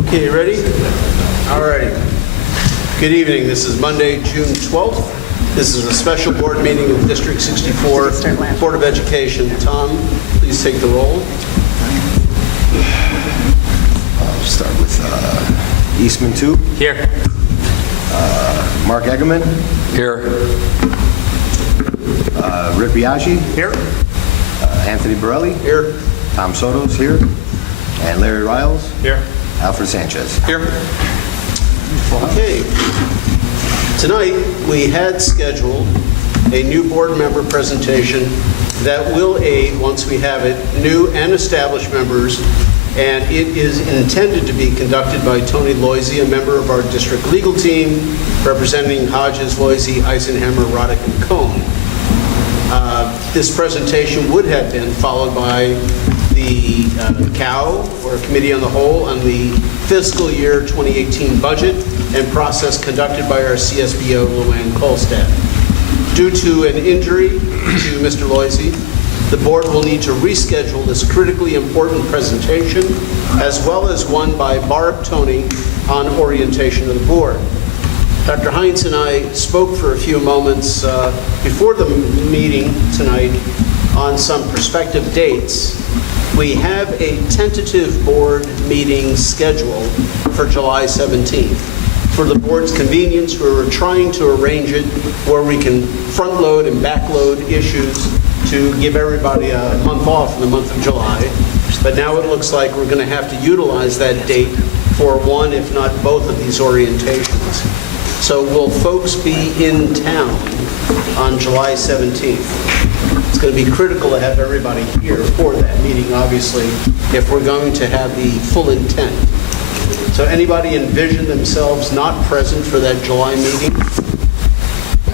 Okay, you ready? All right. Good evening. This is Monday, June 12th. This is a special board meeting of District 64 Board of Education. Tom, please take the roll. I'll start with Eastman 2. Here. Mark Eggerman. Here. Rick Biaggi. Here. Anthony Borelli. Here. Tom Soto's here. And Larry Riles. Here. Alfred Sanchez. Here. Okay. Tonight, we had scheduled a new board member presentation that will aid, once we have it, new and established members, and it is intended to be conducted by Tony Loisy, a member of our district legal team, representing Hodges, Loisy, Eisenhammer, Roddick, and Cohn. This presentation would have been followed by the COW, or Committee on the Whole, on the fiscal year 2018 budget and process conducted by our CSBO, Luann Kolstad. Due to an injury to Mr. Loisy, the board will need to reschedule this critically important presentation, as well as one by Barb Tony on orientation of the board. Dr. Heinz and I spoke for a few moments before the meeting tonight on some prospective dates. We have a tentative board meeting scheduled for July 17th. For the board's convenience, we were trying to arrange it where we can front load and back load issues to give everybody a month off in the month of July. But now it looks like we're going to have to utilize that date for one, if not both of these orientations. So will folks be in town on July 17th? It's going to be critical to have everybody here for that meeting, obviously, if we're going to have the full intent. So anybody envision themselves not present for that July meeting?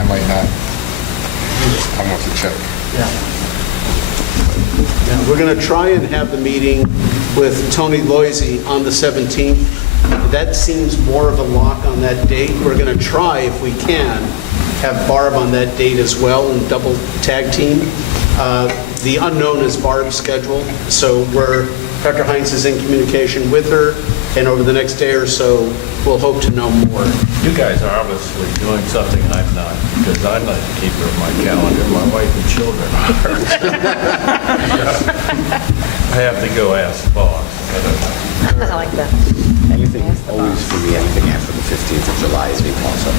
I might not. I want to check. Yeah, we're going to try and have the meeting with Tony Loisy on the 17th. That seems more of a lock on that date. We're going to try, if we can, have Barb on that date as well and double tag team. The unknown is Barb's schedule, so Dr. Heinz is in communication with her, and over the next day or so, we'll hope to know more. You guys are obviously doing something I'm not, because I'm not the keeper of my calendar. My wife and children I have to go ask the boss. I like that. Anything, always for me, anything after the 15th of July is being tossed up.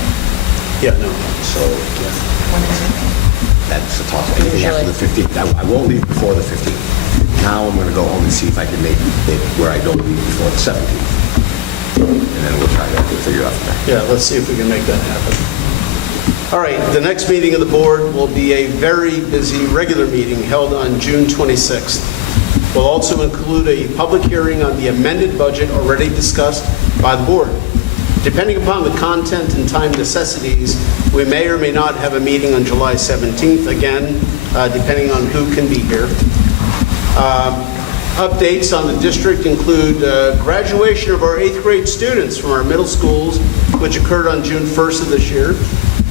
Yeah, no. So that's a toss. Anything after the 15th. I won't leave before the 15th. Now I'm going to go home and see if I can make it where I don't leave before the 17th. And then we'll try to figure out from there. Yeah, let's see if we can make that happen. All right, the next meeting of the board will be a very busy regular meeting held on June 26th. We'll also include a public hearing on the amended budget already discussed by the board. Depending upon the content and time necessities, we may or may not have a meeting on July 17th, again, depending on who can be here. Updates on the district include graduation of our 8th grade students from our middle schools, which occurred on June 1st of this year.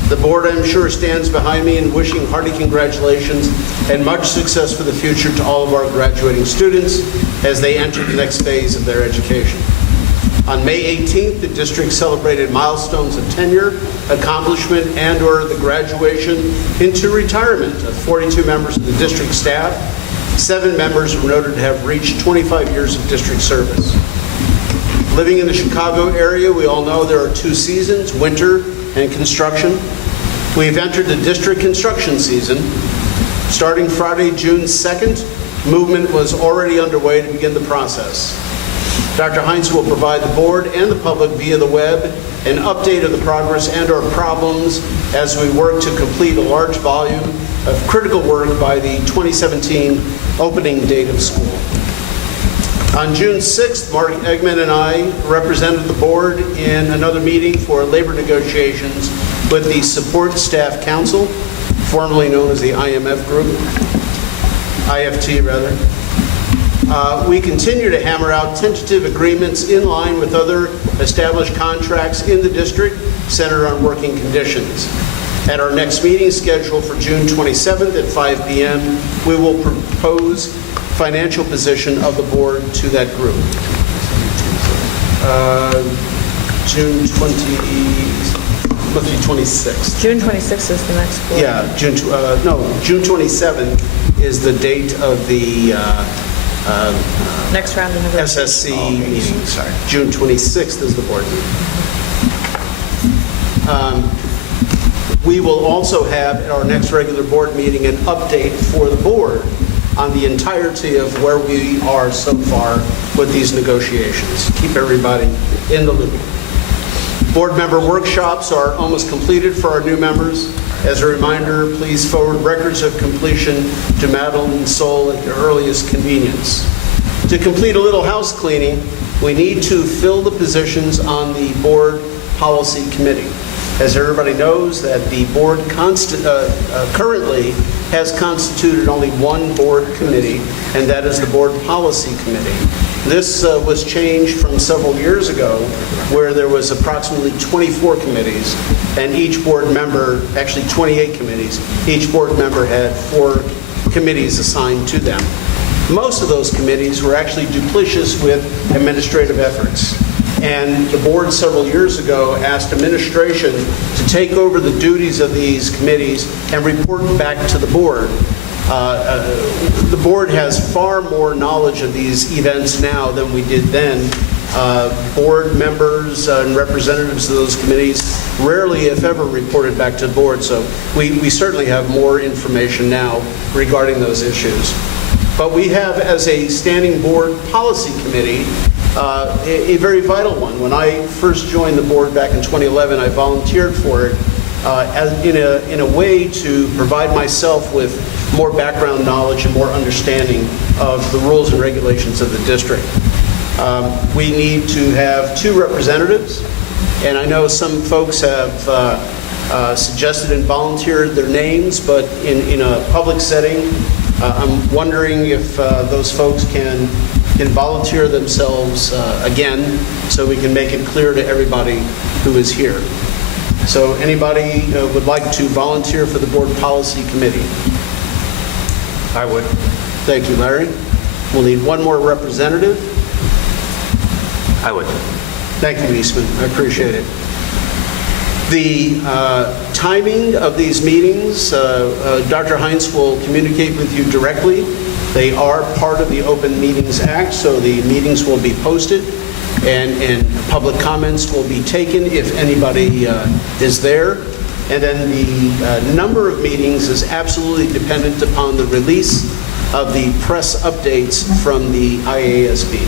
The board, I'm sure, stands behind me in wishing hearty congratulations and much success for the future to all of our graduating students as they enter the next phase of their education. On May 18th, the district celebrated milestones of tenure, accomplishment, and/or the graduation into retirement of 42 members of the district staff. 7 members were noted to have reached 25 years of district service. Living in the Chicago area, we all know there are 2 seasons, winter and construction. We've entered the district construction season. Starting Friday, June 2nd, movement was already underway to begin the process. Dr. Heinz will provide the board and the public via the web an update of the progress and/or problems as we work to complete a large volume of critical work by the 2017 opening date of school. On June 6th, Mark Eggman and I represented the board in another meeting for labor negotiations with the Support Staff Council, formerly known as the IMF Group, IFT rather. We continue to hammer out tentative agreements in line with other established contracts in the district centered on working conditions. At our next meeting scheduled for June 27th at 5 p.m., we will propose financial position of the board to that group. June 20, must be 26th. June 26th is the next board. Yeah, June 27 is the date of the Next round of negotiations. SSC Okay, meeting. sorry. June 26th is the board meeting. We will also have at our next regular board meeting an update for the board on the entirety of where we are so far with these negotiations. Keep everybody in the loop. Board member workshops are almost completed for our new members. As a reminder, please forward records of completion to Madeline and Sol at your earliest convenience. To complete a little house cleaning, we need to fill the positions on the board policy committee. As everybody knows, that the board currently has constituted only one board committee, and that is the board policy committee. This was changed from several years ago, where there was approximately 24 committees, and each board member, actually 28 committees, each board member had 4 committees assigned to them. Most of those committees were actually duplicious with administrative efforts. And the board several years ago asked administration to take over the duties of these committees and report back to the board. The board has far more knowledge of these events now than we did then. Board members and representatives of those committees rarely, if ever, reported back to the board. So we certainly have more information now regarding those issues. But we have, as a standing board policy committee, a very vital one. When I first joined the board back in 2011, I volunteered for it in a way to provide myself with more background knowledge and more understanding of the rules and regulations of the district. We need to have 2 representatives, and I know some folks have suggested and volunteered their names, but in a public setting, I'm wondering if those folks can volunteer themselves again, so we can make it clear to everybody who is here. So anybody would like to volunteer for the board policy committee? I would. Thank you, Larry. We'll need 1 more representative. I would. Thank you, Eastman. I appreciate it. The timing of these meetings, Dr. Heinz will communicate with you directly. They are part of the Open Meetings Act, so the meetings will be posted and public comments will be taken if anybody is there. And then the number of meetings is absolutely dependent upon the release of the press updates from the IASB.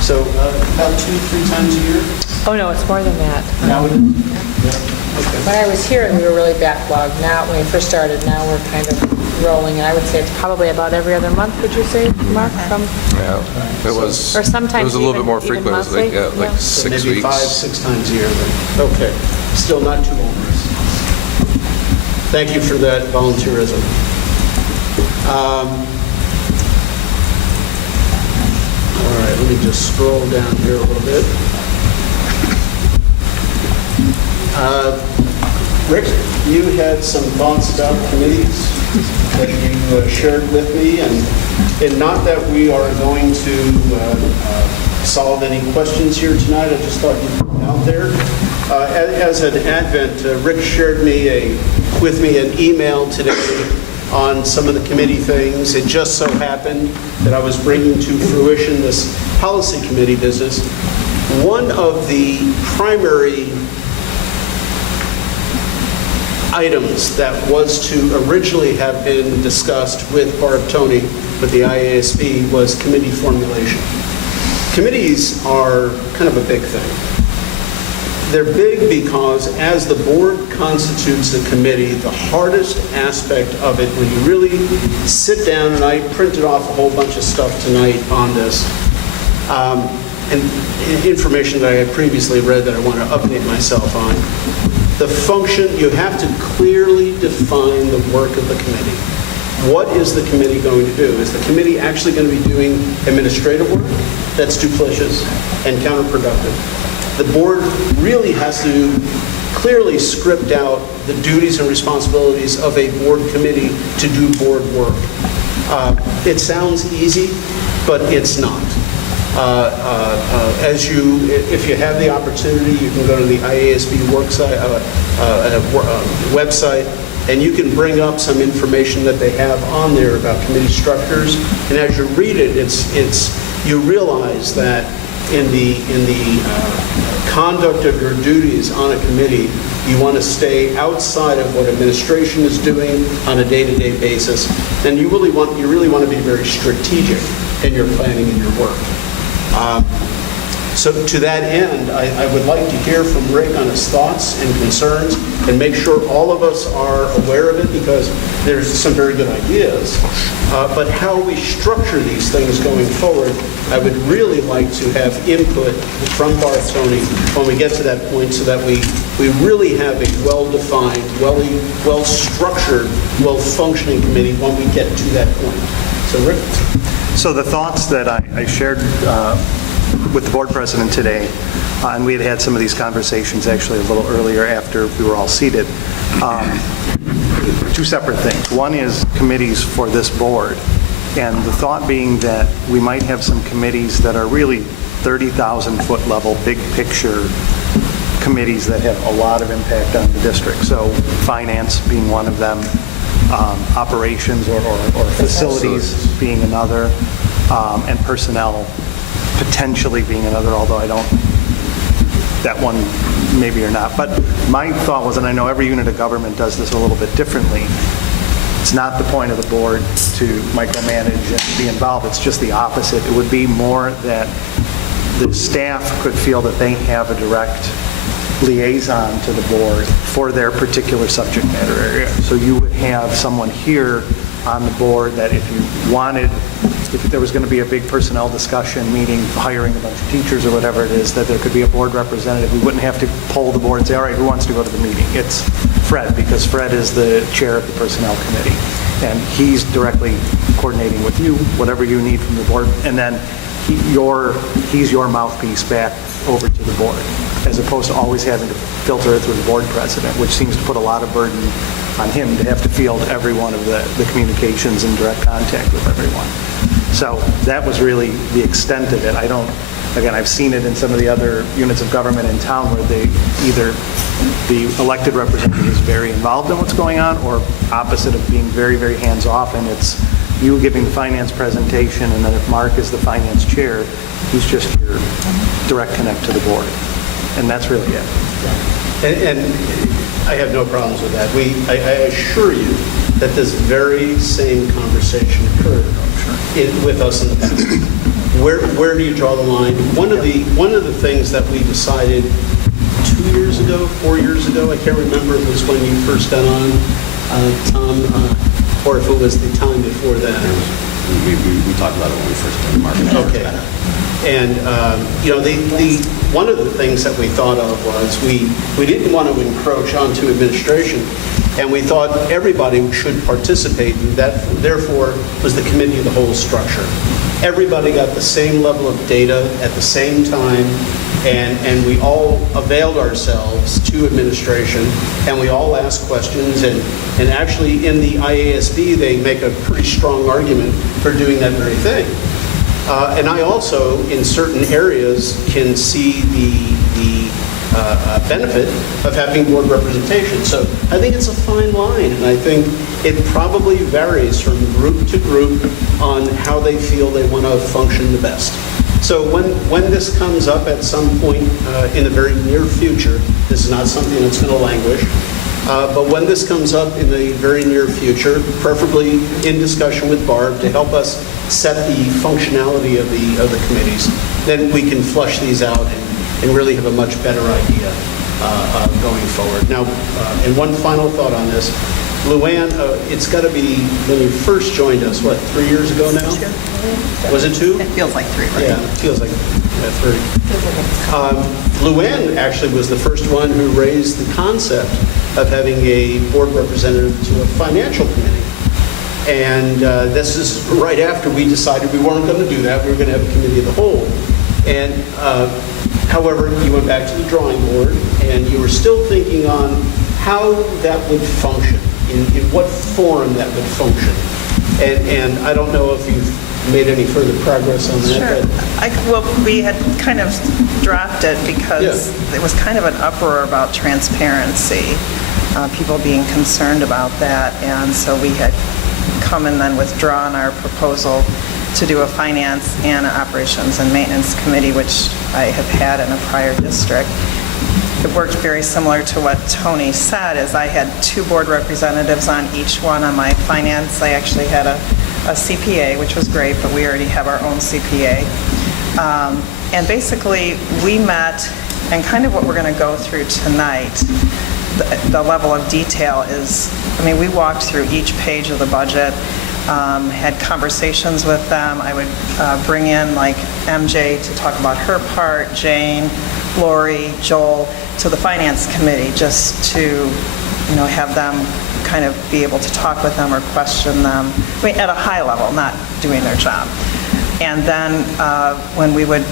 So about 2-3 times a year? Oh, no, it's more than that. Now we When I was here, we were really backlogged. Now, when we first started, now we're kind of rolling, and I would say it's probably about every other month, would you say, Mark? Yeah, it was. Or sometimes It was a little even- bit more even frequent. It was like, monthly? like Yeah. 6 maybe weeks. 5-6 times a year. But okay, still not too onerous. Thank you for that volunteerism. All right, let me just scroll down here a little bit. Rick, you had some thoughts about committees that you shared with me, and not that we are going to solve any questions here tonight. I just thought you'd put it out there. As an advent, Rick shared with me an email today on some of the committee things. It just so happened that I was bringing to fruition this policy committee business. One of the primary items that was to originally have been discussed with Barb Tony with the IASB was committee formulation. Committees are kind of a big thing. They're big because as the board constitutes the committee, the hardest aspect of it, when you really sit down, and I printed off a whole bunch of stuff tonight on this, and information that I had previously read that I want to update myself on. The function, you have to clearly define the work of the committee. What is the committee going to do? Is the committee actually going to be doing administrative work that's duplicious and counterproductive? The board really has to clearly script out the duties and responsibilities of a board committee to do board work. It sounds easy, but it's not. If you have the opportunity, you can go to the IASB website, and you can bring up some information that they have on there about committee structures. And as you read it, you realize that in the conduct of your duties on a committee, you want to stay outside of what administration is doing on a day-to-day basis, then you really want to be very strategic in your planning and your work. So to that end, I would like to hear from Rick on his thoughts and concerns, and make sure all of us are aware of it, because there's some very good ideas. But how we structure these things going forward, I would really like to have input from Barth Tony when we get to that point, so that we really have a well-defined, well-structured, well-functioning committee when we get to that point. So Rick? So the thoughts that I shared with the board president today, and we had some of these conversations actually a little earlier after we were all seated, two separate things. One is committees for this board, and the thought being that we might have some committees that are really 30,000-foot level, big picture committees that have a lot of impact on the district. So finance being one of them, operations or facilities being another, and personnel potentially being another, although I don't, that one maybe or not. But my thought was, and I know every unit of government does this a little bit differently, it's not the point of the board to micromanage and be involved. It's just the opposite. It would be more that the staff could feel that they have a direct liaison to the board for their particular subject matter area. So you would have someone here on the board that if you wanted, if there was going to be a big personnel discussion meeting, hiring a bunch of teachers or whatever it is, that there could be a board representative. We wouldn't have to poll the board and say, all right, who wants to go to the meeting? It's Fred, because Fred is the chair of the personnel committee, and he's directly coordinating with you, whatever you need from the board, and then he's your mouthpiece back over to the board, as opposed to always having to filter it through the board president, which seems to put a lot of burden on him to have to field every one of the communications and direct contact with everyone. So that was really the extent of it. Again, I've seen it in some of the other units of government in town where either the elected representative is very involved in what's going on, or opposite of being very, very hands-off, and it's you giving the finance presentation, and then if Mark is the finance chair, he's just your direct connect to the board. And that's really it. And I have no problems with that. I assure you that this very same conversation occurred with us in the past. Where do you draw the line? One of the things that we decided 2 years ago, 4 years ago, I can't remember if it was when you first got on, Tom, or if it was the time before that. We talked about it when we first started marketing. Okay. And, one of the things that we thought of was we didn't want to encroach onto administration, and we thought everybody should participate, and that therefore was the committee of the whole structure. Everybody got the same level of data at the same time, and we all availed ourselves to administration, and we all asked questions, and actually in the IASB they make a pretty strong argument for doing that very thing. And I also, in certain areas, can see the benefit of having board representation. So I think it's a fine line, and I think it probably varies from group to group on how they feel they want to function the best. So when this comes up at some point in the very near future, this is not something that's going to languish, but when this comes up in the very near future, preferably in discussion with Barb to help us set the functionality of the committees, then we can flush these out and really have a much better idea going forward. Now, and one final thought on this. Luann, it's got to be when you first joined us, 3 years ago now? 2. Was it 2? It feels like 3, right? Yeah, it feels like 3. Luann actually was the first one who raised the concept of having a board representative to a financial committee. And this is right after we decided we weren't going to do that. We were going to have a committee of the whole. And however, you went back to the drawing board, and you were still thinking on how that would function, in what form that would function. And I don't know if you've made any further progress on that. Sure. but- Well, we had kind of dropped it because Yeah. it was kind of an uproar about transparency, people being concerned about that, and so we had come and then withdrawn our proposal to do a finance and operations and maintenance committee, which I have had in a prior district. It worked very similar to what Tony said, is I had 2 board representatives on each one. On my finance, I actually had a CPA, which was great, but we already have our own CPA. And basically, we met, and kind of what we're going to go through tonight, the level of detail is, I mean, we walked through each page of the budget, had conversations with them. I would bring in like MJ to talk about her part, Jane, Lori, Joel, to the finance committee, just to, have them kind of be able to talk with them or question them, I mean, at a high level, not doing their job. And then when we would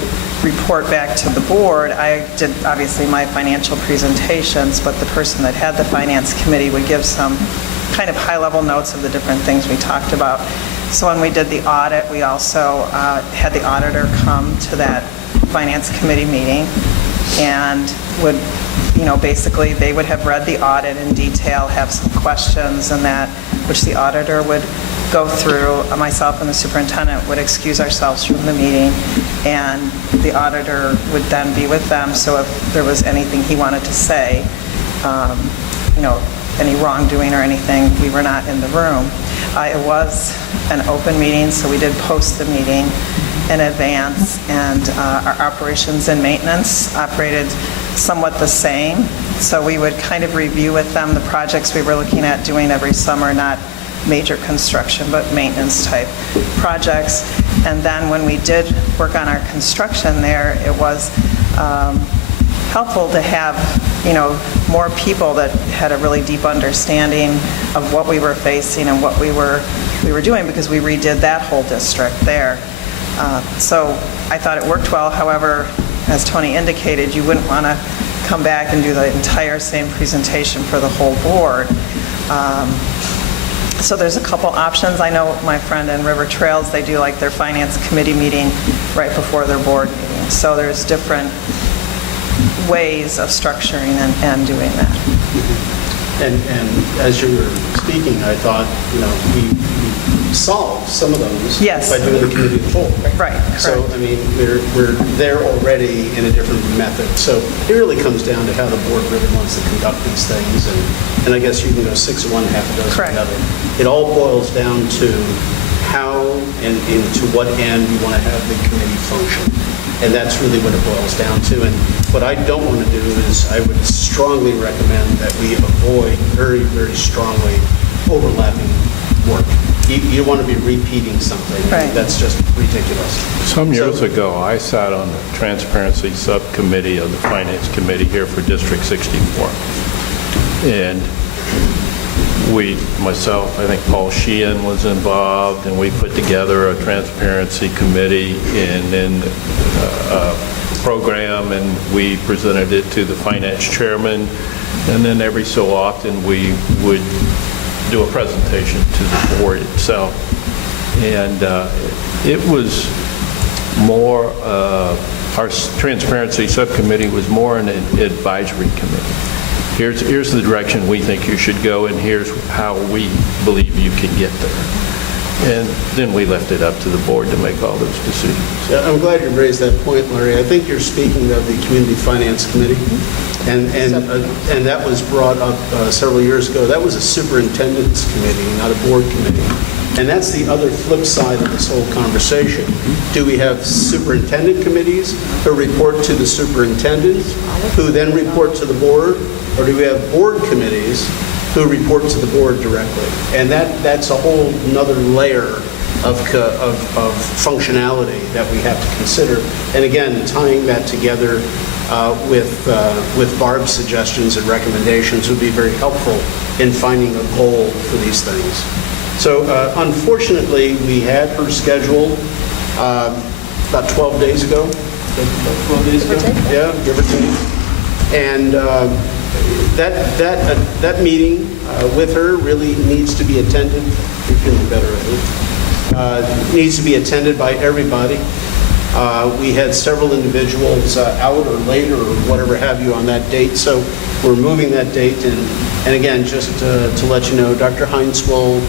report back to the board, I did obviously my financial presentations, but the person that had the finance committee would give some kind of high-level notes of the different things we talked about. So when we did the audit, we also had the auditor come to that finance committee meeting and would, basically they would have read the audit in detail, have some questions and that, which the auditor would go through. Myself and the superintendent would excuse ourselves from the meeting, and the auditor would then be with them. So if there was anything he wanted to say, any wrongdoing or anything, we were not in the room. It was an open meeting, so we did post the meeting in advance, and our operations and maintenance operated somewhat the same. So we would kind of review with them the projects we were looking at doing every summer, not major construction, but maintenance type projects. And then when we did work on our construction there, it was helpful to have, more people that had a really deep understanding of what we were facing and what we were doing, because we redid that whole district there. So I thought it worked well. However, as Tony indicated, you wouldn't want to come back and do the entire same presentation for the whole board. So there's a couple options. I know my friend in River Trails, they do like their finance committee meeting right before their board meeting. So there's different ways of structuring and doing that. And as you were speaking, I thought, we solved some of those Yes. by doing the committee of the whole. Right, So, correct. I mean, we're there already in a different method. So it really comes down to how the board really wants to conduct these things. And I guess you can go 6 of one, half a dozen of Correct. the other. It all boils down to how and to what end you want to have the committee function. And that's really what it boils down to. And what I don't want to do is I would strongly recommend that we avoid very, very strongly overlapping work. You want to be repeating something. Right. That's just ridiculous. Some years So- ago, I sat on the Transparency Subcommittee of the Finance Committee here for District 64. And myself, I think Paul Sheehan was involved, and we put together a transparency committee and then a program, and we presented it to the finance chairman. And then every so often, we would do a presentation to the board itself. And it was more, our transparency subcommittee was more an advisory committee. Here's the direction we think you should go, and here's how we believe you can get there. And then we left it up to the board to make all those decisions. Yeah, I'm glad you raised that point, Larry. I think you're speaking of the Community Finance Committee, and that was brought up several years ago. That was a superintendent's committee, not a board committee. And that's the other flip side of this whole conversation. Do we have superintendent committees who report to the superintendent, who then report to the board, or do we have board committees who report to the board directly? And that's a whole nother layer of functionality that we have to consider. And again, tying that together with Barb's suggestions and recommendations would be very helpful in finding a goal for these things. So unfortunately, we had her scheduled about 12 days ago. About 12 days ago? Yeah, give or take. And that meeting with her really needs to be attended. You're feeling better, I think. needs to be attended by everybody. We had several individuals out or late or whatever have you on that date, so we're moving that date. And again, just to let you know, Dr. Hines will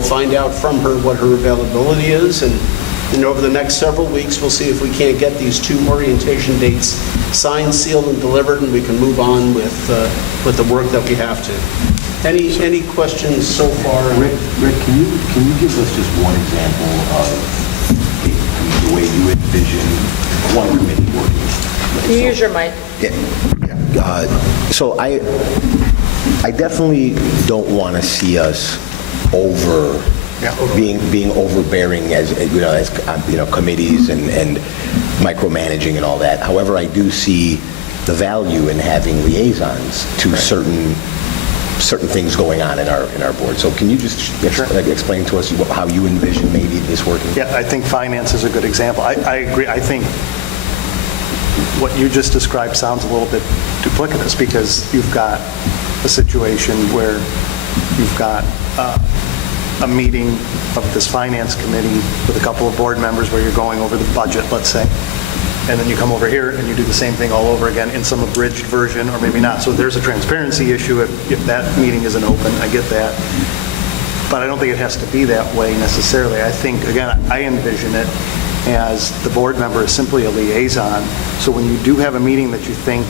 find out from her what her availability is, and over the next several weeks, we'll see if we can't get these 2 orientation dates signed, sealed, and delivered, and we can move on with the work that we have to. Any questions so far? Rick, can you give us just one example of the way you envision one committee working? Can you use your mic? So I definitely don't want to see us being overbearing as committees and micromanaging and all that. However, I do see the value in having liaisons to certain things going on in our board. So can you just explain to us how you envision maybe this working? Yeah, I think finance is a good example. I agree. I think what you just described sounds a little bit duplicitous, because you've got a situation where you've got a meeting of this finance committee with a couple of board members where you're going over the budget, let's say, and then you come over here and you do the same thing all over again in some abridged version, or maybe not. So there's a transparency issue if that meeting isn't open. I get that. But I don't think it has to be that way necessarily. I think, again, I envision it as the board member is simply a liaison. So when you do have a meeting that you think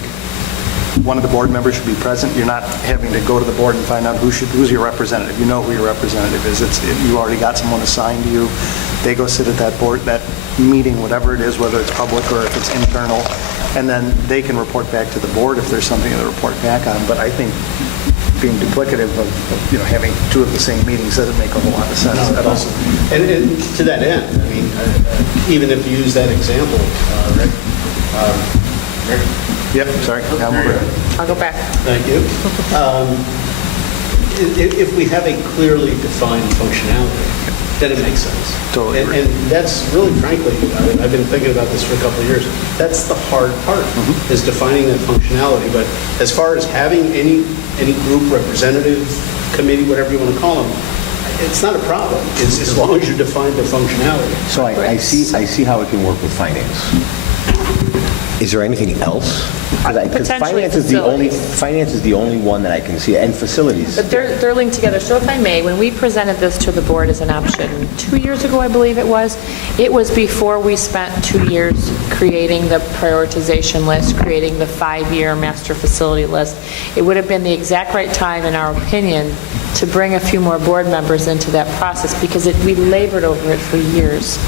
one of the board members should be present, you're not having to go to the board and find out who's your representative. You know who your representative is. You already got someone assigned to you. They go sit at that board, that meeting, whatever it is, whether it's public or if it's internal, and then they can report back to the board if there's something to report back on. But I think being duplicative of having 2 of the same meetings doesn't make a whole lot of sense at all. And to that end, I mean, even if you use that example, Rick. Yep, sorry. I'll go back. Thank you. If we have a clearly defined functionality, then it makes sense. Totally agree. And that's really, frankly, I've been thinking about this for a couple of years. That's the hard part, is defining that functionality. But as far as having any group, representative, committee, whatever you want to call them, it's not a problem, as long as you define the functionality. So I see how it can work with finance. Is there anything else? Because finance is the only one that I can see, and facilities. But they're linked together. So if I may, when we presented this to the board as an option 2 years ago, I believe it was before we spent 2 years creating the prioritization list, creating the 5-year master facility list. It would have been the exact right time, in our opinion, to bring a few more board members into that process, because we labored over it for years.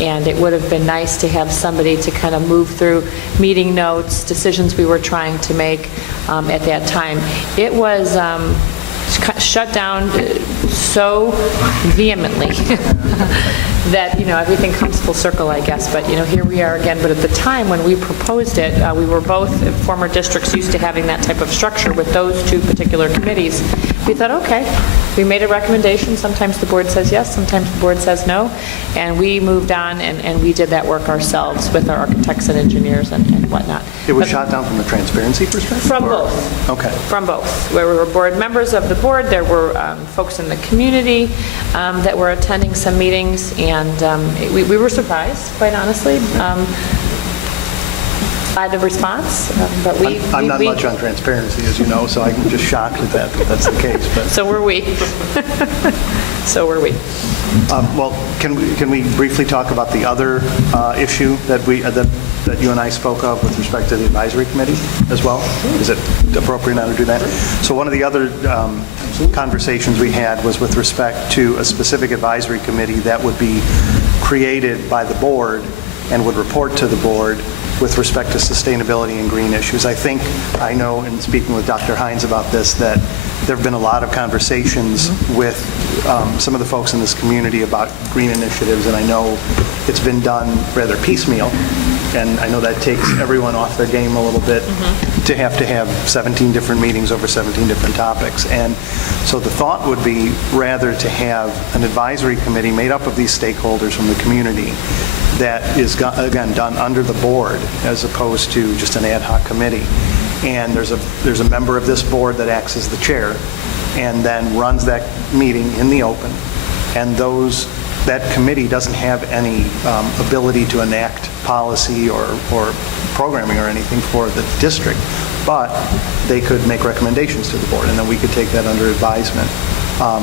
And it would have been nice to have somebody to kind of move through meeting notes, decisions we were trying to make at that time. It was shut down so vehemently that, everything comes full circle, I guess. But, here we are again. But at the time when we proposed it, we were both former districts used to having that type of structure with those 2 particular committees. We thought, okay, we made a recommendation. Sometimes the board says yes, sometimes the board says no. And we moved on and we did that work ourselves with our architects and engineers and whatnot. It was shot down from a transparency perspective? From both. Okay. From both. Where we were board members of the board, there were folks in the community that were attending some meetings, and we were surprised, quite honestly, by the response. But I'm not much on transparency, as you know, so I'm just shocked at that's the case. But so were we. So were we. Well, can we briefly talk about the other issue that you and I spoke of with respect to the advisory committee as well? Is it appropriate now to do that? So one of the other conversations we had was with respect to a specific advisory committee that would be created by the board and would report to the board with respect to sustainability and green issues. I know in speaking with Dr. Hines about this that there have been a lot of conversations with some of the folks in this community about green initiatives, and I know it's been done rather piecemeal, and I know that takes everyone off their game a little bit to have 17 different meetings over 17 different topics. And so the thought would be rather to have an advisory committee made up of these stakeholders from the community that is, again, done under the board as opposed to just an ad hoc committee. And there's a member of this board that acts as the chair and then runs that meeting in the open. And those that committee doesn't have any ability to enact policy or programming or anything for the district, but they could make recommendations to the board, and then we could take that under advisement.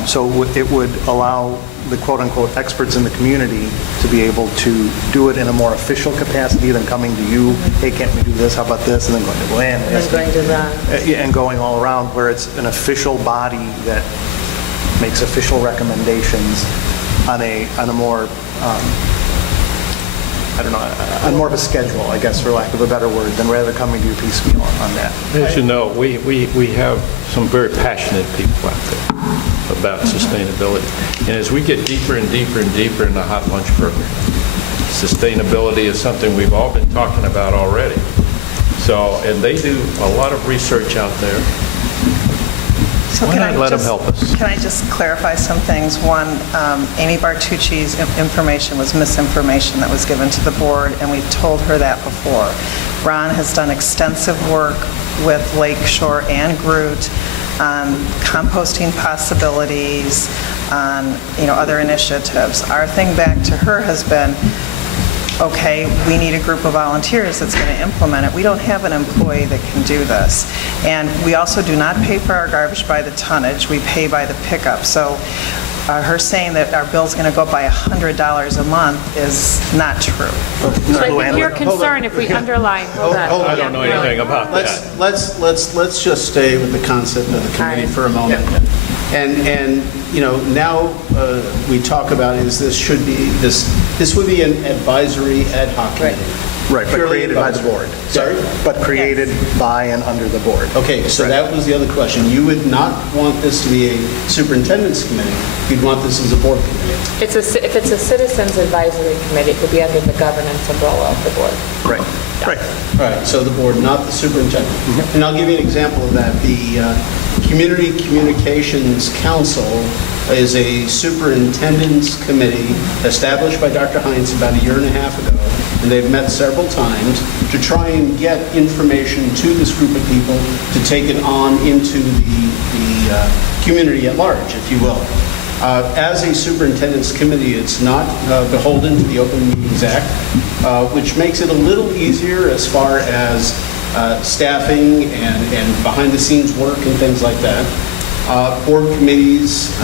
So it would allow the quote-unquote experts in the community to be able to do it in a more official capacity than coming to you, hey, can't we do this, how about this, and then going to Glenn. And then going to the... And going all around, where it's an official body that makes official recommendations on a more, I don't know, on more of a schedule, I guess, for lack of a better word, than rather coming to you piecemeal on that. As you know, we have some very passionate people out there about sustainability. And as we get deeper and deeper and deeper in the hot lunch program, sustainability is something we've all been talking about already. So, and they do a lot of research out there. So Why can not I let them just- help us? Can I just clarify some things? One, Amy Bartucci's information was misinformation that was given to the board, and we've told her that before. Ron has done extensive work with Lakeshore and Groot on composting possibilities, on, other initiatives. Our thing back to her has been, okay, we need a group of volunteers that's going to implement it. We don't have an employee that can do this. And we also do not pay for our garbage by the tonnage. We pay by the pickup. So her saying that our bill's going to go up by $100 a month is not true. So I think your concern, if we underline, hold on. Hold on. I don't know anything about that. Let's just stay with the concept of the committee for a moment. And now we talk about this would be an advisory ad hoc committee. Right, but Purely created by the advisory. board. Sorry? But created by and under the board. Okay, so that was the other question. You would not want this to be a superintendent's committee. You'd want this as a board committee. If it's a citizens advisory committee, it could be under the governance umbrella of the board. Right, right. All right, so the board, not the superintendent. And I'll give you an example of that. The Community Communications Council is a superintendent's committee established by Dr. Heinz about a year and a half ago, and they've met several times to try and get information to this group of people to take it on into the community at large, if you will. As a superintendent's committee, it's not beholden to the Open Meetings Act, which makes it a little easier as far as staffing and behind-the-scenes work and things like that. Board committees,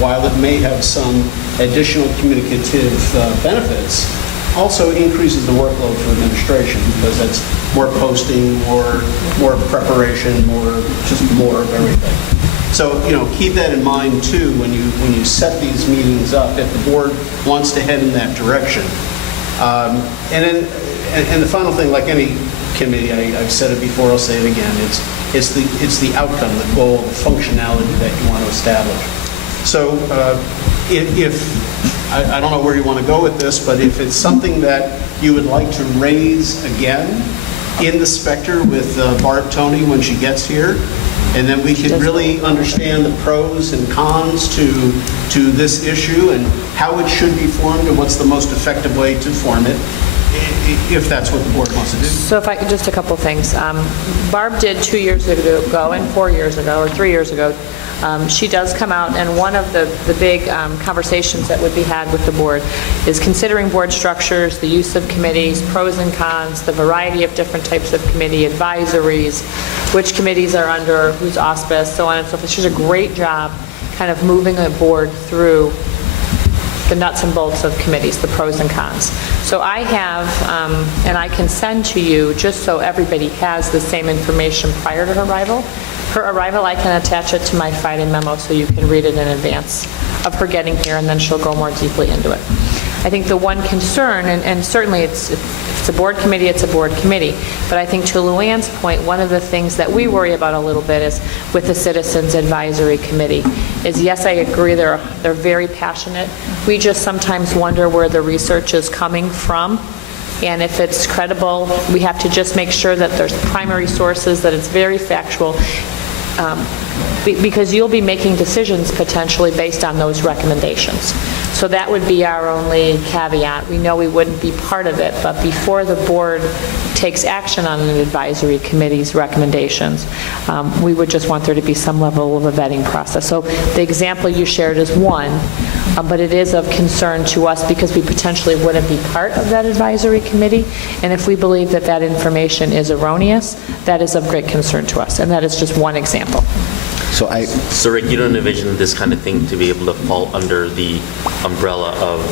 while it may have some additional communicative benefits, also increases the workload for administration because that's more posting, more preparation, just more of everything. So, keep that in mind too when you set these meetings up, if the board wants to head in that direction. And the final thing, like any committee, I've said it before, I'll say it again, it's the outcome, the goal, the functionality that you want to establish. So if I don't know where you want to go with this, but if it's something that you would like to raise again in the Spectre with Barb Tony when she gets here, and then we can really understand the pros and cons to this issue and how it should be formed and what's the most effective way to form it, if that's what the board wants to do. So if I could, just a couple things. Barb did 2 years ago and 4 years ago, or 3 years ago, she does come out, and one of the big conversations that would be had with the board is considering board structures, the use of committees, pros and cons, the variety of different types of committee advisories, which committees are under whose auspice, so on and so forth. She does a great job kind of moving the board through the nuts and bolts of committees, the pros and cons. So I have, and I can send to you, just so everybody has the same information prior to her arrival. Her arrival, I can attach it to my Friday memo so you can read it in advance of her getting here, and then she'll go more deeply into it. I think the one concern, and certainly if it's a board committee, it's a board committee, but I think to Luann's point, one of the things that we worry about a little bit is with the Citizens Advisory Committee is, yes, I agree, they're very passionate. We just sometimes wonder where the research is coming from, and if it's credible, we have to just make sure that there's primary sources, that it's very factual, because you'll be making decisions potentially based on those recommendations. So that would be our only caveat. We know we wouldn't be part of it, but before the board takes action on an advisory committee's recommendations, we would just want there to be some level of a vetting process. So the example you shared is one, but it is of concern to us because we potentially wouldn't be part of that advisory committee, and if we believe that that information is erroneous, that is of great concern to us, and that is just one example. So Rick, you don't envision this kind of thing to be able to fall under the umbrella of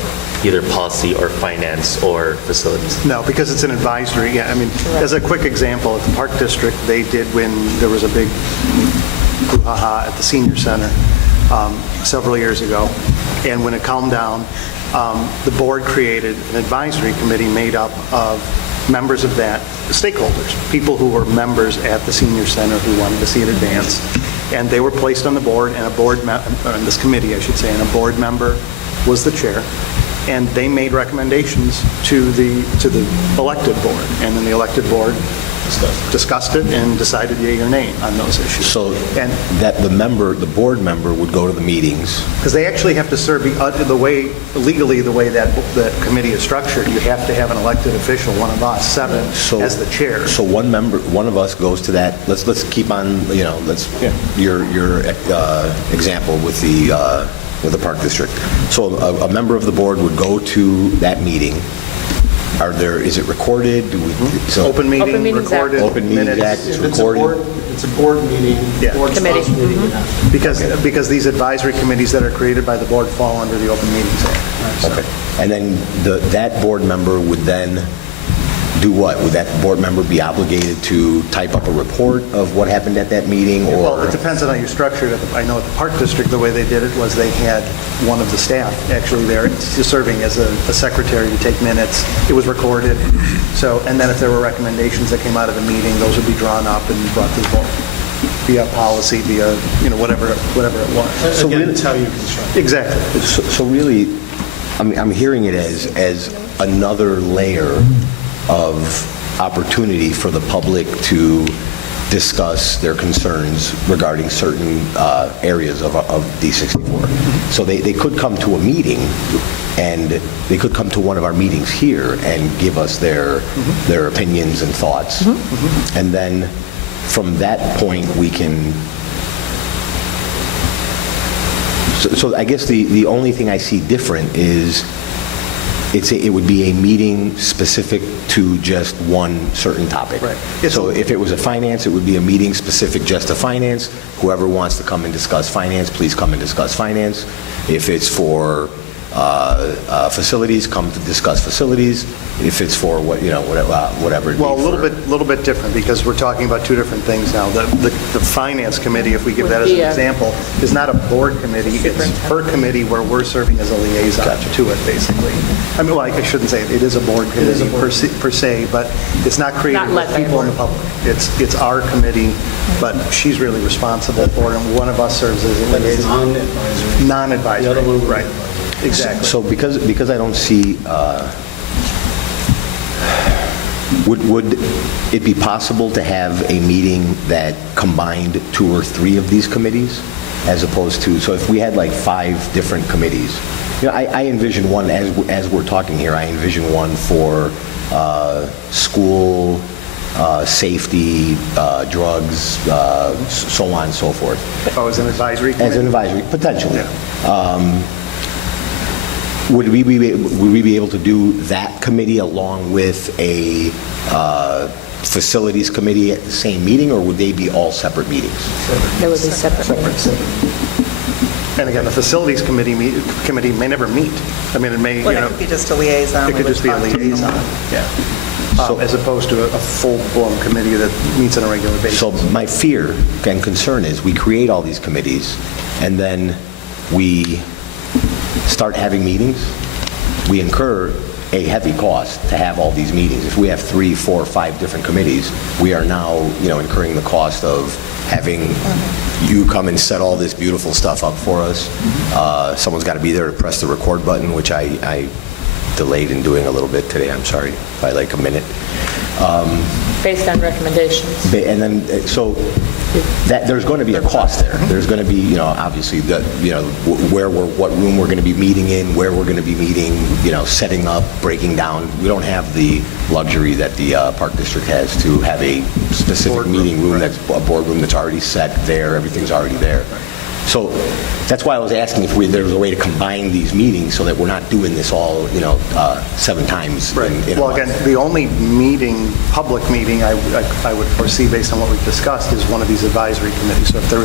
either policy or finance or facilities? No, because it's an advisory, yeah, I mean, as a quick example, at the Park District, they did when there was a big brouhaha at the senior center several years ago, and when it calmed down, the board created an advisory committee made up of members of that, stakeholders, people who were members at the senior center who wanted to see it advance, and they were placed on the board, and on this committee, I should say, and a board member was the chair, and they made recommendations to the elected board, and then the elected board discussed it and decided yea or nay on those issues. So And that the board member would go to the meetings. because they actually have to serve legally the way that committee is structured, you have to have an elected official, one of us, seven, as the chair. So one of us goes to that, let's keep on, your example with the Park District. So a member of the board would go to that meeting. Is it recorded? Open meeting, Open Meetings Act. recorded, Open Meetings minutes. Act is recorded. It's a board meeting, Yeah. board-sponsored Committee. meeting. it has to be. Because these advisory committees that are created by the board fall under the Open Meetings Act. Okay. And then that board member would then do what? Would that board member be obligated to type up a report of what happened at that meeting, or? Well, it depends on how you structure it. I know at the Park District, the way they did it was they had one of the staff actually there just serving as a secretary to take minutes. It was recorded. So, and then if there were recommendations that came out of the meeting, those would be drawn up and brought to the board via policy, via, whatever it was. So again, it's how you construct it. Exactly. So really, I'm hearing it as another layer of opportunity for the public to discuss their concerns regarding certain areas of D64. So they could come to a meeting, and they could come to one of our meetings here and give us their opinions and thoughts. And then from that point, we can... So I guess the only thing I see different is it would be a meeting specific to just one certain topic. Right. So if it was a finance, it would be a meeting specific just to finance. Whoever wants to come and discuss finance, please come and discuss finance. If it's for facilities, come to discuss facilities. If it's for whatever. Well, a little bit different, because we're talking about two different things now. The finance committee, if we give that as an example, is not a board committee. It's her committee where we're serving as a liaison to it, basically. I mean, well, I shouldn't say it is a board committee per se, but it's not created Not led with by a people in the board. public. It's our committee, but she's really responsible for it, and one of us serves as a That is liaison. non-advisory. Non-advisory. The other one would be Right. advisory. Exactly. So because I don't see, would it be possible to have a meeting that combined 2 or 3 of these committees, as opposed to, so if we had like 5 different committees, I envision one, as we're talking here, I envision one for school, safety, drugs, so on and so forth. Oh, as an advisory committee? As an advisory, potentially. Would we be able to do that committee along with a facilities committee at the same meeting, or would they be all separate meetings? There would be separate meetings. And again, the facilities committee may never meet. I mean, it may, Well, it could be just a liaison. it could just be a liaison, yeah. As opposed to a full-blown committee that meets on a regular basis. So my fear and concern is we create all these committees, and then we start having meetings. We incur a heavy cost to have all these meetings. If we have 3, 4, 5 different committees, we are now, incurring the cost of having you come and set all this beautiful stuff up for us. Someone's got to be there to press the record button, which I delayed in doing a little bit today. I'm sorry, by like a minute. Based on recommendations. And then, so that, there's going to be a cost there. There's going to be, you know, obviously, what room we're going to be meeting in, where we're going to be meeting, you know, setting up, breaking down. We don't have the luxury that the Park District has to have a specific meeting room, that's a boardroom that's already set there, everything's already there. So that's why I was asking if there was a way to combine these meetings so that we're not doing this all, you know, 7 times. Right. in a Well, month. again, the only meeting, public meeting, I would foresee based on what we've discussed is one of these advisory committees. So if there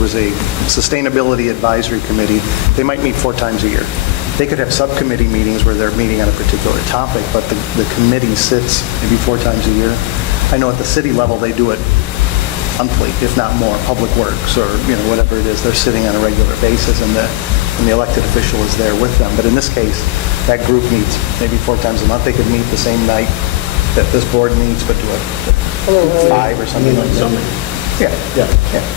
was a sustainability advisory committee, they might meet 4 times a year. They could have subcommittee meetings where they're meeting on a particular topic, but the committee sits maybe 4 times a year. I know at the city level, they do it monthly, if not more, Public Works or, you know, whatever it is, they're sitting on a regular basis and the elected official is there with them. But in this case, that group meets maybe 4 times a month. They could meet the same night that this board meets, but do it 5 or something like that. Yeah.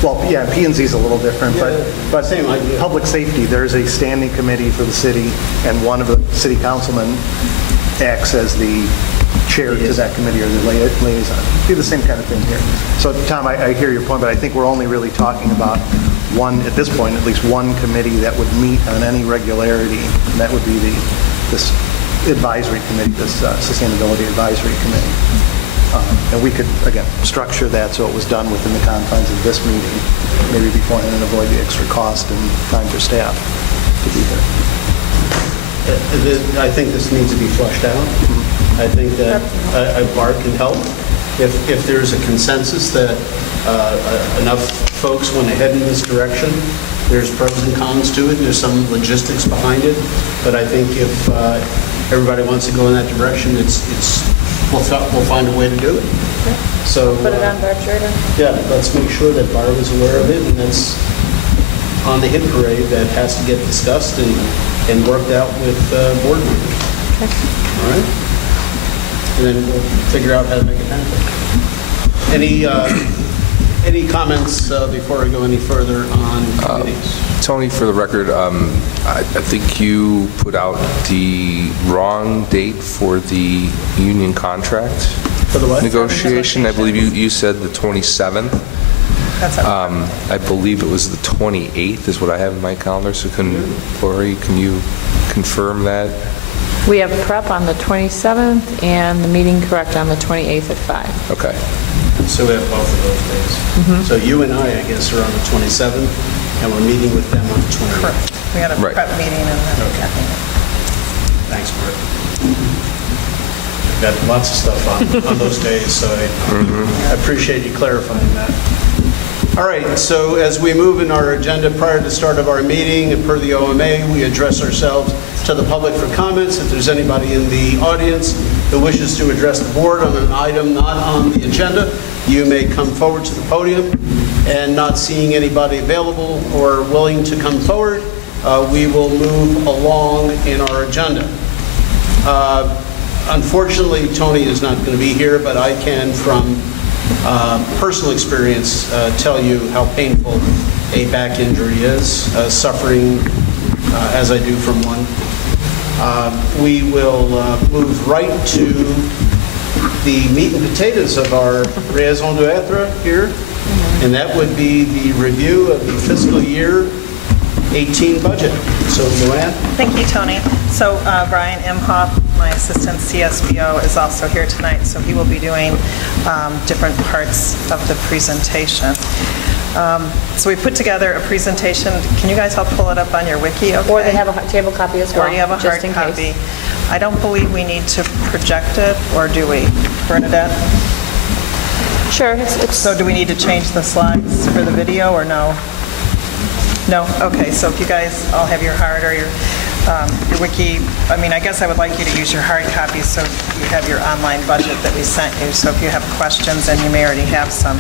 Well, yeah, P&Z is a little different, but Same idea. Public safety, there's a standing committee for the city, and one of the city councilmen acts as the chair to that committee or the liaison. Be the same kind of thing here. So, Tom, I hear your point, but I think we're only really talking about one, at this point, at least one committee that would meet on any regularity, and that would be this advisory committee, this sustainability advisory committee. And we could, again, structure that so it was done within the confines of this meeting, maybe beforehand, and avoid the extra cost and time for staff to be here. I think this needs to be flushed out. I think that Bart can help. If there's a consensus that enough folks want to head in this direction, there's pros and cons to it, there's some logistics behind it, but I think if everybody wants to go in that direction, we'll find a way to do it. So Put it on Barb's radar. yeah, let's make sure that Barb is aware of it, and that's on the hit parade that has to get discussed and worked out with board members. All right? And then we'll figure out how to make it happen. Any comments before I go any further on committees? Tony, for the record, I think you put out the wrong date for the union contract For the what? negotiation. I believe you said the 27th. That's up. I believe it was the 28th is what I have in my calendar. So Lori, can you confirm that? We have prep on the 27th and the meeting correct on the 28th at 5. Okay. So we have both of those days. So you and I guess, are on the 27th, and we're meeting with them on the 28th. Correct. We had a Right. prep meeting and then Kathy. Thanks, Bert. We've got lots of stuff on those days, so I appreciate you clarifying that. All right, so as we move in our agenda prior to the start of our meeting, and per the OMA, we address ourselves to the public for comments. If there's anybody in the audience who wishes to address the board on an item not on the agenda, you may come forward to the podium. And not seeing anybody available or willing to come forward, we will move along in our agenda. Unfortunately, Tony is not going to be here, but I can, from personal experience, tell you how painful a back injury is, suffering as I do from one. We will move right to the meat and potatoes of our raison d'etre here, and that would be the review of the fiscal year 18 budget. So, Luann? Thank you, Tony. So Brian Imhoff, my assistant CSBO, is also here tonight, so he will be doing different parts of the presentation. So we put together a presentation. Can you guys help pull it up on your wiki? Okay? Or they have a table copy as well. Or you have a hard just in copy. case. I don't believe we need to project it, or do we, Bernadette? Sure, it's So do we need to change the slides for the video, or no? No? Okay, so if you guys all have your hard or your wiki, I mean, I guess I would like you to use your hard copy so you have your online budget that we sent you. So if you have questions, and you may already have some.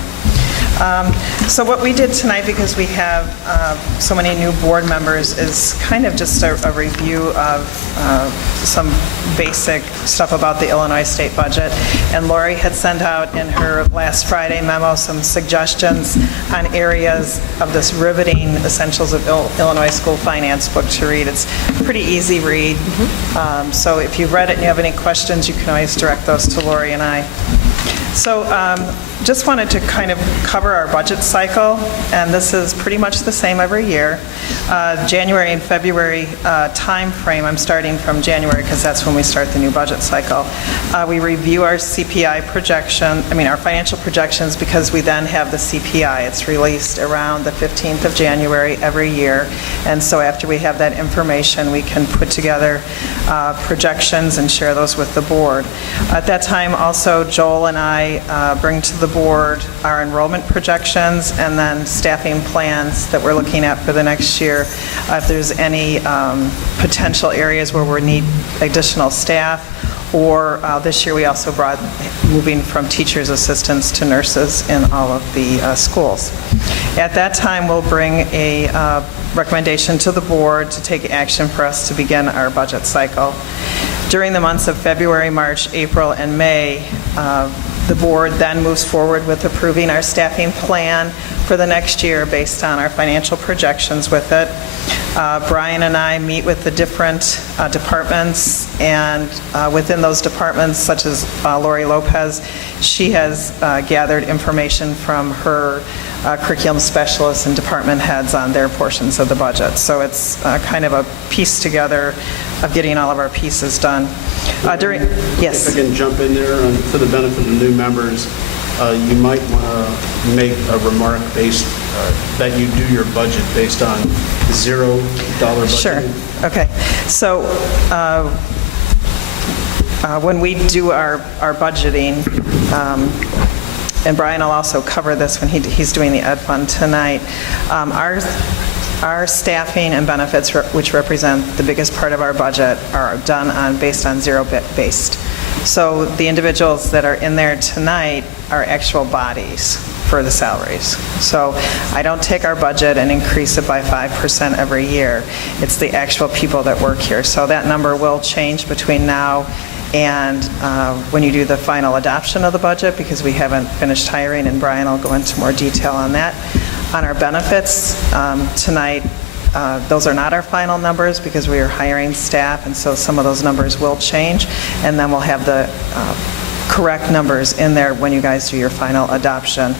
So what we did tonight, because we have so many new board members, is kind of just a review of some basic stuff about the Illinois state budget. And Lori had sent out in her last Friday memo some suggestions on areas of this riveting Essentials of Illinois School Finance book to read. It's a pretty easy read. So if you've read it and you have any questions, you can always direct those to Lori and I. So just wanted to kind of cover our budget cycle, and this is pretty much the same every year. January and February time frame, I'm starting from January because that's when we start the new budget cycle. We review our CPI projection, our financial projections, because we then have the CPI. It's released around the 15th of January every year, and so after we have that information, we can put together projections and share those with the board. At that time, also, Joel and I bring to the board our enrollment projections and then staffing plans that we're looking at for the next year. If there's any potential areas where we need additional staff, or this year we also brought moving from teachers' assistants to nurses in all of the schools. At that time, we'll bring a recommendation to the board to take action for us to begin our budget cycle. During the months of February, March, April, and May, the board then moves forward with approving our staffing plan for the next year based on our financial projections with it. Brian and I meet with the different departments, and within those departments, such as Lori Lopez, she has gathered information from her curriculum specialists and department heads on their portions of the budget. So it's kind of a piece together of getting all of our pieces done. Yes. If I can jump in there, for the benefit of the new members, you might want to make a remark based, that you do your budget based on $0 budgeting. Sure. Okay. So when we do our budgeting, and Brian will also cover this when he's doing the Ed Fund tonight, our staffing and benefits, which represent the biggest part of our budget, are done based on zero-based. So the individuals that are in there tonight are actual bodies for the salaries. So I don't take our budget and increase it by 5% every year. It's the actual people that work here. So that number will change between now and when you do the final adoption of the budget, because we haven't finished hiring, and Brian will go into more detail on that. On our benefits, tonight, those are not our final numbers because we are hiring staff, and so some of those numbers will change, and then we'll have the correct numbers in there when you guys do your final adoption.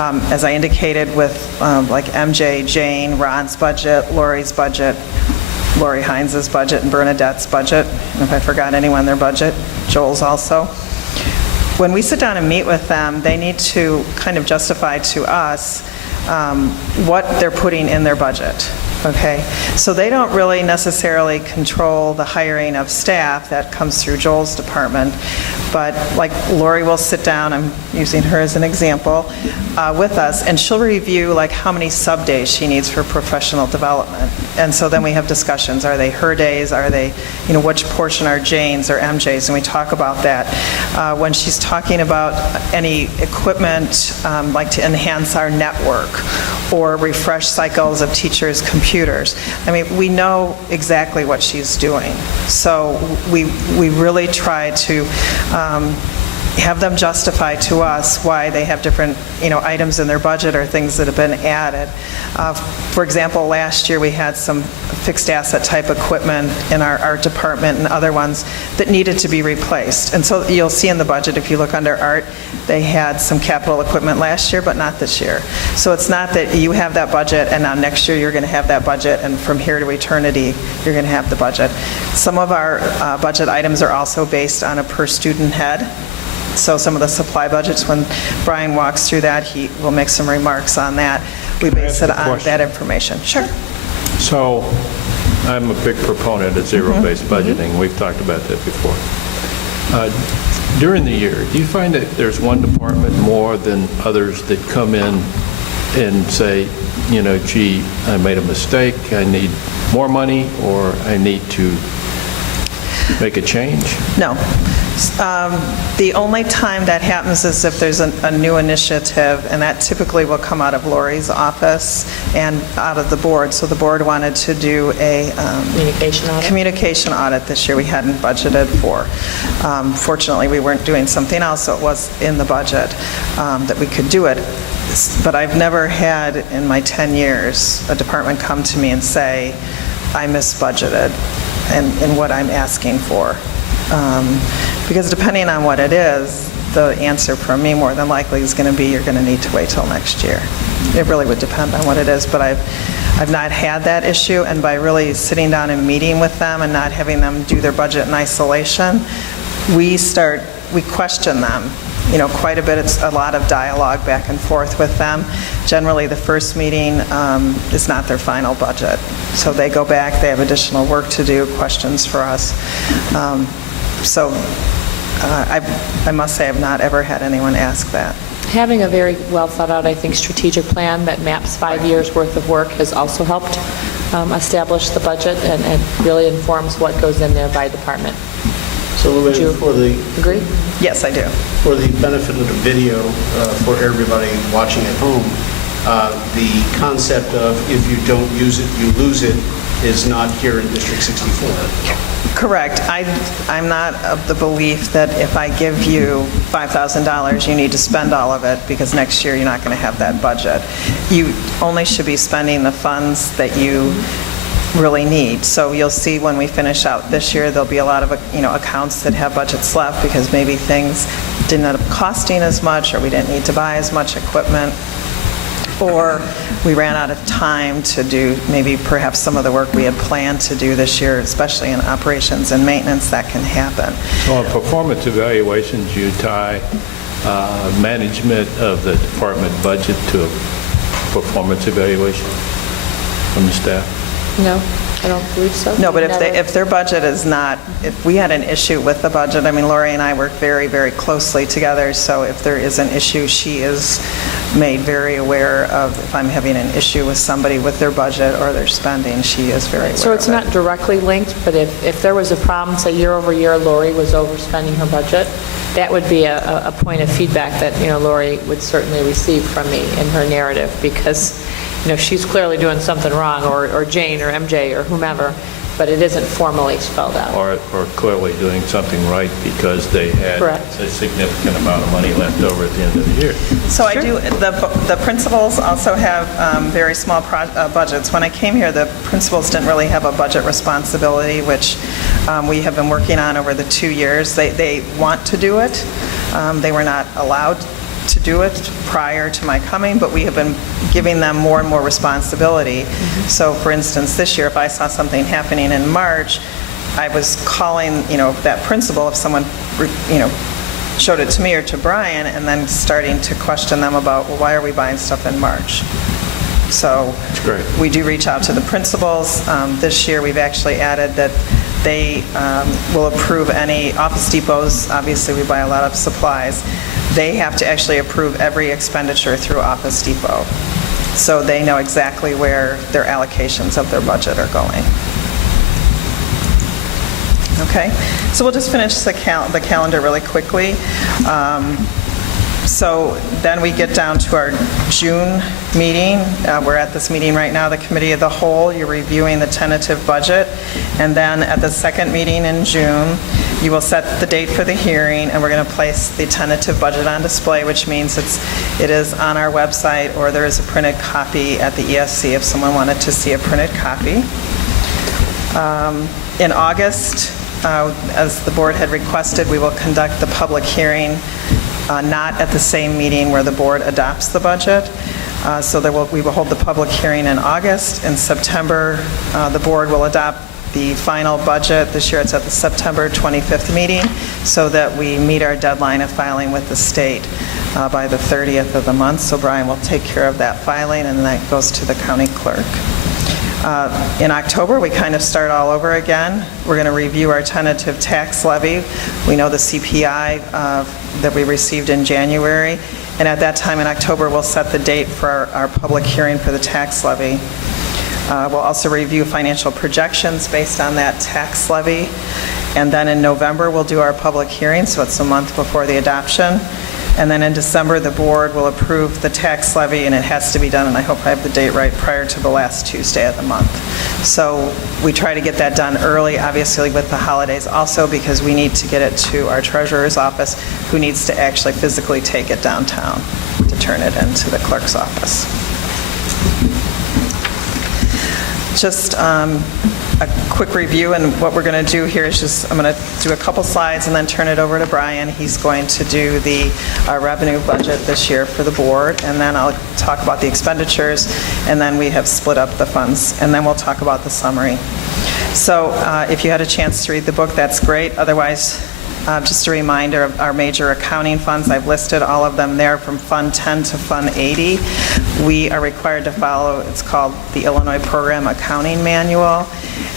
As I indicated with like MJ, Jane, Ron's budget, Lori's budget, Lori Hines' budget, and Bernadette's budget, and if I forgot anyone, their budget, Joel's also. When we sit down and meet with them, they need to kind of justify to us what they're putting in their budget, okay? So they don't really necessarily control the hiring of staff. That comes through Joel's department. But like Lori will sit down, I'm using her as an example, with us, and she'll review like how many sub-days she needs for professional development. And so then we have discussions. Are they her days? Are they, which portion are Jane's or MJ's? And we talk about that. When she's talking about any equipment, like to enhance our network or refresh cycles of teachers' computers, we know exactly what she's doing. So we really try to have them justify to us why they have different, items in their budget or things that have been added. For example, last year we had some fixed asset type equipment in our department and other ones that needed to be replaced. And so you'll see in the budget, if you look under art, they had some capital equipment last year, but not this year. So it's not that you have that budget and now next year you're going to have that budget, and from here to eternity you're going to have the budget. Some of our budget items are also based on a per student head. So some of the supply budgets, when Brian walks through that, he will make some remarks on that. We base it on that information. Sure. So I'm a big proponent of zero-based budgeting. We've talked about that before. During the year, do you find that there's one department more than others that come in and say, gee, I made a mistake, I need more money, or I need to make a change? No. The only time that happens is if there's a new initiative, and that typically will come out of Lori's office and out of the board. So the board wanted to do a communication audit this year we hadn't budgeted for. Fortunately, we weren't doing something else, so it was in the budget that we could do it. But I've never had, in my 10 years, a department come to me and say, I misbudgeted in what I'm asking for. Because depending on what it is, the answer from me more than likely is going to be, you're going to need to wait till next year. It really would depend on what it is, but I've not had that issue, and by really sitting down and meeting with them and not having them do their budget in isolation, we question them, quite a bit. It's a lot of dialogue back and forth with them. Generally, the first meeting is not their final budget. So they go back, they have additional work to do, questions for us. I must say I've not ever had anyone ask that. Having a very well thought out, I think, strategic plan that maps 5 years' worth of work has also helped establish the budget and really informs what goes in there by department. So Would you agree? Yes, I do. For the benefit of the video, for everybody watching at home, the concept of if you don't use it, you lose it is not here in District 64. Correct. I'm not of the belief that if I give you $5,000, you need to spend all of it, because next year you're not going to have that budget. You only should be spending the funds that you really need. So you'll see when we finish out this year, there'll be a lot of accounts that have budgets left because maybe things didn't end up costing as much, or we didn't need to buy as much equipment, or we ran out of time to do maybe perhaps some of the work we had planned to do this year, especially in operations and maintenance. That can happen. So on performance evaluations, you tie management of the department budget to a performance evaluation from the staff? No, I don't believe so. No, but Never. if their budget is not, if we had an issue with the budget, I mean, Lori and I work very, very closely together, so if there is an issue, she is made very aware of, if I'm having an issue with somebody with their budget or their spending, she is very aware of it. So it's not directly linked, but if there was a problem, say year over year, Lori was overspending her budget, that would be a point of feedback that, Lori would certainly receive from me in her narrative, because, she's clearly doing something wrong, or Jane or MJ or whomever, but it isn't formally spelled out. Or clearly doing something right because they had Correct. a significant amount of money left over at the end of the year. So I do, the principals also have very small budgets. When I came here, the principals didn't really have a budget responsibility, which we have been working on over the 2 years. They want to do it. They were not allowed to do it prior to my coming, but we have been giving them more and more responsibility. So for instance, this year, if I saw something happening in March, I was calling, that principal, if someone, showed it to me or to Brian, and then starting to question them about, well, why are we buying stuff in March? So great. we do reach out to the principals. This year, we've actually added that they will approve any Office Depots. Obviously, we buy a lot of supplies. They have to actually approve every expenditure through Office Depot, so they know exactly where their allocations of their budget are going. Okay, so we'll just finish the calendar really quickly. So then we get down to our June meeting. We're at this meeting right now, the Committee of the Whole. You're reviewing the tentative budget. And then at the second meeting in June, you will set the date for the hearing, and we're going to place the tentative budget on display, which means it is on our website, or there is a printed copy at the ESC if someone wanted to see a printed copy. In August, as the board had requested, we will conduct the public hearing, not at the same meeting where the board adopts the budget. So we will hold the public hearing in August. In September, the board will adopt the final budget. This year it's at the September 25th meeting, so that we meet our deadline of filing with the state by the 30th of the month. So Brian will take care of that filing, and that goes to the county clerk. In October, we kind of start all over again. We're going to review our tentative tax levy. We know the CPI that we received in January, and at that time in October, we'll set the date for our public hearing for the tax levy. We'll also review financial projections based on that tax levy, and then in November, we'll do our public hearing, so it's a month before the adoption. And then in December, the board will approve the tax levy, and it has to be done, and I hope I have the date right, prior to the last Tuesday of the month. So we try to get that done early, obviously with the holidays also, because we need to get it to our treasurer's office, who needs to actually physically take it downtown to turn it into the clerk's office. Just a quick review, and what we're going to do here is just, I'm going to do a couple slides and then turn it over to Brian. He's going to do the revenue budget this year for the board, and then I'll talk about the expenditures, and then we have split up the funds, and then we'll talk about the summary. So if you had a chance to read the book, that's great. Otherwise, just a reminder of our major accounting funds. I've listed all of them there from Fund 10 to Fund 80. We are required to follow, it's called the Illinois Program Accounting Manual,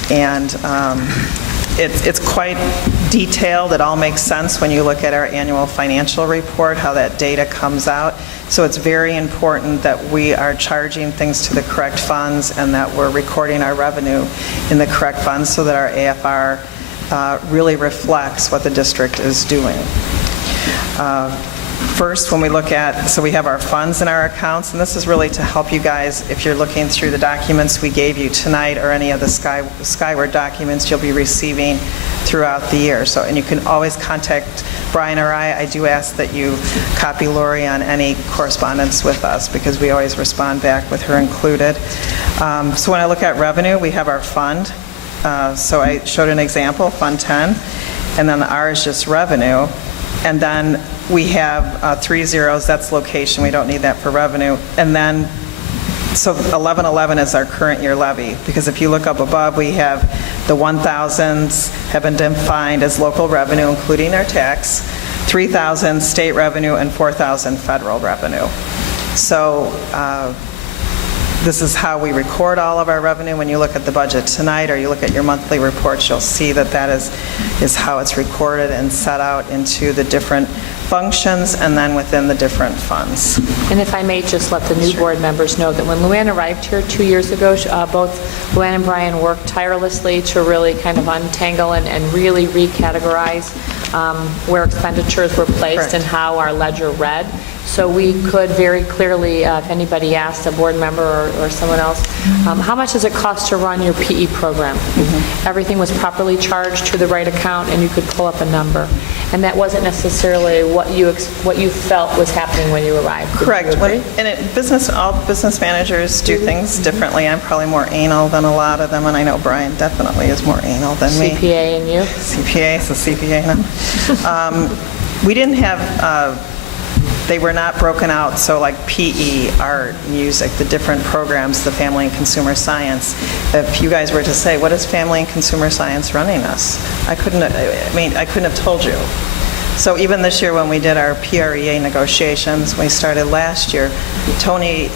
and it's quite detailed. It all makes sense when you look at our annual financial report, how that data comes out. So it's very important that we are charging things to the correct funds and that we're recording our revenue in the correct funds so that our AFR really reflects what the district is doing. First, when we look at, so we have our funds in our accounts, and this is really to help you guys if you're looking through the documents we gave you tonight or any of the Skyward documents you'll be receiving throughout the year. So, and you can always contact Brian or I do ask that you copy Lori on any correspondence with us because we always respond back with her included. So when I look at revenue, we have our fund. So I showed an example, Fund 10, and then the R is just revenue. And then we have 3 zeros, that's location, we don't need that for revenue. And then, so 1111 is our current year levy, because if you look up above, we have the 1,000s have been defined as local revenue, including our tax, 3,000 state revenue, and 4,000 federal revenue. So this is how we record all of our revenue. When you look at the budget tonight or you look at your monthly reports, you'll see that that is how it's recorded and set out into the different functions and then within the different funds. And if I may just let the new board members know that when Luann arrived here 2 years ago, both Luann and Brian worked tirelessly to really kind of untangle and really recategorize where expenditures were placed Correct. and how our ledger read. So we could very clearly, if anybody asked, a board member or someone else, how much does it cost to run your PE program? Everything was properly charged to the right account, and you could pull up a number. And that wasn't necessarily what you felt was happening when you arrived. Would you Correct. agree? All business managers do things differently. I'm probably more anal than a lot of them, and I know Brian definitely is more anal than me. CPA and you? CPA, so CPA now. We didn't have, they were not broken out, so like PE, art, music, the different programs, the family and consumer science. If you guys were to say, what is family and consumer science running us? I couldn't have told you. So even this year when we did our PREA negotiations, when we started last year, Tony,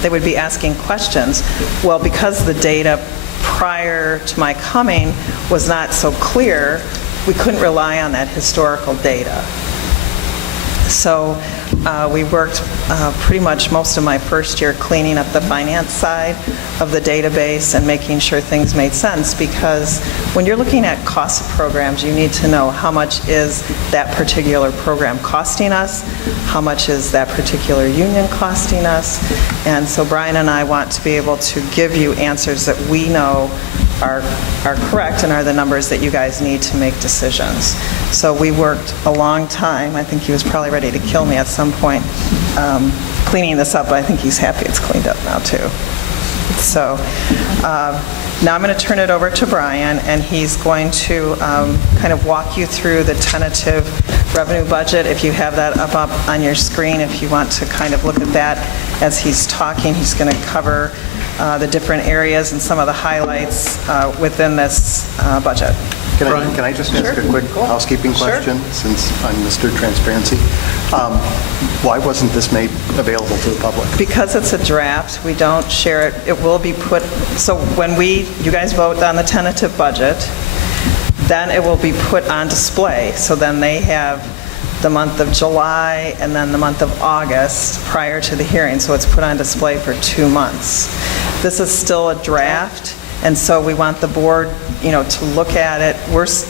they would be asking questions. Well, because the data prior to my coming was not so clear, we couldn't rely on that historical data. So we worked pretty much most of my first year cleaning up the finance side of the database and making sure things made sense, because when you're looking at cost of programs, you need to know how much is that particular program costing us, how much is that particular union costing us, and so Brian and I want to be able to give you answers that we know are correct and are the numbers that you guys need to make decisions. So we worked a long time. I think he was probably ready to kill me at some point cleaning this up, but I think he's happy it's cleaned up now too. So now I'm going to turn it over to Brian, and he's going to kind of walk you through the tentative revenue budget. If you have that up on your screen, if you want to kind of look at that as he's talking, he's going to cover the different areas and some of the highlights within this budget. Can I just ask a quick housekeeping question, since I'm Mr. Transparency? Why wasn't this made available to the public? Because it's a draft, we don't share it. It will be put, so when you guys vote on the tentative budget, then it will be put on display. So then they have the month of July and then the month of August prior to the hearing. So it's put on display for 2 months. This is still a draft, and so we want the board, to look at it.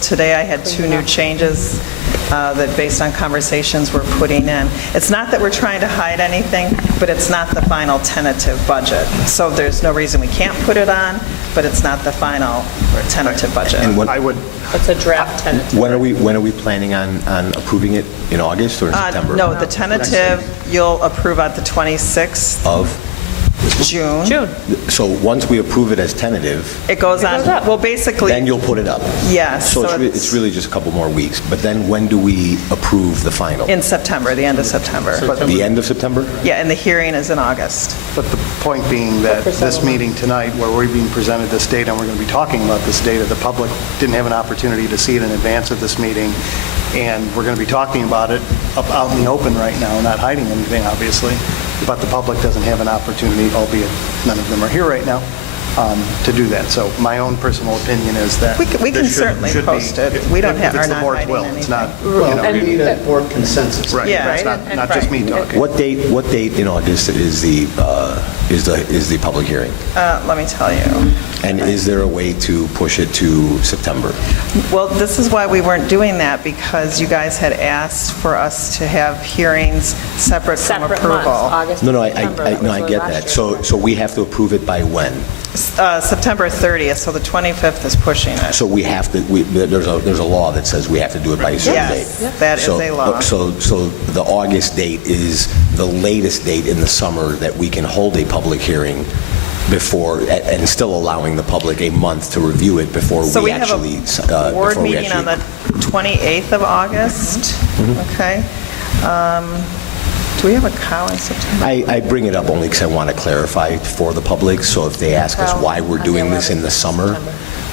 Today I had 2 new changes that based on conversations we're putting in. It's not that we're trying to hide anything, but it's not the final tentative budget. So there's no reason we can't put it on, but it's not the final tentative budget. And It's a draft tentative. when are we planning on approving it, in August or in September? No, the tentative you'll approve on the 26th. Of? June. June. So once we approve it as tentative, It goes on, goes up. well, basically, then you'll put it up. yes. So it's really just a couple more weeks. But then when do we approve the final? In September, the end of September. The end of September? Yeah, and the hearing is in August. But the point being that For several this meeting tonight, where we're being presented this data, and we're going to be talking about this data, the public didn't have an opportunity to see it in advance of this meeting, and we're going to be talking about it up out in the open right now, not hiding anything, obviously, but the public doesn't have an opportunity, albeit none of them are here right now, to do that. So my own personal opinion is that We can this certainly should be- post it. We don't have- if it's are the not board's hiding will. It's not, you know, And- We need a board consensus. right, Yeah. it's Right, not just me and- talking. What date in August is the public hearing? Let me tell you. And is there a way to push it to September? Well, this is why we weren't doing that, because you guys had asked for us to have hearings separate from Separate months, approval. August, No, September. I That was get last that. year. So we have to approve it by when? September 30th, so the 25th is pushing it. So we have to, there's a law that says we have to do it by a certain date. Yes, that is a law. So the August date is the latest date in the summer that we can hold a public hearing before, and still allowing the public a month to review it before So we we have actually... a board meeting on the 28th of August, okay? Do we have a cow in September? I bring it up only because I want to clarify for the public, so if they ask us Well, why we're on doing the this in the 11th summer,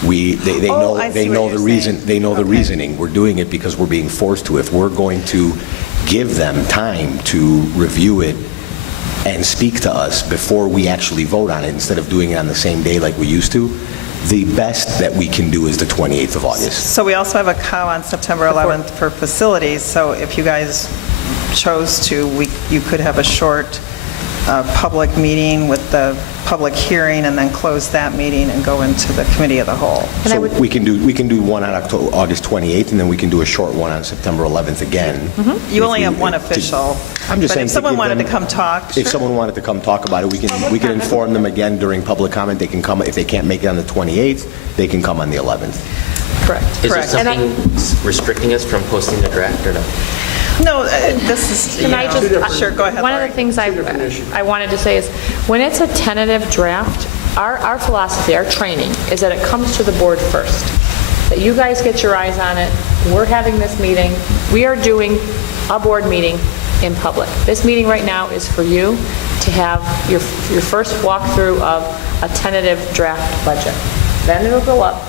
September. they Oh, know, I they see know what the you're reason, saying. they know the Okay. reasoning. We're doing it because we're being forced to. If we're going to give them time to review it and speak to us before we actually vote on it, instead of doing it on the same day like we used to, the best that we can do is the 28th of August. So we also have a cow on September 11th for facilities, so if you guys chose to, you could have a short public meeting with the public hearing and then close that meeting and go into the committee of the whole. So we can do one on August 28th, and then we can do a short one on September 11th again. You only If have we- one to- official. I'm just saying But if to someone give wanted to them- come talk, If sure. someone wanted to come talk about it, we can inform them again during public comment. They can come, if they can't make it on the 28th, they can come on the 11th. Correct. Is there Correct. something restricting us from posting the draft or no? No, this is, you Can I know, just, sure, go ahead, one of Lori. the things I wanted to say is, when it's a tentative draft, our philosophy, our training, is that it comes to the board first. That you guys get your eyes on it, we're having this meeting, we are doing a board meeting in public. This meeting right now is for you to have your first walkthrough of a tentative draft budget. Then it'll go up,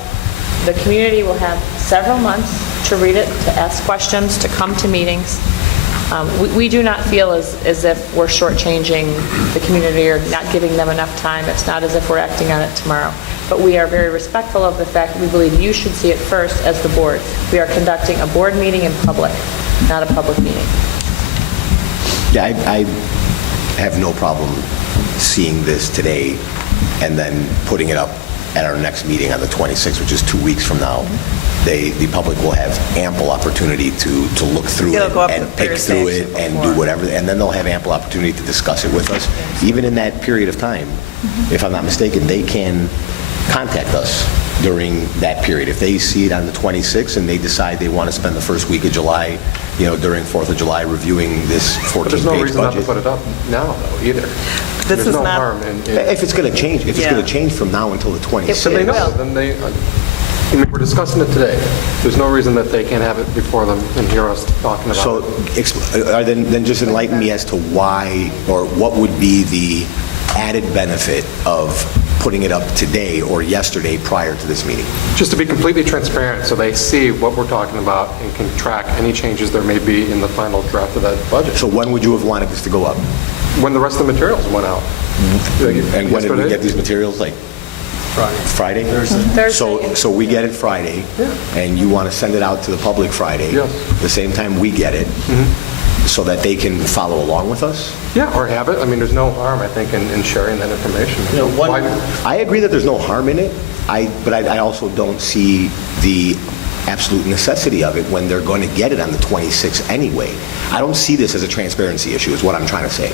the community will have several months to read it, to ask questions, to come to meetings. We do not feel as if we're shortchanging the community or not giving them enough time. It's not as if we're acting on it tomorrow. But we are very respectful of the fact that we believe you should see it first as the board. We are conducting a board meeting in public, not a public meeting. Yeah, I have no problem seeing this today and then putting it up at our next meeting on the 26th, which is 2 weeks from now. The public will have ample opportunity to look through It'll it go up and the pick Thursday through it and do before. whatever, and then they'll have ample opportunity to discuss it with us. Even in that period of time, if I'm not mistaken, they can contact us during that period. If they see it on the 26th and they decide they want to spend the first week of July, during 4th of July, reviewing this 14-page budget. But there's no reason not to put it up now, though, either. This There's is no not- harm in... If it's going to change, if it's Yeah. going to change from now until the 26th. So they know, then they, I mean, we're discussing it today. There's no reason that they can't have it before them and hear us talking about So, it. then just enlighten me as to why, or what would be the added benefit of putting it up today or yesterday prior to this meeting? Just to be completely transparent, so they see what we're talking about and can track any changes there may be in the final draft of that budget. So when would you have wanted this to go up? When the rest of the materials went out. And when did we Yesterday? get these materials, like? Friday? Thursday. So we get it Friday, and you want to send it out to the public Friday? Yes. The same time we get it, so that they can follow along with us? Yeah, or have it. I mean, there's no harm, I think, in sharing that information. Why- I agree that there's no harm in it, but I also don't see the absolute necessity of it when they're going to get it on the 26th anyway. I don't see this as a transparency issue, is what I'm trying to say.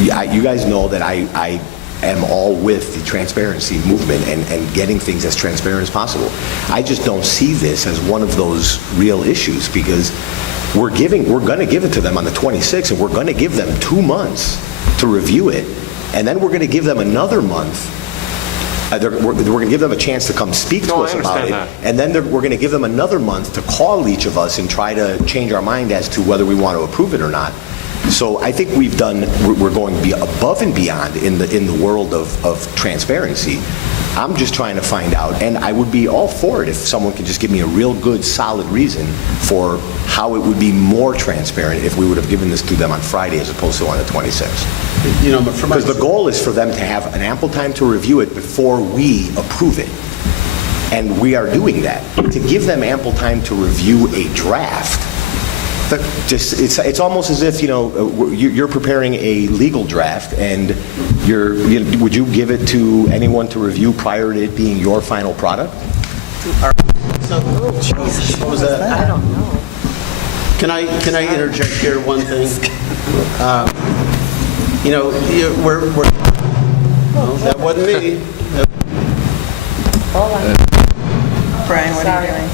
You guys know that I am all with the transparency movement and getting things as transparent as possible. I just don't see this as one of those real issues, because we're going to give it to them on the 26th, and we're going to give them 2 months to review it and then we're going to give them another month. We're going to give them a chance to come speak to No, I us about it. understand And then we're going to give them another month to call each of us and try to change our mind as to whether we want to approve it or not. So I think we're going to be above and beyond in the world of transparency. I'm just trying to find out, and I would be all for it if someone could just give me a real good, solid reason for how it would be more transparent if we would have given this to them on Friday as opposed to on the 26th. You know, but from Because the goal is for them to have an ample time to review it before we approve it. And we are doing that. To give them ample time to review a draft, it's almost as if, you're preparing a legal draft, and would you give it to anyone to review prior to it being your final product? So, what was that? I don't know. Can I interject here one thing? That wasn't me. Hold on. Brian, what are you Sorry. doing?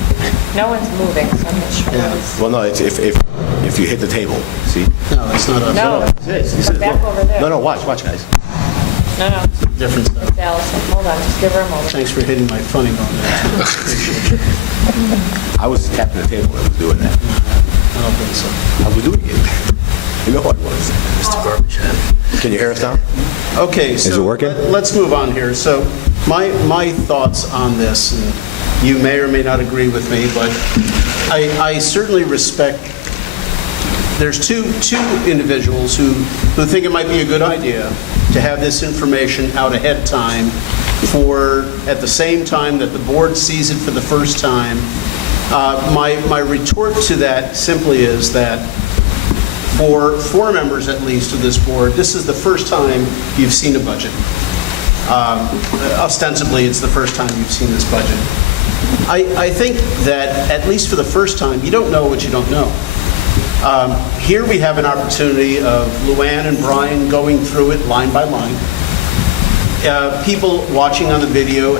No one's moving, so I'm not sure what is. Well, no, it's if you hit the table, see? No, it's not us. No, come back over there. No, watch, guys. No, Different stuff. it's Allison. Hold on, just give her a moment. Thanks for hitting my funny bone there. Appreciate it. I was tapping the table when I was doing that. I don't think so. I was doing it. You know I was. Mr. Garbage Head. Can you hear us now? Okay, so it working? let's move on here. So my thoughts on this, and you may or may not agree with me, but I certainly respect, there's two individuals who think it might be a good idea to have this information out ahead of time at the same time that the board sees it for the first time. My retort to that simply is that for 4 members at least of this board, this is the first time you've seen a budget. Ostensibly, it's the first time you've seen this budget. I think that, at least for the first time, you don't know what you don't know. Here we have an opportunity of Luann and Brian going through it line by line. People watching on the video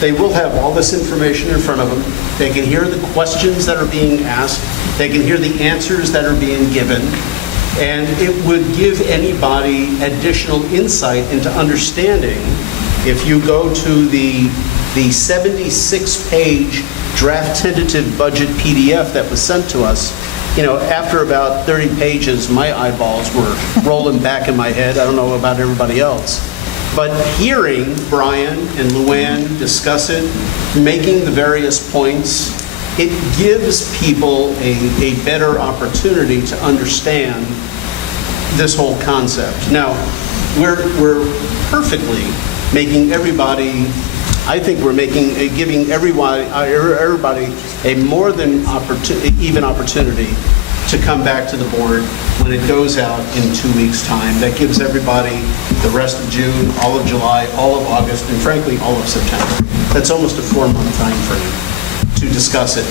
they will have all this information in front of them. They can hear the questions that are being asked. They can hear the answers that are being given. And it would give anybody additional insight into understanding. If you go to the 76-page draft tentative budget PDF that was sent to us, after about 30 pages, my eyeballs were rolling back in my head. I don't know about everybody else. But hearing Brian and Luann discuss it, making the various points, it gives people a better opportunity to understand this whole concept. Now, we're perfectly making everybody, I think we're giving everybody a more than even opportunity to come back to the board when it goes out in 2 weeks' time. That gives everybody the rest of June, all of July, all of August, and frankly, all of September. That's almost a 4-month time frame to discuss it.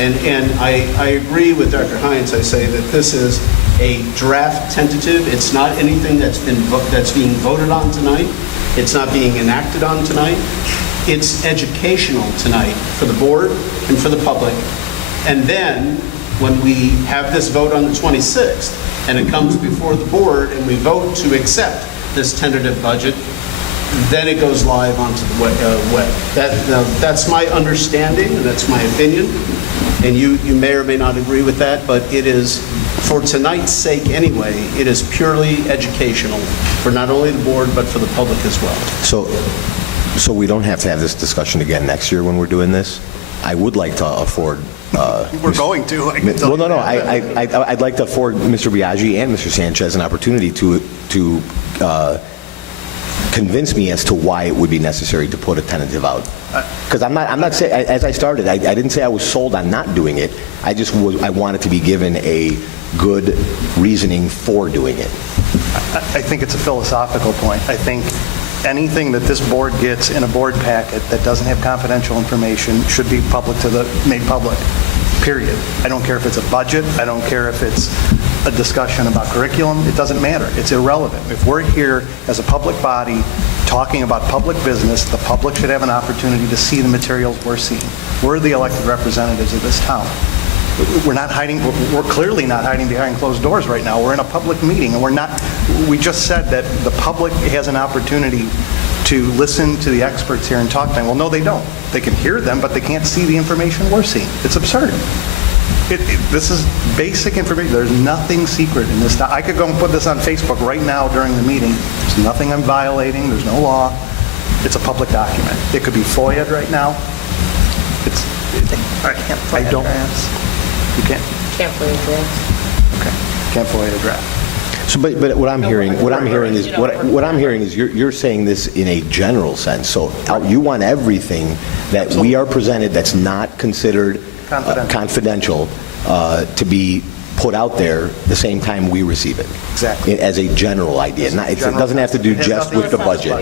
And I agree with Dr. Hines. I say that this is a draft tentative. It's not anything that's being voted on tonight. It's not being enacted on tonight. It's educational tonight for the board and for the public. And then, when we have this vote on the 26th, and it comes before the board, and we vote to accept this tentative budget, then it goes live onto the web. That's my understanding, and that's my opinion, and you may or may not agree with that, but it is, for tonight's sake anyway, it is purely educational for not only the board, but for the public as well. So we don't have to have this discussion again next year when we're doing this? I would like to afford... We're going to. Well, no. I'd like to afford Mr. Biaggi and Mr. Sanchez an opportunity to convince me as to why it would be necessary to put a tentative out. Because I'm not saying, as I started, I didn't say I was sold on not doing it. I wanted to be given a good reasoning for doing it. I think it's a philosophical point. I think anything that this board gets in a board packet that doesn't have confidential information should be made public, period. I don't care if it's a budget. I don't care if it's a discussion about curriculum. It doesn't matter. It's irrelevant. If we're here as a public body talking about public business, the public should have an opportunity to see the materials we're seeing. We're the elected representatives of this town. We're not hiding, we're clearly not hiding behind closed doors right now. We're in a public meeting, and we just said that the public has an opportunity to listen to the experts here and talk to them. Well, no, they don't. They can hear them, but they can't see the information we're seeing. It's absurd. This is basic information. There's nothing secret in this. I could go and put this on Facebook right now during the meeting. There's nothing I'm violating. There's no law. It's a public document. It could be FOIA'd right now. I don't. You can't? Can't play a draft. Okay. Can't FOIA a draft. So, but what I'm hearing is you're saying this in a general sense. So you want everything that we are presented that's not considered confidential to be put out there the same time we receive it. Exactly. As a general idea. It doesn't have to do just with the budget.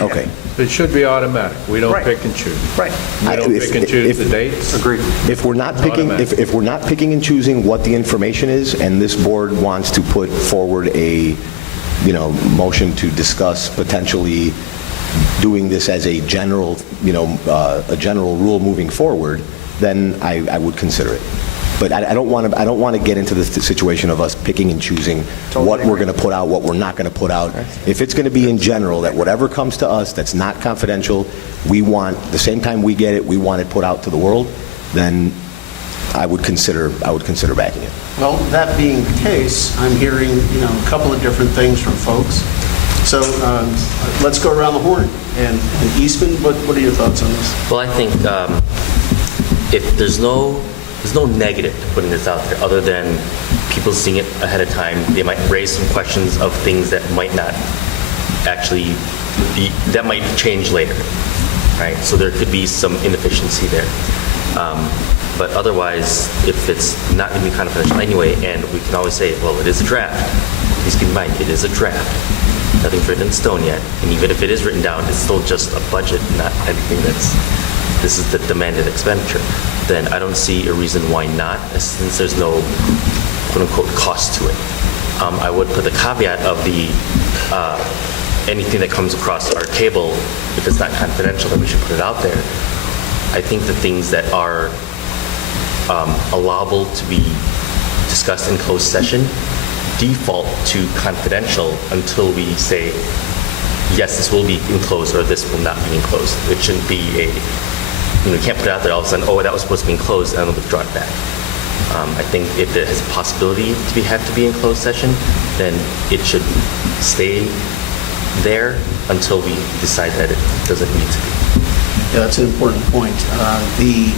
Okay. It should be automatic. We don't Right. pick and choose. Right. We don't pick and choose the dates. Agreed. If we're not picking, if we're not picking and choosing what the information is, and this board wants to put forward a, motion to discuss potentially doing this as a general, a general rule moving forward, then I would consider it. But I don't want to get into the situation of us picking and choosing what we're going to put out, what we're not going to put out. If it's going to be in general, that whatever comes to us that's not confidential, we want, the same time we get it, we want it put out to the world, then I would consider backing it. Well, that being the case, I'm hearing, a couple of different things from folks. So let's go around the horn. And Eastman, what are your thoughts on this? Well, I think if there's no negative to putting this out there other than people seeing it ahead of time. They might raise some questions of things that might not actually be, that might change later, right? So there could be some inefficiency there. But otherwise, if it's not going to be confidential anyway, and we can always say, well, it is a draft. Please keep in mind, it is a draft. Nothing's written in stone yet. And even if it is written down, it's still just a budget, not anything this is the demanded expenditure. Then I don't see a reason why not, since there's no quote-unquote cost to it. I would put the caveat of the anything that comes across our table, if it's not confidential, then we should put it out there. I think the things that are allowable to be discussed in closed session default to confidential until we say, yes, this will be enclosed or this will not be enclosed. It shouldn't be you can't put it out there all of a sudden, oh, that was supposed to be enclosed, and then withdraw it back. I think if it has a possibility to have to be in closed session, then it should stay there until we decide that it doesn't need to be. Yeah, that's an important point. The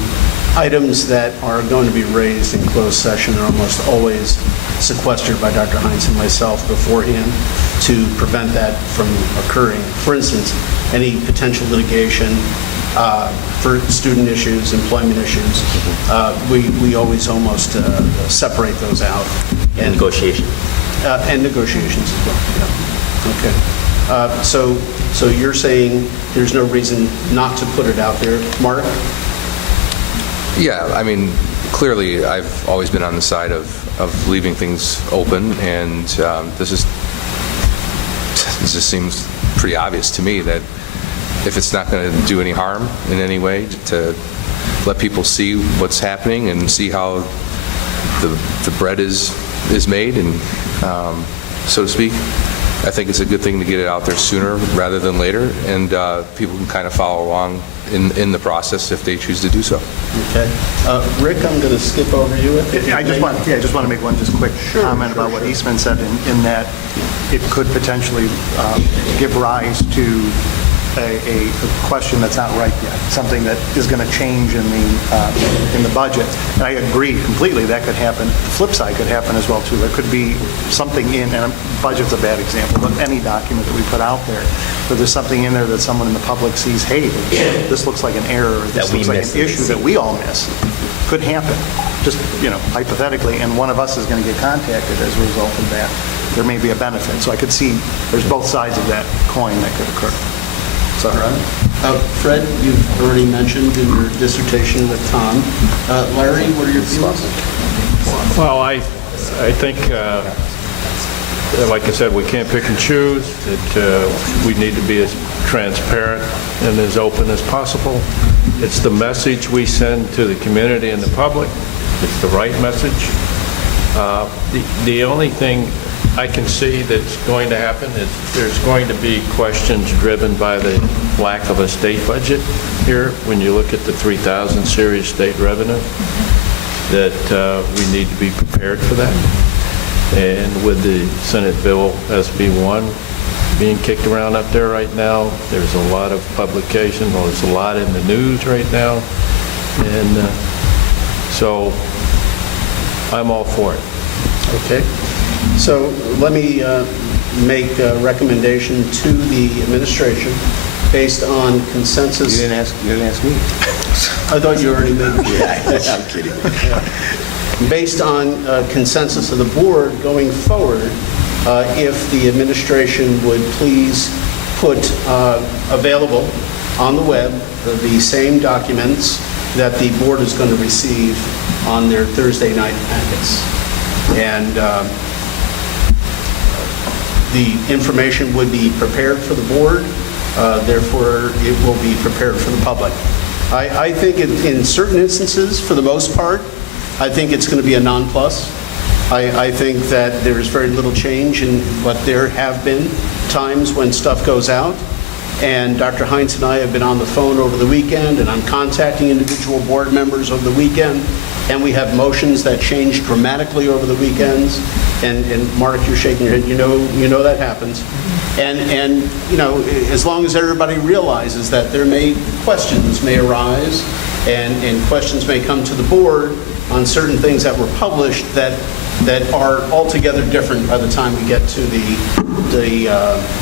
items that are going to be raised in closed session are almost always sequestered by Dr. Heinz and myself beforehand to prevent that from occurring. For instance, any potential litigation for student issues, employment issues, we always almost separate those out. And negotiation. And negotiations as well, yeah. Okay. So you're saying there's no reason not to put it out there. Mark? Yeah, I mean, clearly, I've always been on the side of leaving things open, and this just seems pretty obvious to me that if it's not going to do any harm in any way to let people see what's happening and see how the bread is made, and so to speak, I think it's a good thing to get it out there sooner rather than later, and people can kind of follow along in the process if they choose to do so. Okay. Rick, I'm going to skip over you. I just want to make one quick comment about what Eastman said in that it could potentially give rise to a question that's not ripe yet, something that is going to change in the budget. And I agree completely that could happen. The flip side could happen as well too. There could be something in, and budget's a bad example, but any document that we put out there, where there's something in there that someone in the public sees, hey, this looks like an error, or this looks like an issue that we all miss. Could happen, just hypothetically, and one of us is going to get contacted as a result of that. There may be a benefit. So I could see there's both sides of that coin that could occur. So, Fred, you've already mentioned in your dissertation with Tom. Larry, what are your feelings? Well, I think, like I said, we can't pick and choose. We need to be as transparent and as open as possible. It's the message we send to the community and the public. It's the right message. The only thing I can see that's going to happen is there's going to be questions driven by the lack of a state budget here when you look at the 3,000 series state revenue, that we need to be prepared for that. And with the Senate Bill SB 1 being kicked around up there right now, there's a lot of publication, there's a lot in the news right now, and so I'm all for it. Okay. So let me make a recommendation to the administration based on consensus. You didn't ask me. I thought you already made it. Yeah, I'm kidding. Based on consensus of the board going forward, if the administration would please put available on the web the same documents that the board is going to receive on their Thursday night packets. And the information would be prepared for the board, therefore it will be prepared for the public. I think in certain instances, for the most part, I think it's going to be a non-plus. I think that there's very little change but there have been times when stuff goes out. And Dr. Heinz and I have been on the phone over the weekend, and I'm contacting individual board members over the weekend, and we have motions that change dramatically over the weekends. And Mark, you're shaking your head. You know that happens. And you know, as long as everybody realizes that questions may arise, and questions may come to the board on certain things that were published that are altogether different by the time we get to the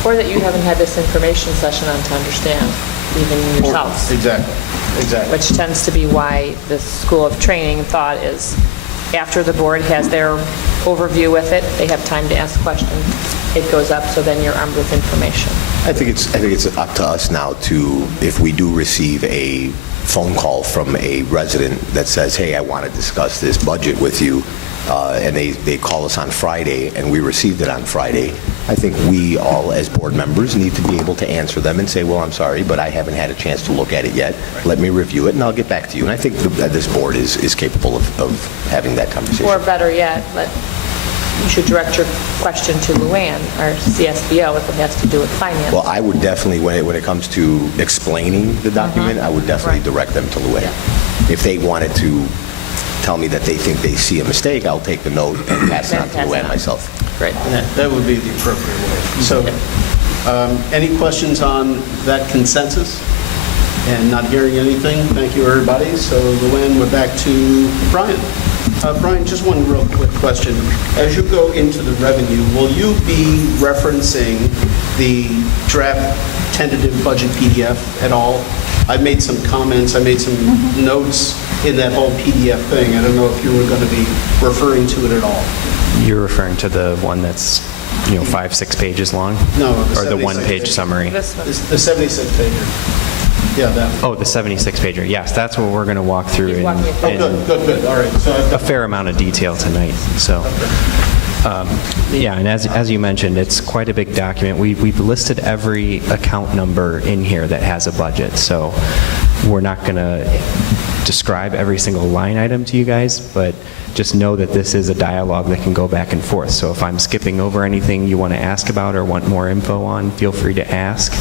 Or that you haven't had this information session on to understand, even yourselves. Exactly. Which tends to be why the School of Training thought is, after the board has their overview with it, they have time to ask questions, it goes up, so then you're armed with information. I think it's up to us now to, if we do receive a phone call from a resident that says, hey, I want to discuss this budget with you, and they call us on Friday, and we received it on Friday, I think we all, as board members, need to be able to answer them and say, well, I'm sorry, but I haven't had a chance to look at it yet. Let me review it, and I'll get back to you. And I think that this board is capable of having that conversation. Or better yet, you should direct your question to Luann, our CSBO, if it has to do with finance. Well, I would definitely, when it comes to explaining the document, I would definitely direct them to Luann. If they wanted to tell me that they think they see a mistake, I'll take the note and pass it on to Luann myself. Great. That would be the appropriate way. So, any questions on that consensus? And not hearing anything, thank you, everybody. So, Luann, we're back to Brian. Brian, just one real quick question. As you go into the revenue, will you be referencing the draft tentative budget PDF at all? I've made some comments, I made some notes in that whole PDF thing. I don't know if you were going to be referring to it at all. You're referring to the one that's, 5-6 pages long? No, Or the 76 one-page pager. summary? This one. The 76 pager. Yeah, that one. Oh, the 76-pager. Yes, that's what we're going to walk through He's in walking it through. Oh, good. All right. So I've a got fair amount of detail tonight. So, yeah, and as you mentioned, it's quite a big document. We've listed every account number in here that has a budget. So we're not going to describe every single line item to you guys, but just know that this is a dialogue that can go back and forth. So if I'm skipping over anything you want to ask about or want more info on, feel free to ask.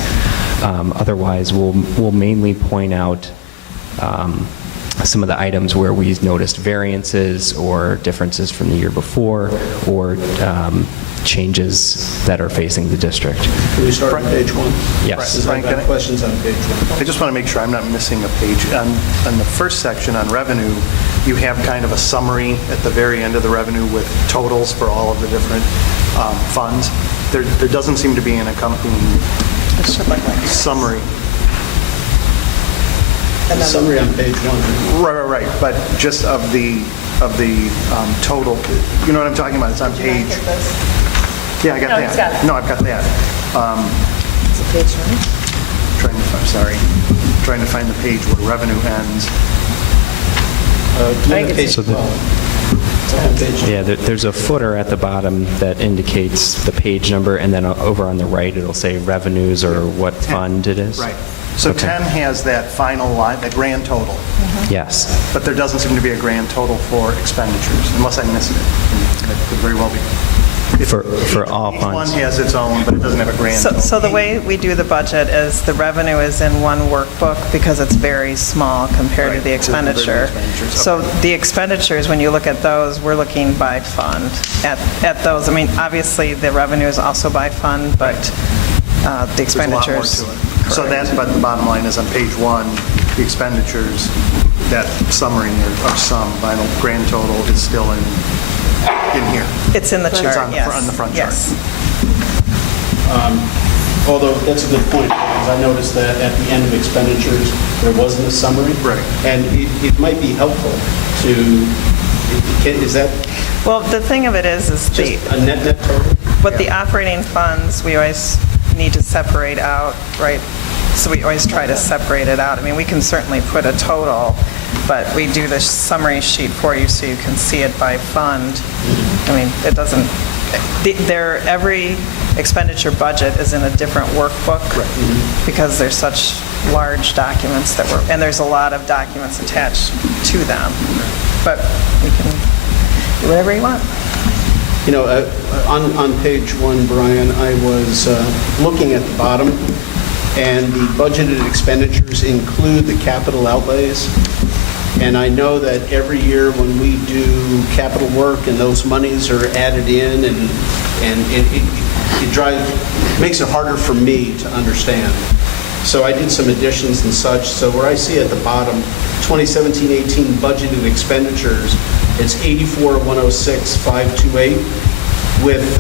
Otherwise, we'll mainly point out some of the items where we noticed variances or differences from the year before, or changes that are facing the district. Can we start on page 1? Yes. Because I've got questions on page 1. I just want to make sure I'm not missing a page. On the first section on revenue, you have kind of a summary at the very end of the revenue with totals for all of the different funds. There doesn't seem to be an accompanying It should look like this. summary. And then- Summary on page 1. Right. But just of the total, you know what I'm talking about? It's on Did you not page. get this? Yeah, I got No, that. he's got it. No, I've got that. It's a page, right? Trying to find the page where revenue ends. think it's- Page So the- 12. It's on page Yeah, there's a footer at the bottom that indicates the page number, and then over on the right, it'll say revenues or what fund it is. Right. So Okay. 10 has that final line, that grand total, Yes. but there doesn't seem to be a grand total for expenditures, unless I missed it. That could very well be. For all Each one funds. has its own, but it doesn't have a grand total. So the way we do the budget is the revenue is in one workbook because it's very small compared to the Right. expenditure. So the expenditures, when you look at those, we're looking by fund at those. I mean, obviously, the revenue is also by fund, but the There's a lot more expenditures. to it. So that's, but the bottom line is on page 1, the expenditures, that summary or sum, final grand total is still in here. It's in the It's chart, on the yes. on the front chart. Yes. Although, that's a good point, because I noticed that at the end of expenditures, there wasn't a summary. Right. And it might be helpful is that Well, the thing of it is just the, a net total? but the operating funds, we always need to separate out, right? So we always try to separate it out. I mean, we can certainly put a total, but we do the summary sheet for you so you can see it by fund. I mean, it doesn't, every expenditure budget is in a different workbook because they're such large documents and there's a lot of documents attached to them. But we can do whatever you want. You know, on page 1, Brian, I was looking at the bottom, and the budgeted expenditures include the capital outlays. And I know that every year when we do capital work and those monies are added in, and it makes it harder for me to understand. So I did some additions and such. So where I see at the bottom, 2017-18 budgeted expenditures, it's 84,106,528 with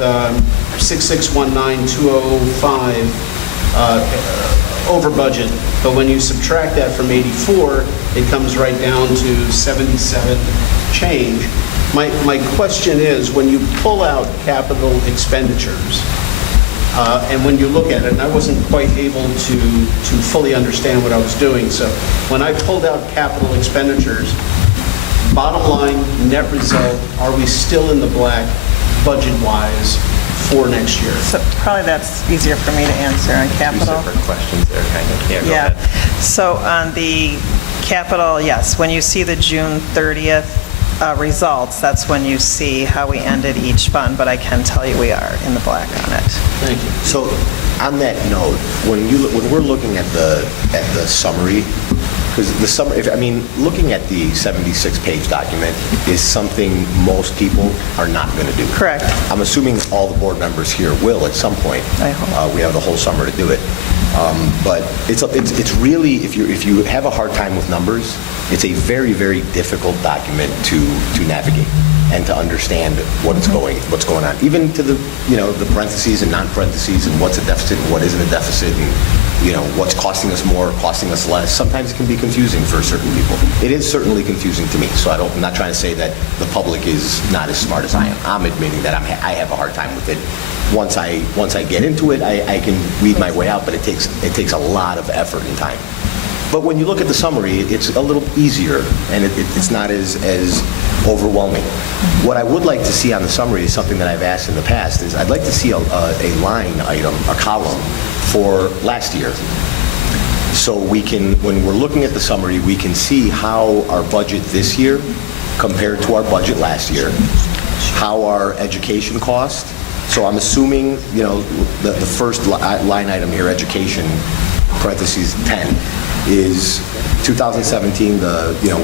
6619,2005 over budget. But when you subtract that from 84, it comes right down to 77 change. My question is, when you pull out capital expenditures, and when you look at it, and I wasn't quite able to fully understand what I was doing, so when I pulled out capital expenditures, bottom line, net result, are we still in the black budget-wise for next year? So probably that's easier for me to answer on capital. Two separate questions there, kind of. Yeah, go Yeah. ahead. So on the capital, yes, when you see the June 30th results, that's when you see how we ended each fund, but I can tell you we are in the black on it. Thank you. So on that note, when we're looking at the summary, because the summary, looking at the 76-page document is something most people are not going to do. Correct. I'm assuming all the board members here will at some point. I hope. We have the whole summer to do it. But it's really, if you have a hard time with numbers, it's a very, very difficult document to navigate and to understand what's going on. Even to the parentheses and non-parentheses and what's a deficit and what isn't a deficit and what's costing us more, costing us less. Sometimes it can be confusing for certain people. It is certainly confusing to me. So I'm not trying to say that the public is not as smart as I am. I'm admitting that I have a hard time with it. Once I get into it, I can weed my way out, but it takes a lot of effort and time. But when you look at the summary, it's a little easier, and it's not as overwhelming. What I would like to see on the summary is something that I've asked in the past, is I'd like to see a line item, a column for last year. So we can, when we're looking at the summary, we can see how our budget this year compared to our budget last year, how our education cost. So I'm assuming, the first line item here, education, parentheses 10, is 2017,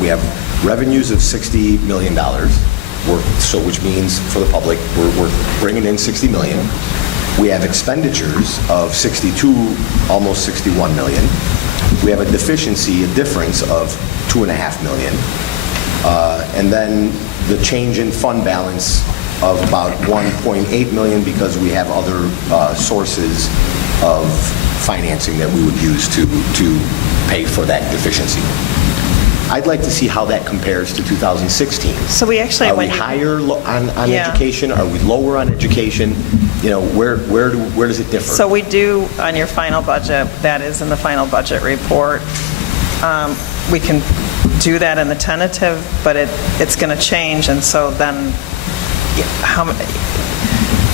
we have revenues of $60 million, which means for the public, we're bringing in $60 million. We have expenditures of 62, almost 61 million. We have a difference of $2.5 million. And then the change in fund balance of about 1.8 million because we have other sources of financing that we would use to pay for that deficiency. I'd like to see how that compares to 2016. So we actually... Are we higher on Yeah. education? Are we lower on education? Where does it differ? So we do, on your final budget, that is in the final budget report. We can do that in the tentative, but it's going to change, and so then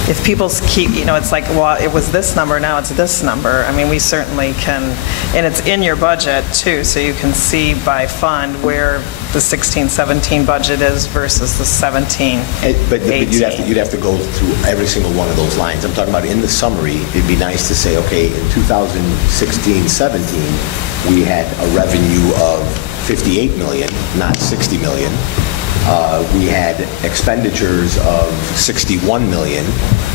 if people keep, it's like, well, it was this number, now it's this number. I mean, we certainly can, and it's in your budget too, so you can see by fund where the 16-17 budget is versus the 17-18. But you'd have to go through every single one of those lines. I'm talking about in the summary, it'd be nice to say, okay, in 2016-17, we had a revenue of 58 million, not 60 million. We had expenditures of 61 million.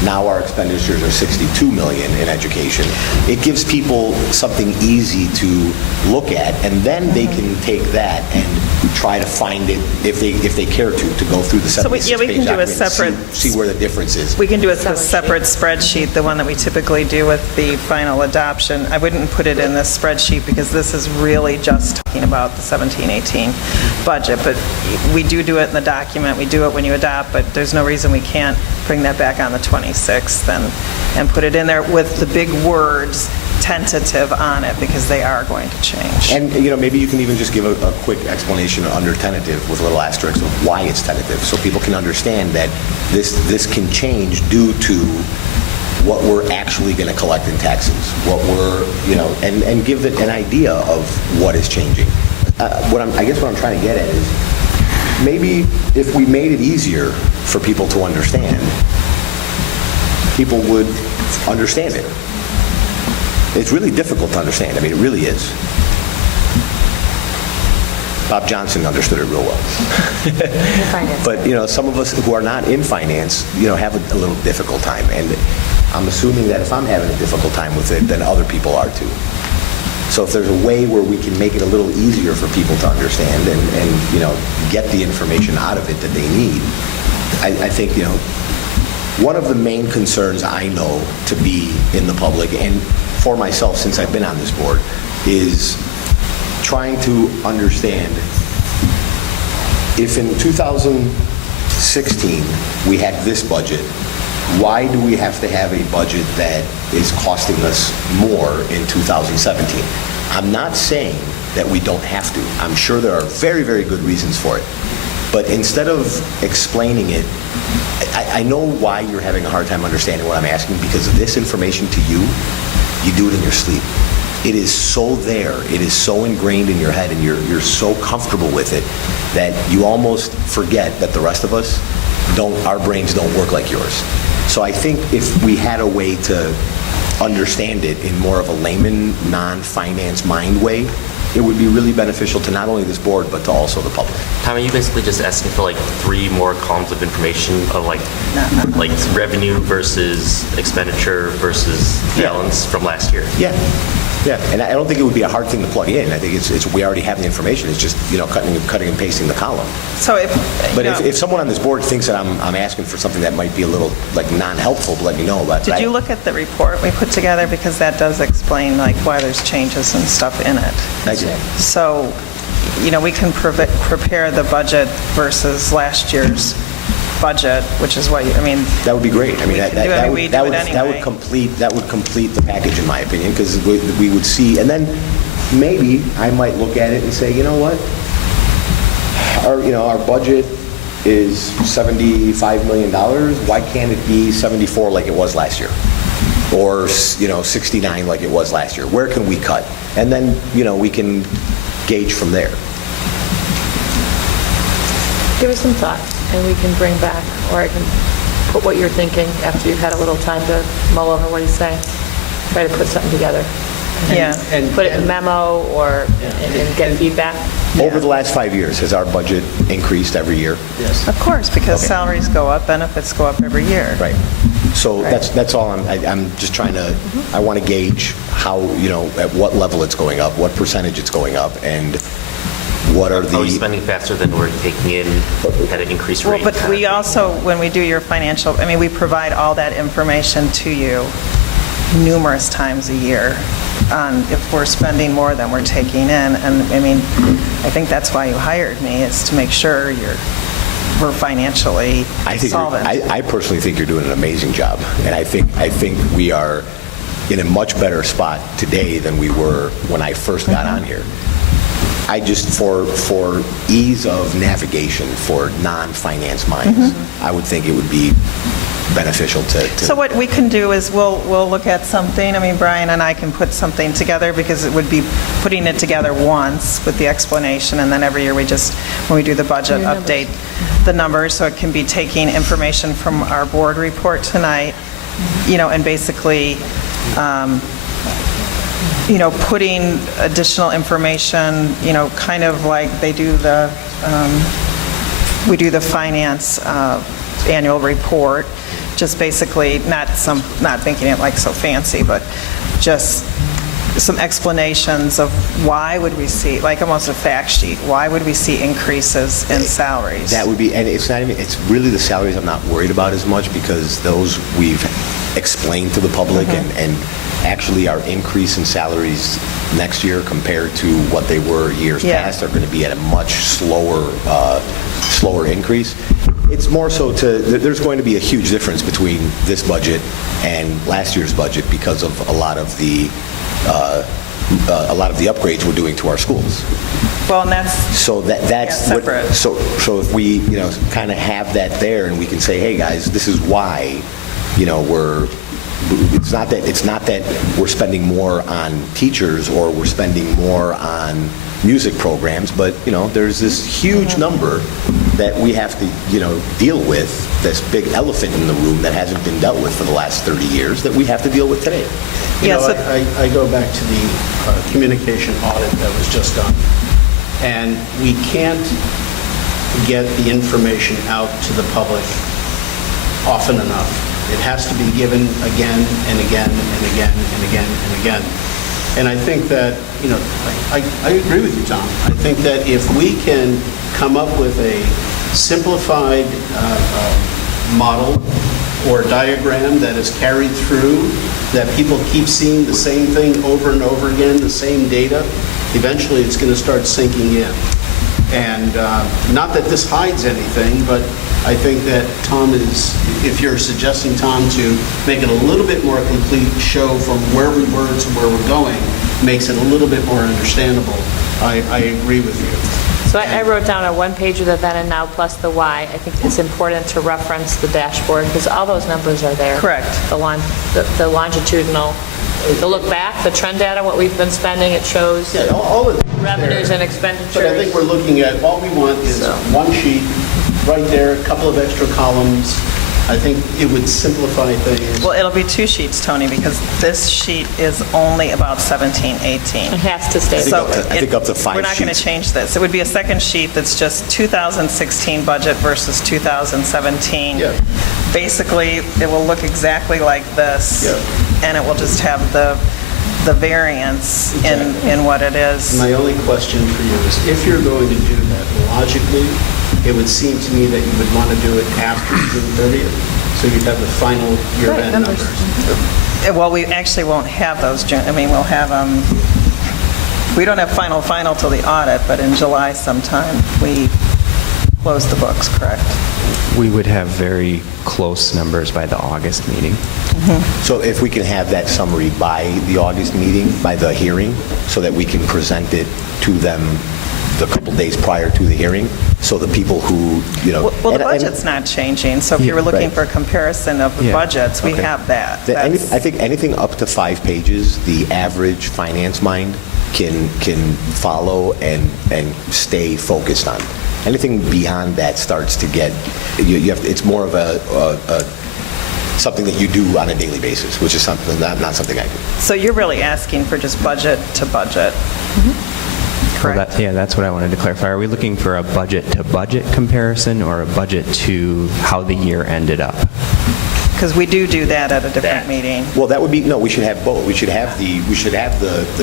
Now our expenditures are 62 million in education. It gives people something easy to look at, and then they can take that and try to find it, if they care to go through the 76-page we can do a document and separate- see where the difference is. We can do a separate spreadsheet, the one that we typically do with the final adoption. I wouldn't put it in this spreadsheet because this is really just talking about the 17-18 budget, but we do it in the document, we do it when you adopt, but there's no reason we can't bring that back on the 26th and put it in there with the big words tentative on it, because they are going to change. And, maybe you can even just give a quick explanation under tentative with a little asterisk of why it's tentative, so people can understand that this can change due to what we're actually going to collect in taxes, what we're, and give it an idea of what is changing. I guess what I'm trying to get at is, maybe if we made it easier for people to understand, people would understand it. It's really difficult to understand. I mean, it really is. Bob Johnson understood it real well. But, some of us who are not in finance, have a little difficult time. And I'm assuming that if I'm having a difficult time with it, then other people are too. So if there's a way where we can make it a little easier for people to understand and get the information out of it that they need, I think, one of the main concerns I know to be in the public, and for myself since I've been on this board, is trying to understand if in 2016 we had this budget, why do we have to have a budget that is costing us more in 2017? I'm not saying that we don't have to. I'm sure there are very, very good reasons for it. But instead of explaining it, I know why you're having a hard time understanding what I'm asking, because of this information to you, you do it in your sleep. It is so there, it is so ingrained in your head, and you're so comfortable with it that you almost forget that the rest of us our brains don't work like yours. So I think if we had a way to understand it in more of a layman, non-finance mind way, it would be really beneficial to not only this board, but to also the public. Tom, are you basically just asking for like 3 more columns of information of like revenue versus expenditure versus balance from last year? Yeah. And I don't think it would be a hard thing to plug in. I think it's we already have the information. It's just, cutting and pasting the column. So if someone on this board thinks that I'm asking for something that might be a little non-helpful, let me know. But did you look at the report we put together? Because that does explain why there's changes and stuff in it. I did. So, we can prepare the budget versus last year's budget, which is what that would be great. I mean, that would complete the package, in my opinion, because we would see, and then maybe I might look at it and say, you know what, our budget is $75 million. Why can't it be 74 like it was last year, or 69 like it was last year? Where can we cut? And then we can gauge from there. Give us some thought, and we can bring back, or I can put what you're thinking after you've had a little time to mull over what he's saying. Try to put something together. And put it in a memo and get feedback. Over the last 5 years, has our budget increased every year? Yes. Of course, because salaries go up, benefits go up every year. Right. So that's all I'm just trying to, I want to gauge how, at what level it's going up, what percentage it's going up, and what are the... Are we spending faster than we're taking in at an increased rate? Well, but we also, when we do your financial, we provide all that information to you numerous times a year on if we're spending more than we're taking in. And I think that's why you hired me, is to make sure we're financially solvent. I personally think you're doing an amazing job, and I think we are in a much better spot today than we were when I first got on here. I just, for ease of navigation for non-finance minds, I would think it would be beneficial to. So what we can do is we'll look at something, I mean, Brian and I can put something together, because it would be putting it together once with the explanation, and then every year we just, when we do the budget, update the numbers, so it can be taking information from our board report tonight, and basically, putting additional information, kind of like they do we do the finance annual report, just basically not making it like so fancy, but just some explanations of why would we see, like almost a fact sheet, why would we see increases in salaries? That would be, and it's really the salaries I'm not worried about as much, because those we've explained to the public, and actually our increase in salaries next year compared to what they were years past are going to be at a much slower increase. It's more so there's going to be a huge difference between this budget and last year's budget because of a lot of the upgrades we're doing to our schools. Well, and that's separate. What, so if we kind of have that there, and we can say, hey guys, this is why it's not that we're spending more on teachers or we're spending more on music programs, but there's this huge number that we have to deal with, this big elephant in the room that hasn't been dealt with for the last 30 years that we have to deal with today. I go back to the communication audit that was just done, and we can't get the information out to the public often enough. It has to be given again and again and again and again and again. And I think that, I agree with you, Tom. I think that if we can come up with a simplified model or diagram that is carried through, that people keep seeing the same thing over and over again, the same data, eventually it's going to start sinking in. And not that this hides anything, but I think that Tom if you're suggesting, Tom, to make it a little bit more complete, show from where we were to where we're going, makes it a little bit more understandable. I agree with you. So I wrote down a one-page of the then and now plus the why. I think it's important to reference the dashboard, because all those numbers are there. Correct. The longitudinal, the look back, the trend data, what we've been spending, it shows All of it. revenues and expenditures. But I think we're looking at, all we want is one sheet, right there, a couple of extra columns. I think it would simplify things. Well, it'll be two sheets, Tony, because this sheet is only about 17, 18. It has to stay. I think up to 5 We're not going to sheets. change this. It would be a second sheet that's just 2016 budget versus 2017. Yeah. Basically, it will look exactly like this, and it will just have the variance in what it is. My only question for you is, if you're going to do that, logically, it would seem to me that you would want to do it after June 30th, so you'd have the final year-end numbers. Well, we actually won't have those, we'll have we don't have final till the audit, but in July sometime, we close the books, correct? We would have very close numbers by the August meeting. So if we can have that summary by the August meeting, by the hearing, so that we can present it to them the couple days prior to the hearing, so the people who, Well, the budget's not changing, so if you were looking for a comparison of the budgets, we have that. I think anything up to 5 pages, the average finance mind can follow and stay focused on. Anything beyond that starts to get, it's more of something that you do on a daily basis, which is something not something I do. So you're really asking for just budget to budget? Correct? Well, that's what I wanted to clarify. Are we looking for a budget-to-budget comparison or a budget to how the year ended up? Because we do that at a different meeting. Well, that would be, no, we should have both. We should have the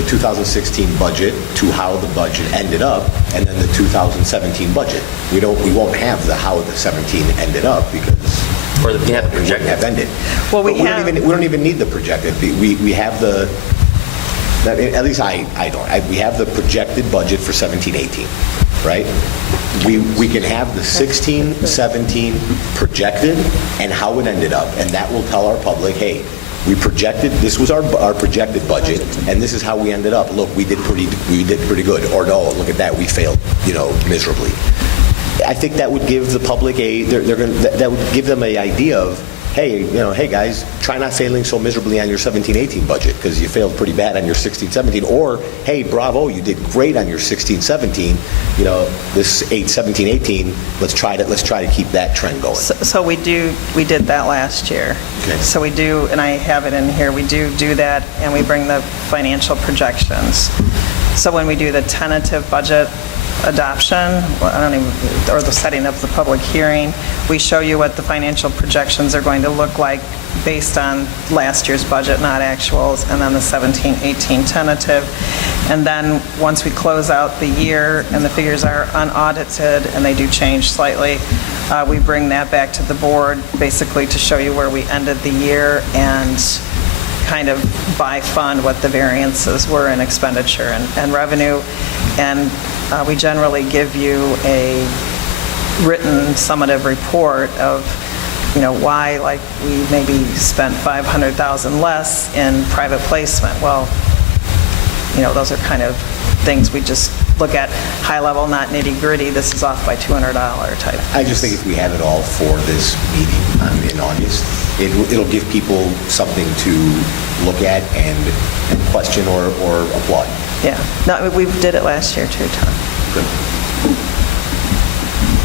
2016 budget to how the budget ended up, and then the 2017 budget. We won't have the how the 17 ended up, because Or we have it wouldn't projected. have ended. Well, we don't even need the projected. We have the, at least I don't. We have the projected budget for 17-18, right? We can have the 16-17 projected and how it ended up, and that will tell our public, hey, we projected, this was our projected budget, and this is how we ended up. Look, we did pretty good. Or no, look at that, we failed, miserably. I think that would give the public that would give them an idea of, hey, hey guys, try not failing so miserably on your 17-18 budget because you failed pretty bad on your 16-17. Or, hey, bravo, you did great on your 16-17. This 17-18, let's try to keep that trend going. So we did that last year. Okay. So we do, and I have it in here, we do that, and we bring the financial projections. So when we do the tentative budget adoption, or the setting of the public hearing, we show you what the financial projections are going to look like based on last year's budget, not actuals, and then the 17-18 tentative. And then once we close out the year and the figures are unaudited and they do change slightly, we bring that back to the board basically to show you where we ended the year and kind of by fund what the variances were in expenditure and revenue. And we generally give you a written summative report of, why, like, we maybe spent $500,000 less in private placement. Well, those are kind of things we just look at high level, not nitty gritty. This is off by $200 type. I just think if we have it all for this meeting in August, it'll give people something to look at and question or applaud. Yeah. No, we did it last year too, Tom. Good.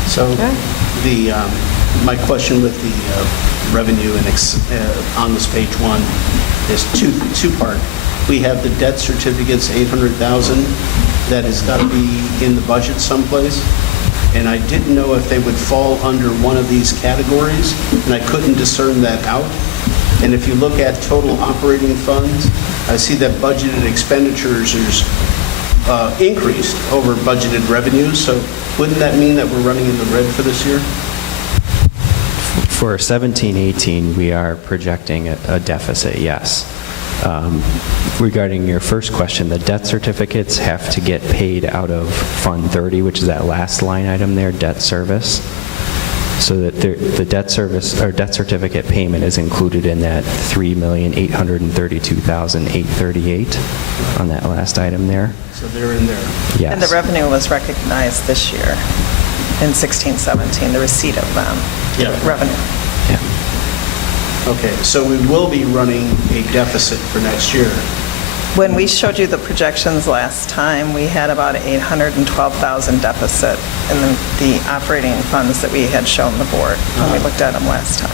So my question with the revenue and on this page 1 is two-part. We have the debt certificates, $800,000, that has got to be in the budget someplace. And I didn't know if they would fall under one of these categories, and I couldn't discern that out. And if you look at total operating funds, I see that budgeted expenditures is increased over budgeted revenues. So wouldn't that mean that we're running in the red for this year? For 17-18, we are projecting a deficit, yes. Regarding your first question, the debt certificates have to get paid out of Fund 30, which is that last line item there, debt service. So that the debt service or debt certificate payment is included in that $3,832,838 on that last item there. So they're in there. Yes. And the revenue was recognized this year in 16-17, the receipt of them. Yeah. Revenue. Yeah. Okay, so we will be running a deficit for next year. When we showed you the projections last time, we had about $812,000 deficit in the operating funds that we had shown the board when we looked at them last time.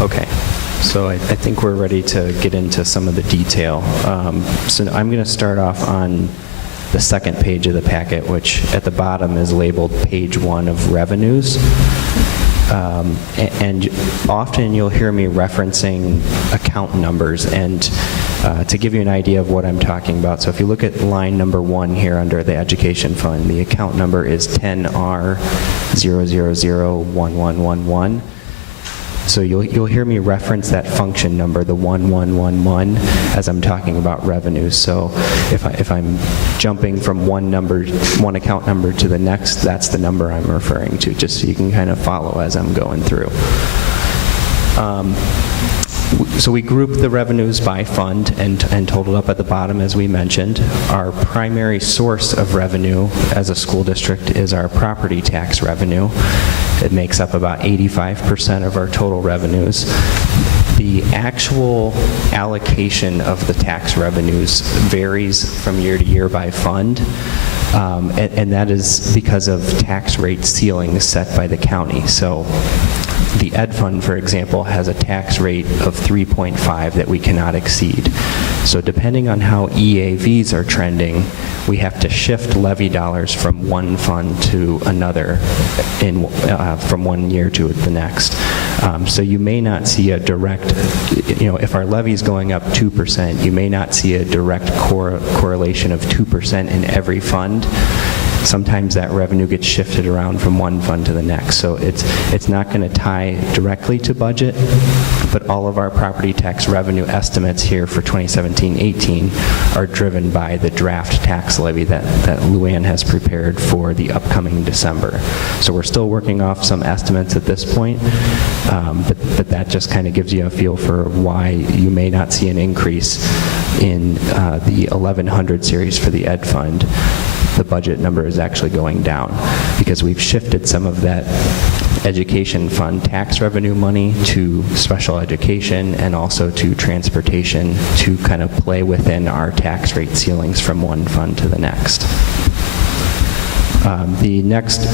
Okay, so I think we're ready to get into some of the detail. So I'm going to start off on the second page of the packet, which at the bottom is labeled page 1 of revenues. And often you'll hear me referencing account numbers, and to give you an idea of what I'm talking about, so if you look at line number 1 here under the education fund, the account number is 10R0001111. So you'll hear me reference that function number, the 1111, as I'm talking about revenues. So if I'm jumping from one account number to the next, that's the number I'm referring to, just so you can kind of follow as I'm going through. So we group the revenues by fund and totaled up at the bottom, as we mentioned. Our primary source of revenue as a school district is our property tax revenue. It makes up about 85% of our total revenues. The actual allocation of the tax revenues varies from year to year by fund, and that is because of tax rate ceilings set by the county. So the Ed Fund, for example, has a tax rate of 3.5 that we cannot exceed. So depending on how EAVs are trending, we have to shift levy dollars from one fund to another, from one year to the next. So you may not see a direct, if our levy is going up 2%, you may not see a direct correlation of 2% in every fund. Sometimes that revenue gets shifted around from one fund to the next. So it's not going to tie directly to budget, but all of our property tax revenue estimates here for 2017-18 are driven by the draft tax levy that Luann has prepared for the upcoming December. So we're still working off some estimates at this point, but that just kind of gives you a feel for why you may not see an increase in the 1100 series for the Ed Fund. the budget number is actually going down, because we've shifted some of that education fund tax revenue money to special education and also to transportation to kind of play within our tax rate ceilings from one fund to the next. The next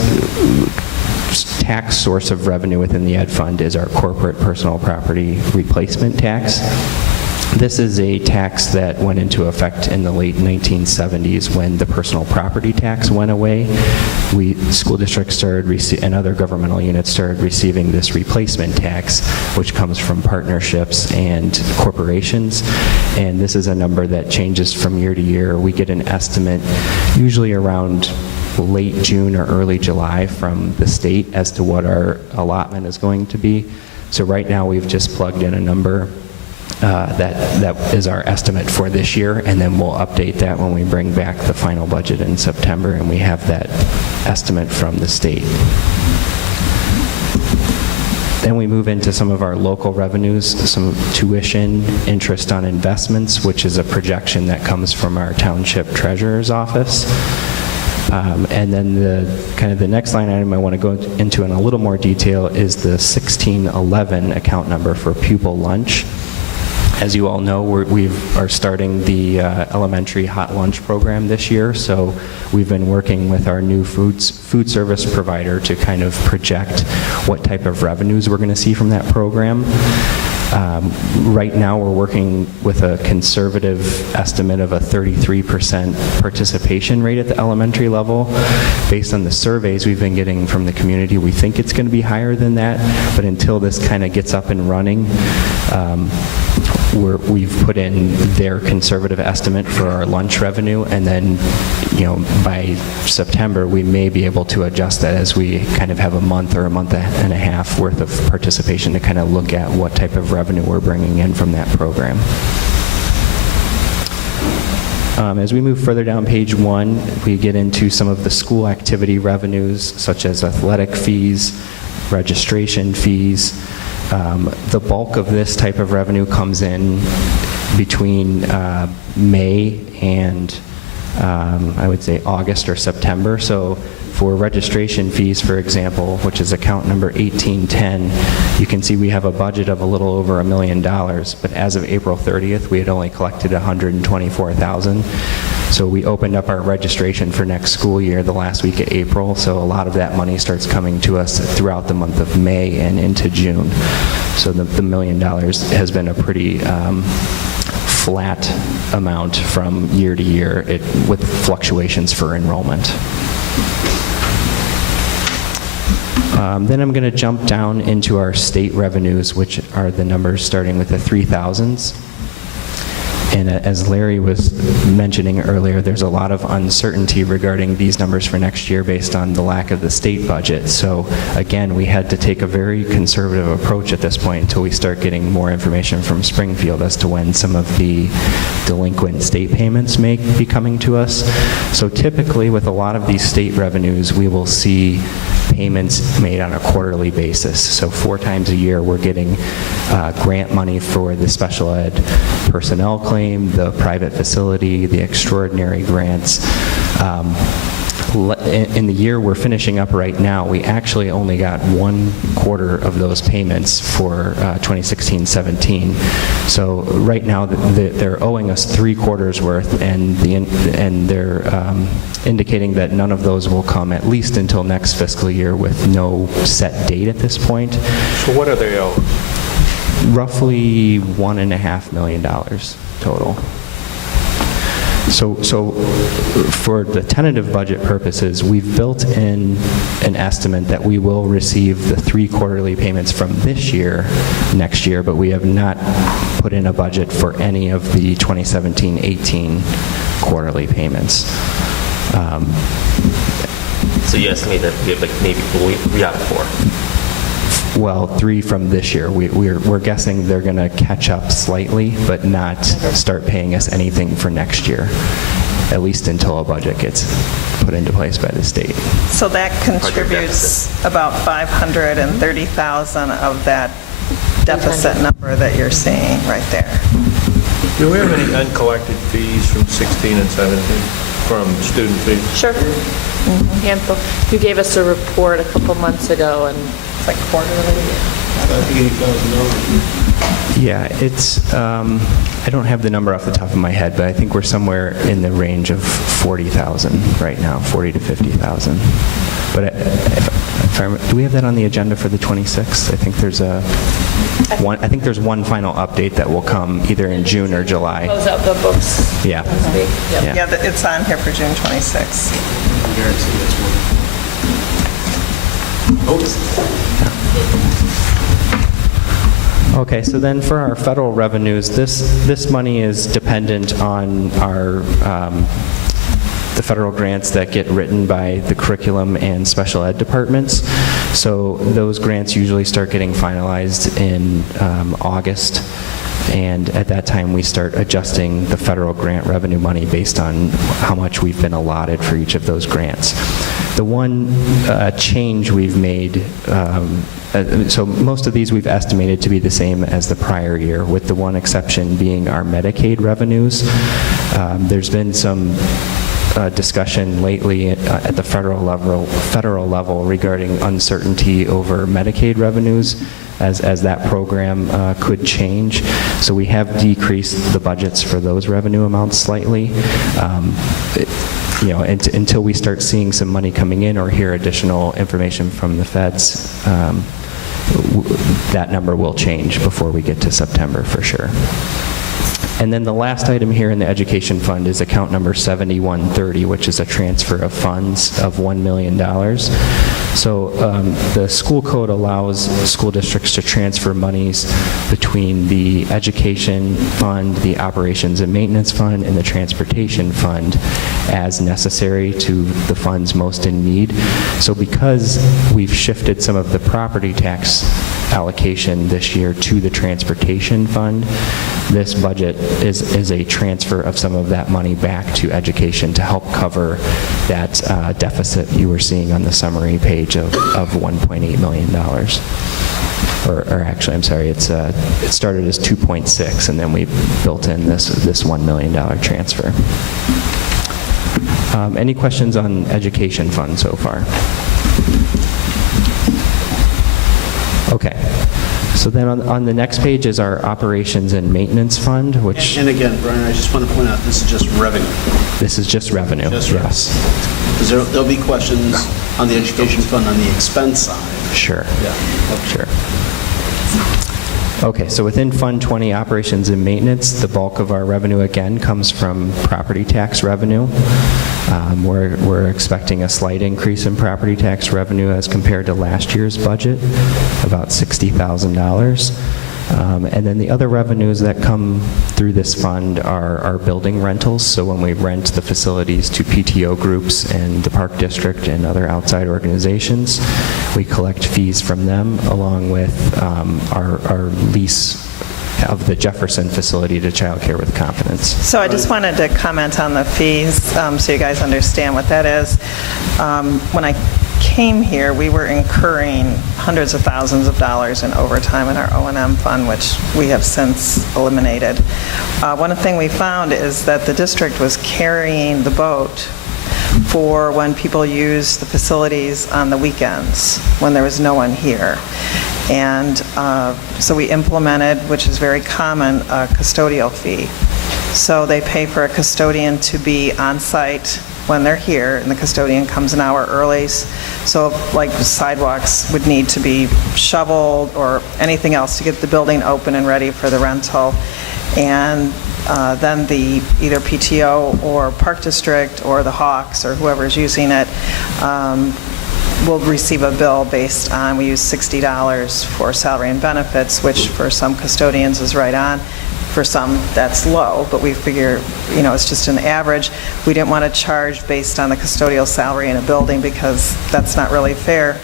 tax source of revenue within the ed fund is our corporate personal property replacement tax. This is a tax that went into effect in the late 1970s when the personal property tax went away. School districts started and other governmental units started receiving this replacement tax, which comes from partnerships and corporations. And this is a number that changes from year to year. We get an estimate usually around late June or early July from the state as to what our allotment is going to be. So right now we've just plugged in a number that is our estimate for this year, and then we'll update that when we bring back the final budget in September and we have that estimate from the state. Then we move into some of our local revenues, some tuition, interest on investments, which is a projection that comes from our township treasurer's office. And then the next line item I want to go into in a little more detail is the 1611 account number for pupil lunch. As you all know, we are starting the elementary hot lunch program this year, so we've been working with our new food service provider to kind of project what type of revenues we're going to see from that program. Right now, we're working with a conservative estimate of a 33% participation rate at the elementary level. Based on the surveys we've been getting from the community, we think it's going to be higher than that, but until this kind of gets up and running, we've put in their conservative estimate for our lunch revenue, and then, by September, we may be able to adjust that as we kind of have a month or a month and a half worth of participation to kind of look at what type of revenue we're bringing in from that program. As we move further down page 1, we get into some of the school activity revenues, such as athletic fees, registration fees. The bulk of this type of revenue comes in between May and I would say August or September. So for registration fees, for example, which is account number 1810, you can see we have a budget of a little over $1 million, but as of April 30th, we had only collected $124,000. So we opened up our registration for next school year the last week of April, so a lot of that money starts coming to us throughout the month of May and into June. So the $1 million has been a pretty flat amount from year to year with fluctuations for enrollment. Then I'm going to jump down into our state revenues, which are the numbers starting with the 3000s. And as Larry was mentioning earlier, there's a lot of uncertainty regarding these numbers for next year based on the lack of the state budget. So again, we had to take a very conservative approach at this point until we start getting more information from Springfield as to when some of the delinquent state payments may be coming to us. So typically with a lot of these state revenues, we will see payments made on a quarterly basis. So 4 times a year we're getting grant money for the special ed personnel claim, the private facility, the extraordinary grants. In the year we're finishing up right now, we actually only got 1 quarter of those payments for 2016-17. So right now they're owing us 3 quarters worth, and they're indicating that none of those will come at least until next fiscal year with no set date at this point. So what are they owed? Roughly $1.5 million total. So for the tentative budget purposes, we've built in an estimate that we will receive the 3 quarterly payments from this year, next year, but we have not put in a budget for any of the 2017-18 quarterly payments. So you estimate that we have maybe 3 out of 4. Well, 3 from this year. We're guessing they're going to catch up slightly, but not start paying us anything for next year, at least until a budget gets put into place by the state. So that contributes about $530,000 of that deficit number that you're seeing right there. Do we have any uncollected fees from 16 and 17 from student fees? Sure. Handful. You gave us a report a couple months ago, and it's like quarterly. Yeah, it's, I don't have the number off the top of my head, but I think we're somewhere in the range of 40,000 right now, 40 to 50,000. But do we have that on the agenda for the 26th? I think there's one final update that will come either in June or July. Close out the books. Yeah. Yep. Yeah, it's on here for June 26th. Okay, so then for our federal revenues, this money is dependent on our, the federal grants that get written by the curriculum and special ed departments. So those grants usually start getting finalized in August, and at that time we start adjusting the federal grant revenue money based on how much we've been allotted for each of those grants. The one change we've made, so most of these we've estimated to be the same as the prior year, with the one exception being our Medicaid revenues. There's been some discussion lately at the federal level regarding uncertainty over Medicaid revenues as that program could change. So we have decreased the budgets for those revenue amounts slightly. Until we start seeing some money coming in or hear additional information from the feds, that number will change before we get to September for sure. And then the last item here in the education fund is account number 7130, which is a transfer of funds of $1 million. So the school code allows school districts to transfer monies between the education fund, the operations and maintenance fund, and the transportation fund as necessary to the funds most in need. So because we've shifted some of the property tax allocation this year to the transportation fund, this budget is a transfer of some of that money back to education to help cover that deficit you were seeing on the summary page of $1.8 million. Or actually, I'm sorry, it started as 2.6, and then we built in this $1 million transfer. Any questions on education fund so far? Okay. So then on the next page is our operations and maintenance fund, which... And again, Brian, I just want to point out, this is just revenue. This is just revenue, yes. Because there'll be questions on the education fund on the expense side. Sure. Yeah. Sure. Okay, so within Fund 20, operations and maintenance, the bulk of our revenue again comes from property tax revenue. We're expecting a slight increase in property tax revenue as compared to last year's budget, about $60,000. And then the other revenues that come through this fund are our building rentals. So when we rent the facilities to PTO groups and the Park District and other outside organizations, we collect fees from them along with our lease of the Jefferson facility to Child Care with Confidence. So I just wanted to comment on the fees so you guys understand what that is. When I came here, we were incurring hundreds of thousands of dollars in overtime in our O&M fund, which we have since eliminated. One thing we found is that the district was carrying the boat for when people use the facilities on the weekends, when there was no one here. And so we implemented, which is very common, a custodial fee. So they pay for a custodian to be on site when they're here, and the custodian comes an hour early. So like sidewalks would need to be shoveled or anything else to get the building open and ready for the rental. And then the either PTO or Park District or the Hawks or whoever's using it will receive a bill based on, we use $60 for salary and benefits, which for some custodians is right on. For some, that's low, but we figure, it's just an average. We didn't want to charge based on the custodial salary in a building because that's not really fair.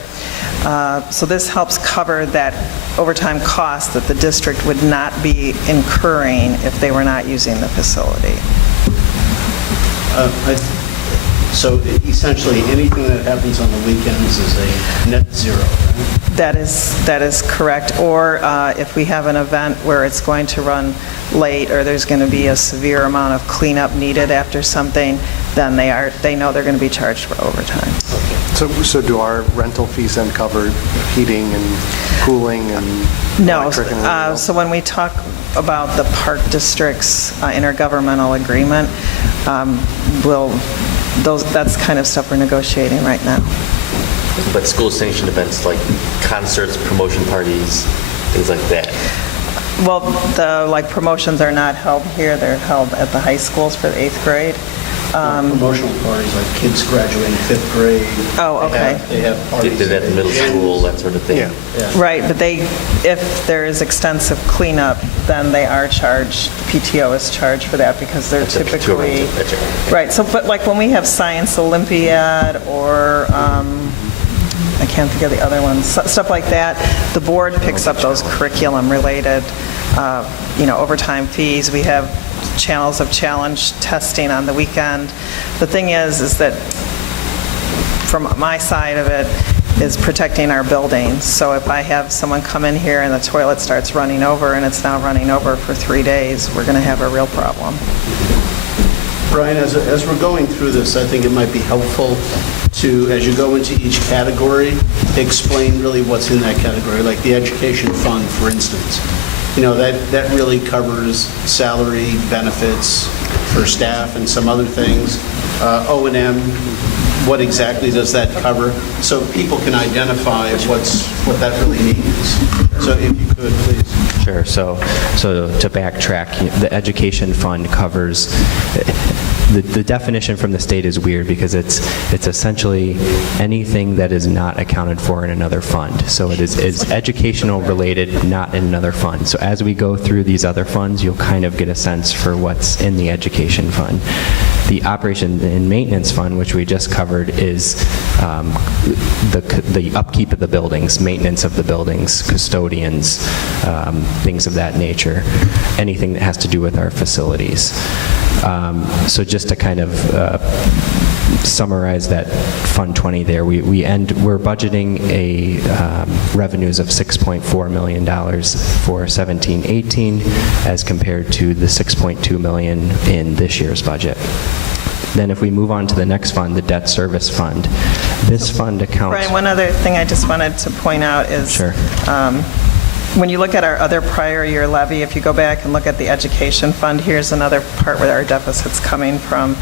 So this helps cover that overtime cost that the district would not be incurring if they were not using the facility. So essentially, anything that happens on the weekends is a net zero, right? That is correct. Or if we have an event where it's going to run late or there's going to be a severe amount of cleanup needed after something, then they know they're going to be charged for overtime. So do our rental fees then cover heating and cooling and No, electric and everything else? so when we talk about the park district's intergovernmental agreement, that's kind of stuff we're negotiating right now. But school-sanctioned events like concerts, promotion parties, things like that. Well, the promotions are not held here, they're held at the high schools for the 8th grade. Promotional parties, like kids graduating 5th grade. Oh, okay. They have They parties. did that in middle school, that sort of thing. Yeah. Right, but if there is extensive cleanup, then they are charged, PTO is charged for that because they're That's a pure typically... rental, that's right. Right, so, but when we have Science Olympiad or, I can't think of the other ones, stuff like that, the board picks up those curriculum-related, overtime fees. We have channels of challenge testing on the weekend. The thing is that from my side of it is protecting our buildings. So if I have someone come in here and the toilet starts running over and it's now running over for 3 days, we're going to have a real problem. Brian, as we're going through this, I think it might be helpful to, as you go into each category, explain really what's in that category, like the education fund, for instance. That really covers salary, benefits for staff and some other things. O&M, what exactly does that cover? So people can identify what that really means. So if you could, please. Sure. So to backtrack, the education fund covers, the definition from the state is weird because it's essentially anything that is not accounted for in another fund. So it is educational related, not in another fund. So as we go through these other funds, you'll kind of get a sense for what's in the education fund. The operation and maintenance fund, which we just covered, is the upkeep of the buildings, maintenance of the buildings, custodians, things of that nature, anything that has to do with our facilities. So just to kind of summarize that Fund 20 there, we're budgeting revenues of $6.4 million for 17-18 as compared to the $6.2 million in this year's budget. Then if we move on to the next fund, the debt service fund, this fund accounts... Brian, one other thing I just wanted to point out is... Sure. When you look at our other prior year levy, if you go back and look at the education fund, here's another part where our deficit's coming from.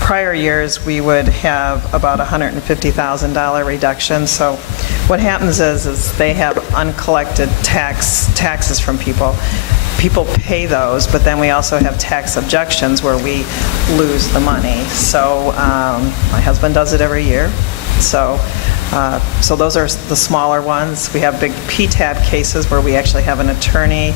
Prior years, we would have about $150,000 reduction. So what happens is they have uncollected taxes from people. People pay those, but then we also have tax objections where we lose the money. So my husband does it every year. So those are the smaller ones. We have big PTAB cases where we actually have an attorney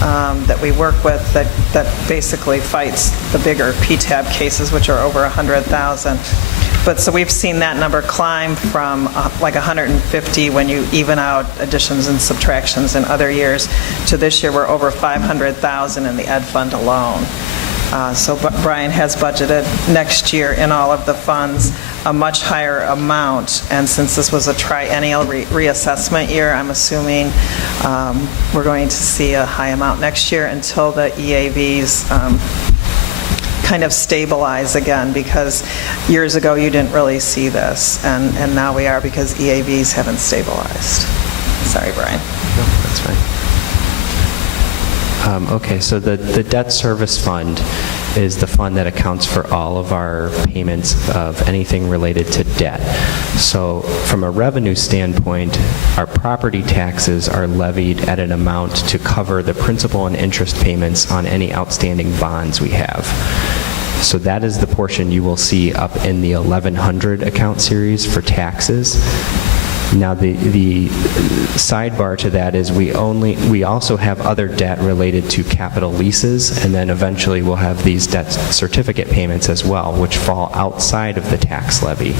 that we work with that basically fights the bigger PTAB cases, which are over $100,000. But so we've seen that number climb from like 150 when you even out additions and subtractions in other years to this year we're over 500,000 in the ed fund alone. So Brian has budgeted next year in all of the funds a much higher amount, and since this was a triennial reassessment year, I'm assuming we're going to see a high amount next year until the EAVs kind of stabilize again, because years ago you didn't really see this, and now we are because EAVs haven't stabilized. Sorry, Brian. No, that's fine. Okay, so the debt service fund is the fund that accounts for all of our payments of anything related to debt. So from a revenue standpoint, our property taxes are levied at an amount to cover the principal and interest payments on any outstanding bonds we have. So that is the portion you will see up in the 1100 account series for taxes. Now, the sidebar to that is we also have other debt related to capital leases, and then eventually we'll have these debt certificate payments as well, which fall outside of the tax levy.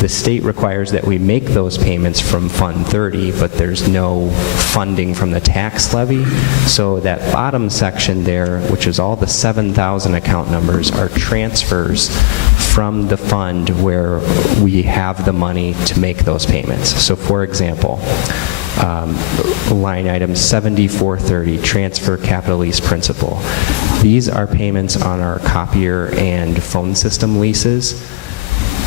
The state requires that we make those payments from Fund 30, but there's no funding from the tax levy. So that bottom section there, which is all the 7,000 account numbers, are transfers from the fund where we have the money to make those payments. So for example, line item 7430, transfer capital lease principal. These are payments on our copier and phone system leases.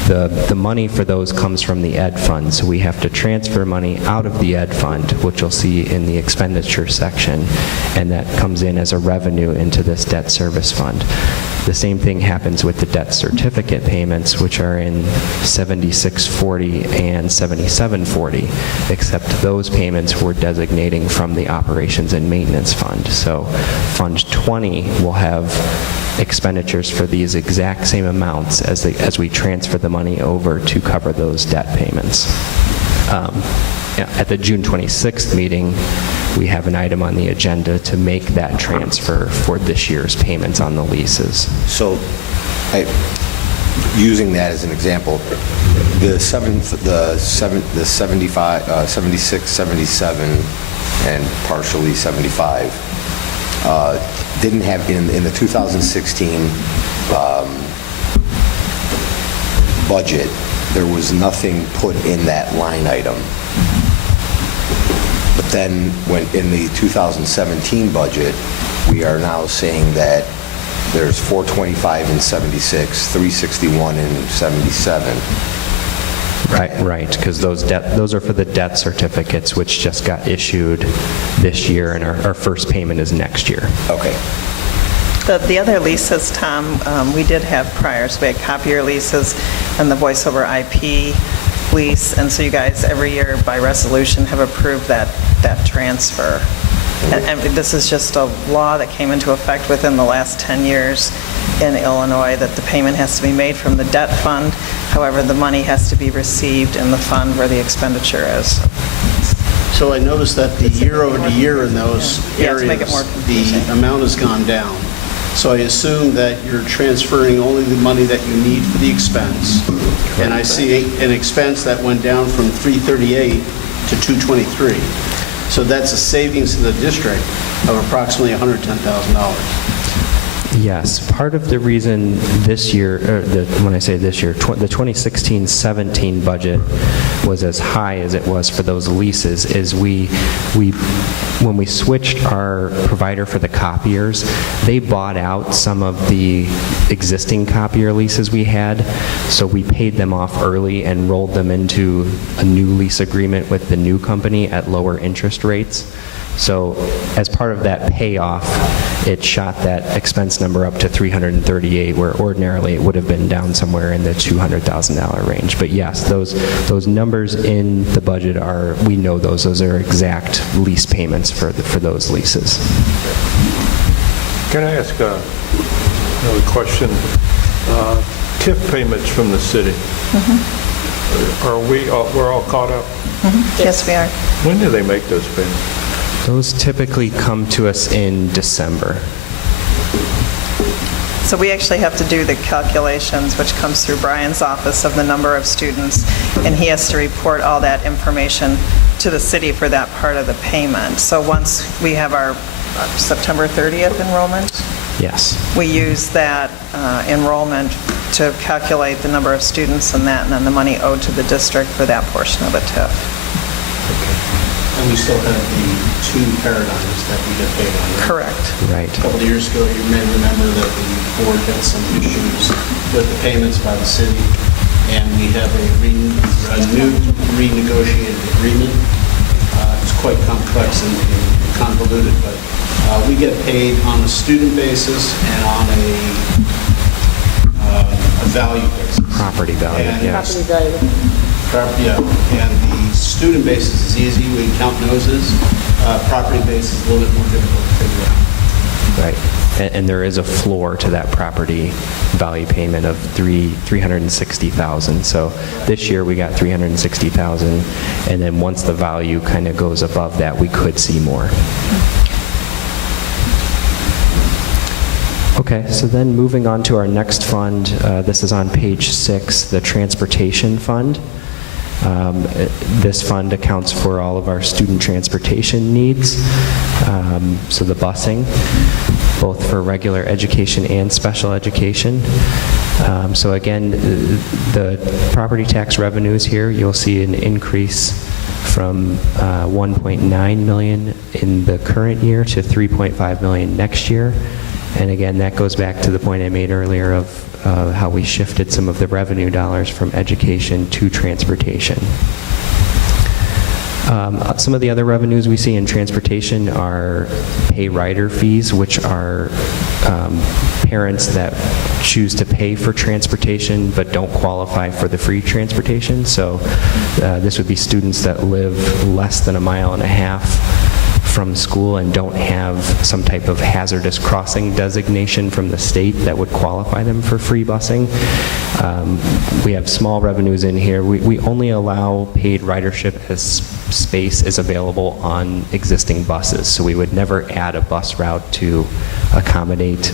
The money for those comes from the ed fund, so we have to transfer money out of the ed fund, which you'll see in the expenditure section, and that comes in as a revenue into this debt service fund. The same thing happens with the debt certificate payments, which are in 7640 and 7740, except those payments we're designating from the operations and maintenance fund. So Fund 20 will have expenditures for these exact same amounts as we transfer the money over to cover those debt payments. At the June 26th meeting, we have an item on the agenda to make that transfer for this year's payments on the leases. So, using that as an example, the 75, 76, 77, and partially 75 didn't have, in the 2016 budget, there was nothing put in that line item. But then, when in the 2017 budget, we are now saying that there's 425 in 76, 361 in 77. Right, because those are for the debt certificates, which just got issued this year, and our first payment is next year. Okay. The other leases, Tom, we did have prior, so we had copier leases and the voice over IP lease, and so you guys every year by resolution have approved that transfer. And this is just a law that came into effect within the last 10 years in Illinois, that the payment has to be made from the debt fund. However, the money has to be received in the fund where the expenditure is. So I noticed that the year over year in those Yeah, to make it areas, more the confusing. amount has gone down. So I assume that you're transferring only the money that you need for the expense. And I see an expense that went down from 338 to 223. So that's a savings to the district of approximately $110,000. Yes, part of the reason this year, when I say this year, the 2016-17 budget was as high as it was for those leases is when we switched our provider for the copiers, they bought out some of the existing copier leases we had, so we paid them off early and rolled them into a new lease agreement with the new company at lower interest rates. So as part of that payoff, it shot that expense number up to 338, where ordinarily it would have been down somewhere in the $200,000 range. But yes, those numbers in the budget are, we know those are exact lease payments for those leases. Can I ask another question? TIF payments from the city. We're all caught up? Yes, we are. When do they make those payments? Those typically come to us in December. So we actually have to do the calculations, which comes through Brian's office, of the number of students, and he has to report all that information to the city for that part of the payment. So once we have our September 30th enrollment, Yes. we use that enrollment to calculate the number of students and then the money owed to the district for that portion of the TIF. And we still have the two paradigms that we get paid on. Correct. Right. A couple of years ago, you may remember that the board had some issues with the payments by the city, and we have a new renegotiated agreement. It's quite complex and convoluted, but we get paid on a student basis and on a value basis. Property value, And- yes. Property value. Yeah, and the student basis is easy, we count noses. Property basis is a little bit more difficult to figure out. Right. And there is a floor to that property value payment of $360,000. So this year we got $360,000, and then once the value kind of goes above that, we could see more. Okay, so then moving on to our next fund, this is on page 6, the transportation fund. This fund accounts for all of our student transportation needs, so the busing, both for regular education and special education. So again, the property tax revenues here, you'll see an increase from 1.9 million in the current year to 3.5 million next year. And again, that goes back to the point I made earlier of how we shifted some of the revenue dollars from education to transportation. Some of the other revenues we see in transportation are pay rider fees, which are parents that choose to pay for transportation but don't qualify for the free transportation. So this would be students that live less than 1.5 miles from school and don't have some type of hazardous crossing designation from the state that would qualify them for free busing. We have small revenues in here. We only allow paid ridership as space is available on existing buses. So we would never add a bus route to accommodate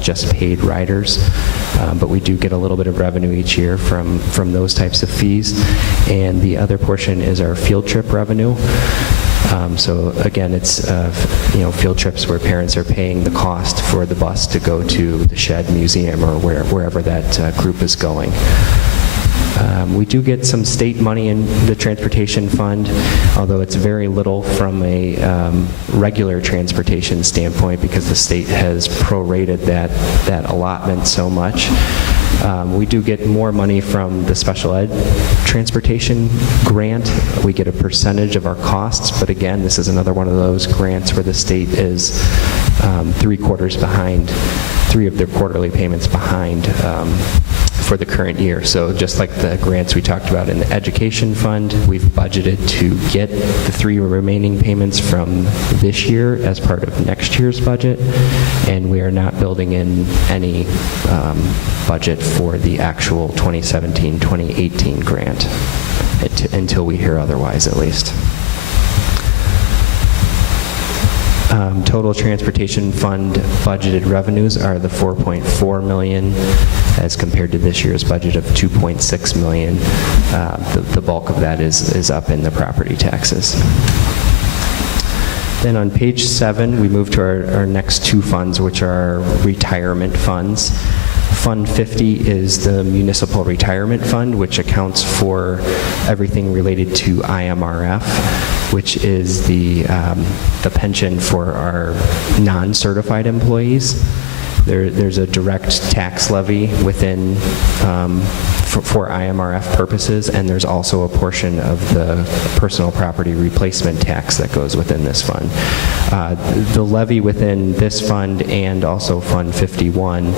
just paid riders. But we do get a little bit of revenue each year from those types of fees. And the other portion is our field trip revenue. So again, it's field trips where parents are paying the cost for the bus to go to the Shed Museum or wherever that group is going. We do get some state money in the transportation fund, although it's very little from a regular transportation standpoint because the state has prorated that allotment so much. We do get more money from the special ed transportation grant. We get a percentage of our costs, but again, this is another one of those grants where the state is 3/4 behind, 3 of their quarterly payments behind for the current year. So just like the grants we talked about in the education fund, we've budgeted to get the 3 remaining payments from this year as part of next year's budget, and we are not building in any budget for the actual 2017-2018 grant until we hear otherwise, at least. Total transportation fund budgeted revenues are the 4.4 million as compared to this year's budget of 2.6 million. The bulk of that is up in the property taxes. Then on page 7, we move to our next 2 funds, which are retirement funds. Fund 50 is the municipal retirement fund, which accounts for everything related to IMRF, which is the pension for our non-certified employees. There's a direct tax levy within for IMRF purposes, and there's also a portion of the personal property replacement tax that goes within this fund. The levy within this fund and also Fund 51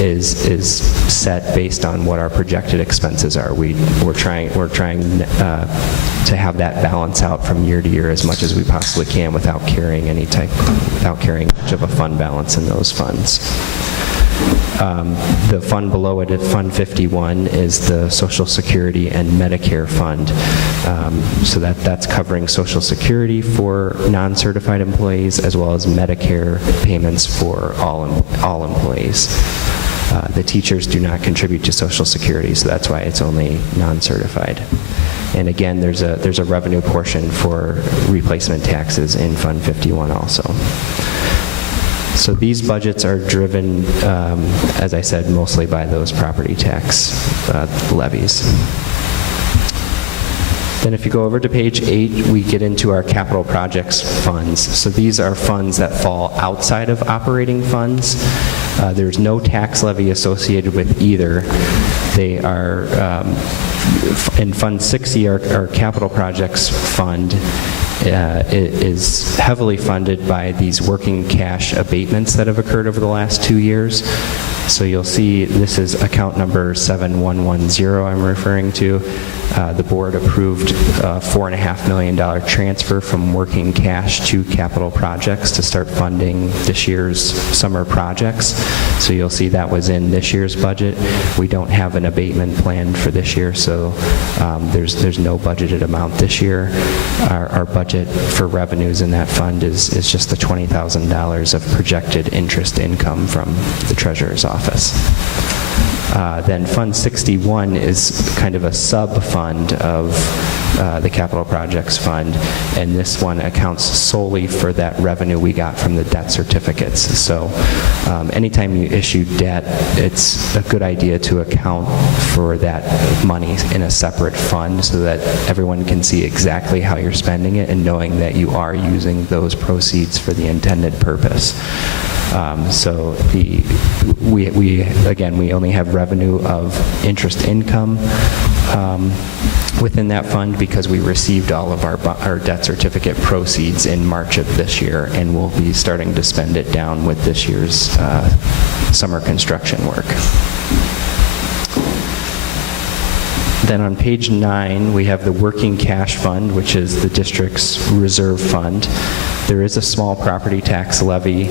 is set based on what our projected expenses are. We're trying to have that balance out from year to year as much as we possibly can without carrying much of a fund balance in those funds. The fund below it, at Fund 51, is the Social Security and Medicare fund. So that's covering Social Security for non-certified employees as well as Medicare payments for all employees. The teachers do not contribute to Social Security, so that's why it's only non-certified. And again, there's a revenue portion for replacement taxes in Fund 51 also. So these budgets are driven, as I said, mostly by those property tax levies. Then if you go over to page 8, we get into our capital projects funds. So these are funds that fall outside of operating funds. There's no tax levy associated with either. They are, in Fund 60, our capital projects fund is heavily funded by these working cash abatements that have occurred over the last 2 years. So you'll see this is account number 7110 I'm referring to. The board approved a $4.5 million transfer from working cash to capital projects to start funding this year's summer projects. So you'll see that was in this year's budget. We don't have an abatement planned for this year, so there's no budgeted amount this year. Our budget for revenues in that fund is just the $20,000 of projected interest income from the treasurer's office. Then Fund 61 is kind of a sub-fund of the capital projects fund, and this one accounts solely for that revenue we got from the debt certificates. So anytime you issue debt, it's a good idea to account for that money in a separate fund so that everyone can see exactly how you're spending it and knowing that you are using those proceeds for the intended purpose. So we only have revenue of interest income within that fund because we received all of our debt certificate proceeds in March of this year, and we'll be starting to spend it down with this year's summer construction work. Then on page 9, we have the working cash fund, which is the district's reserve fund. There is a small property tax levy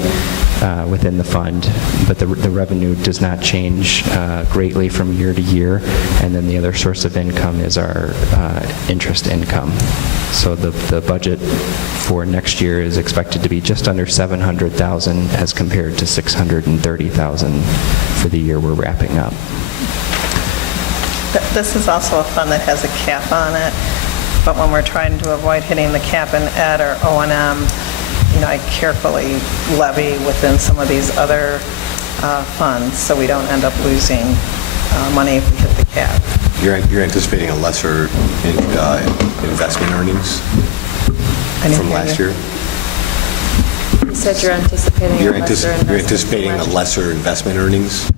within the fund, but the revenue does not change greatly from year to year. And then the other source of income is our interest income. So the budget for next year is expected to be just under $700,000 as compared to $630,000 for the year we're wrapping up. This is also a fund that has a cap on it, but when we're trying to avoid hitting the cap in ed or O&M, I carefully levy within some of these other funds so we don't end up losing money if we hit the cap. You're anticipating a lesser investment earnings from last year? You said you're anticipating You're a lesser investment. You're anticipating a lesser investment earnings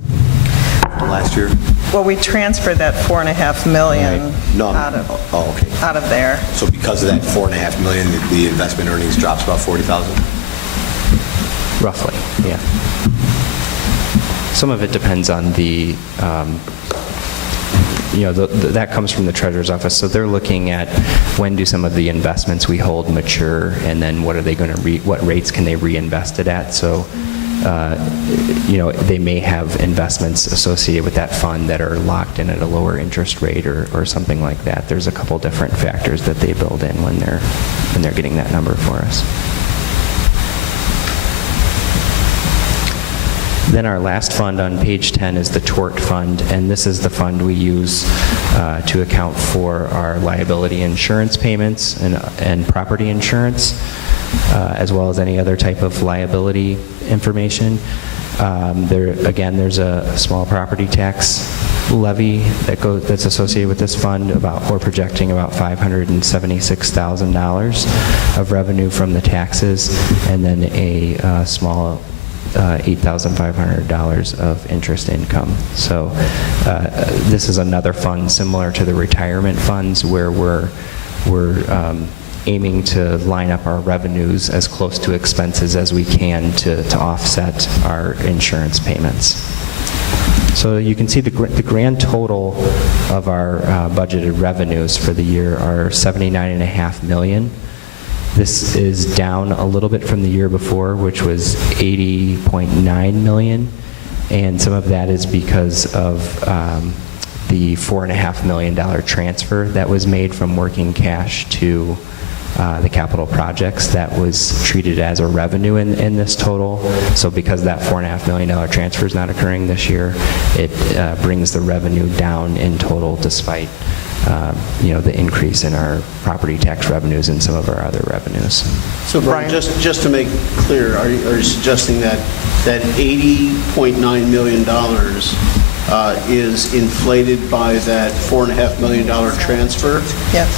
from last year? Well, we transferred that $4.5 million Right. No, out of okay. out of there. So because of that $4.5 million, the investment earnings drops about $40,000? Roughly, yeah. Some of it depends on the, that comes from the treasurer's office. So they're looking at when do some of the investments we hold mature, and then what are they going to what rates can they reinvest it at? So, they may have investments associated with that fund that are locked in at a lower interest rate or something like that. There's a couple different factors that they build in when they're getting that number for us. Then our last fund on page 10 is the tort fund, and this is the fund we use to account for our liability insurance payments and property insurance, as well as any other type of liability information. There's a small property tax levy that's associated with this fund. We're projecting about $576,000 of revenue from the taxes, and then a small $8,500 of interest income. So this is another fund similar to the retirement funds where we're aiming to line up our revenues as close to expenses as we can to offset our insurance payments. So you can see the grand total of our budgeted revenues for the year are $79.5 million. This is down a little bit from the year before, which was $80.9 million, and some of that is because of the $4.5 million transfer that was made from working cash to the capital projects that was treated as a revenue in this total. So because that $4.5 million transfer is not occurring this year, it brings the revenue down in total despite the increase in our property tax revenues and some of our other revenues. So Brian, just to make clear, are you suggesting that $80.9 million is inflated by that $4.5 million transfer? Yes.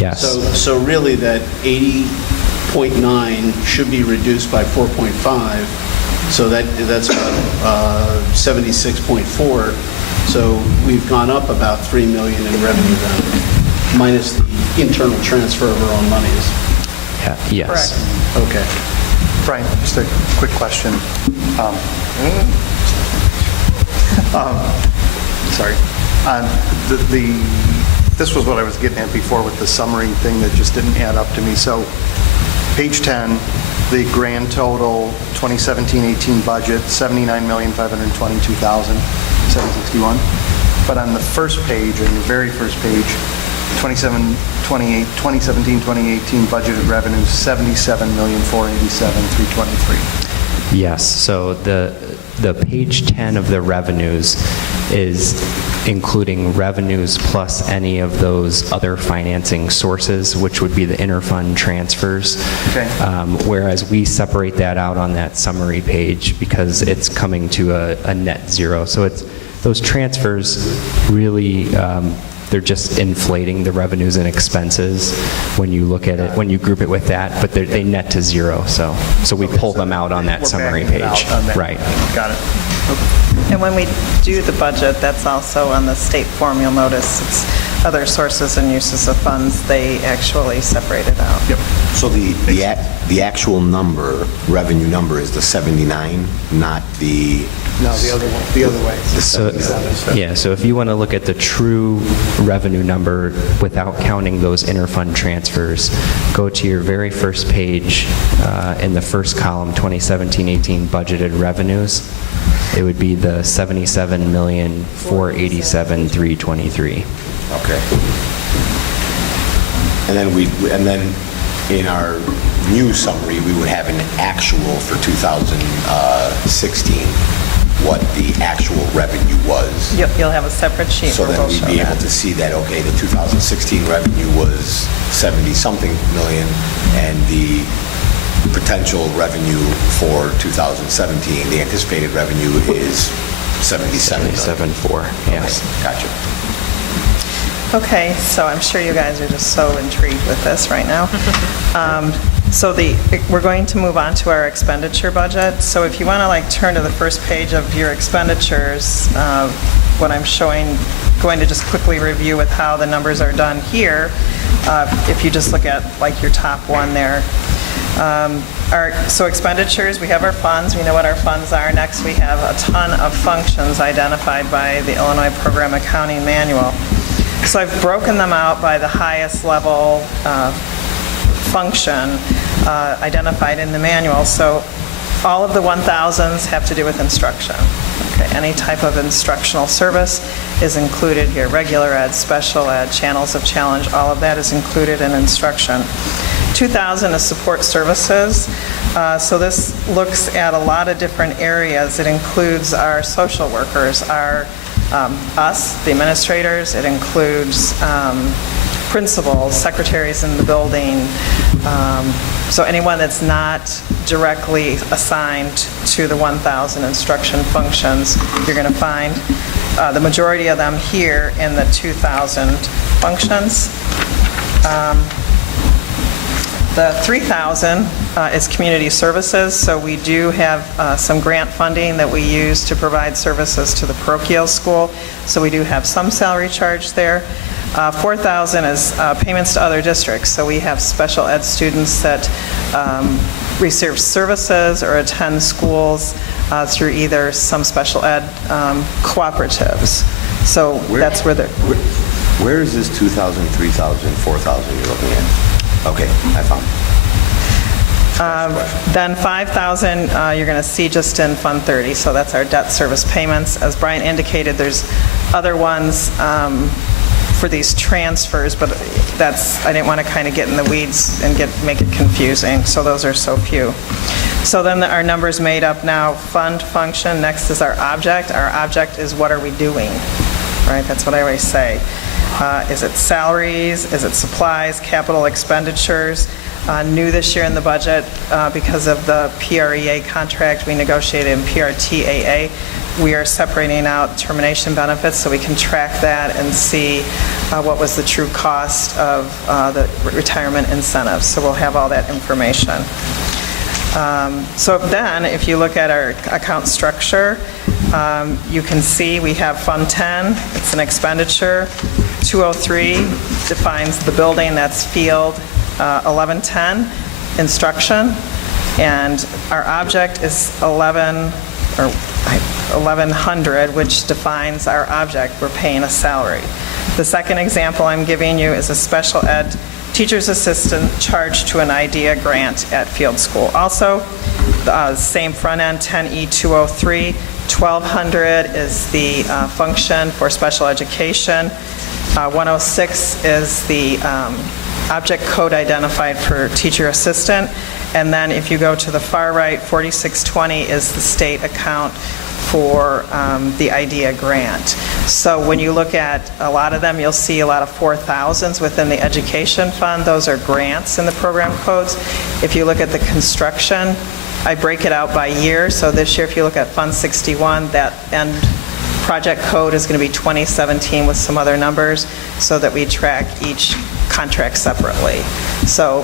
Yes. So really that 80.9 should be reduced by 4.5, so that's about 76.4. So we've gone up about $3 million in revenue then, minus the internal transfer of our own monies. Yeah, yes. Correct. Okay. Brian, just a quick question. Sorry. This was what I was getting at before with the summary thing that just didn't add up to me. So page 10, the grand total 2017-18 budget, $79,522,761. But on the first page, on your very first page, 2017-2018 budgeted revenues, $77,487,323. Yes, so the page 10 of the revenues is including revenues plus any of those other financing sources, which would be the interfund transfers. Okay. Whereas we separate that out on that summary page because it's coming to a net zero. So it's, those transfers really, they're just inflating the revenues and expenses when you look at it, when you group it with that, but they net to zero. So we pull them out on that We're summary backing it page. out on that. Right. Got it. And when we do the budget, that's also on the state form, you'll notice it's other sources and uses of funds, they actually separate it out. Yep. So the actual number, revenue number is the 79, not the... No, the other way. So, yeah, so if you want to look at the true revenue number without counting those interfund transfers, go to your very first page in the first column, 2017-18 budgeted revenues. It would be the 77,487,323. Okay. And then in our new summary, we would have an actual for 2016, what the actual revenue was. You'll have a separate sheet So where then we'll we'd show be able that. to see that, okay, the 2016 revenue was 70-something million, and the potential revenue for 2017, the anticipated revenue is 77 million. 77.4, yes. Gotcha. Okay, so I'm sure you guys are just so intrigued with this right now. So we're going to move on to our expenditure budget. So if you want to turn to the first page of your expenditures, what I'm showing, going to just quickly review with how the numbers are done here. If you just look at your top one there. So expenditures, we have our funds, we know what our funds are. Next, we have a ton of functions identified by the Illinois Program Accounting Manual. So I've broken them out by the highest level function identified in the manual. So all of the 1,000s have to do with instruction. Okay, any type of instructional service is included here. Regular ed, special ed, channels of challenge, all of that is included in instruction. 2,000 is support services. So this looks at a lot of different areas. It includes our social workers, us, the administrators. It includes principals, secretaries in the building. So anyone that's not directly assigned to the 1,000 instruction functions, you're going to find the majority of them here in the 2,000 functions. The 3,000 is community services, so we do have some grant funding that we use to provide services to the parochial school, so we do have some salary charge there. 4,000 is payments to other districts, so we have special ed students that receive services or attend schools through either some special ed cooperatives. So that's where they're... Where is this 2,000, 3,000, 4,000 you're looking at? Okay, I found it. Then 5,000 you're going to see just in Fund 30, so that's our debt service payments. As Brian indicated, there's other ones for these transfers, but I didn't want to kind of get in the weeds and make it confusing, so those are so few. So then our numbers made up now, fund, function, next is our object. Our object is what are we doing, right? That's what I always say. Is it salaries? Is it supplies, capital expenditures? New this year in the budget, because of the PREA contract we negotiated in PRTAA, we are separating out termination benefits so we can track that and see what was the true cost of the retirement incentives. So we'll have all that information. So then, if you look at our account structure, you can see we have Fund 10, it's an expenditure. 203 defines the building, that's field. 1110, instruction. And our object is 1100, which defines our object. We're paying a salary. The second example I'm giving you is a special ed teacher's assistant charged to an IDEA grant at field school. Also, same front end, 10E203, 1200 is the function for special education. 106 is the object code identified for teacher assistant. And then if you go to the far right, 4620 is the state account for the IDEA grant. So when you look at a lot of them, you'll see a lot of 4,000s within the education fund. Those are grants in the program codes. If you look at the construction, I break it out by year. So this year, if you look at Fund 61, that end project code is going to be 2017 with some other numbers so that we track each contract separately. So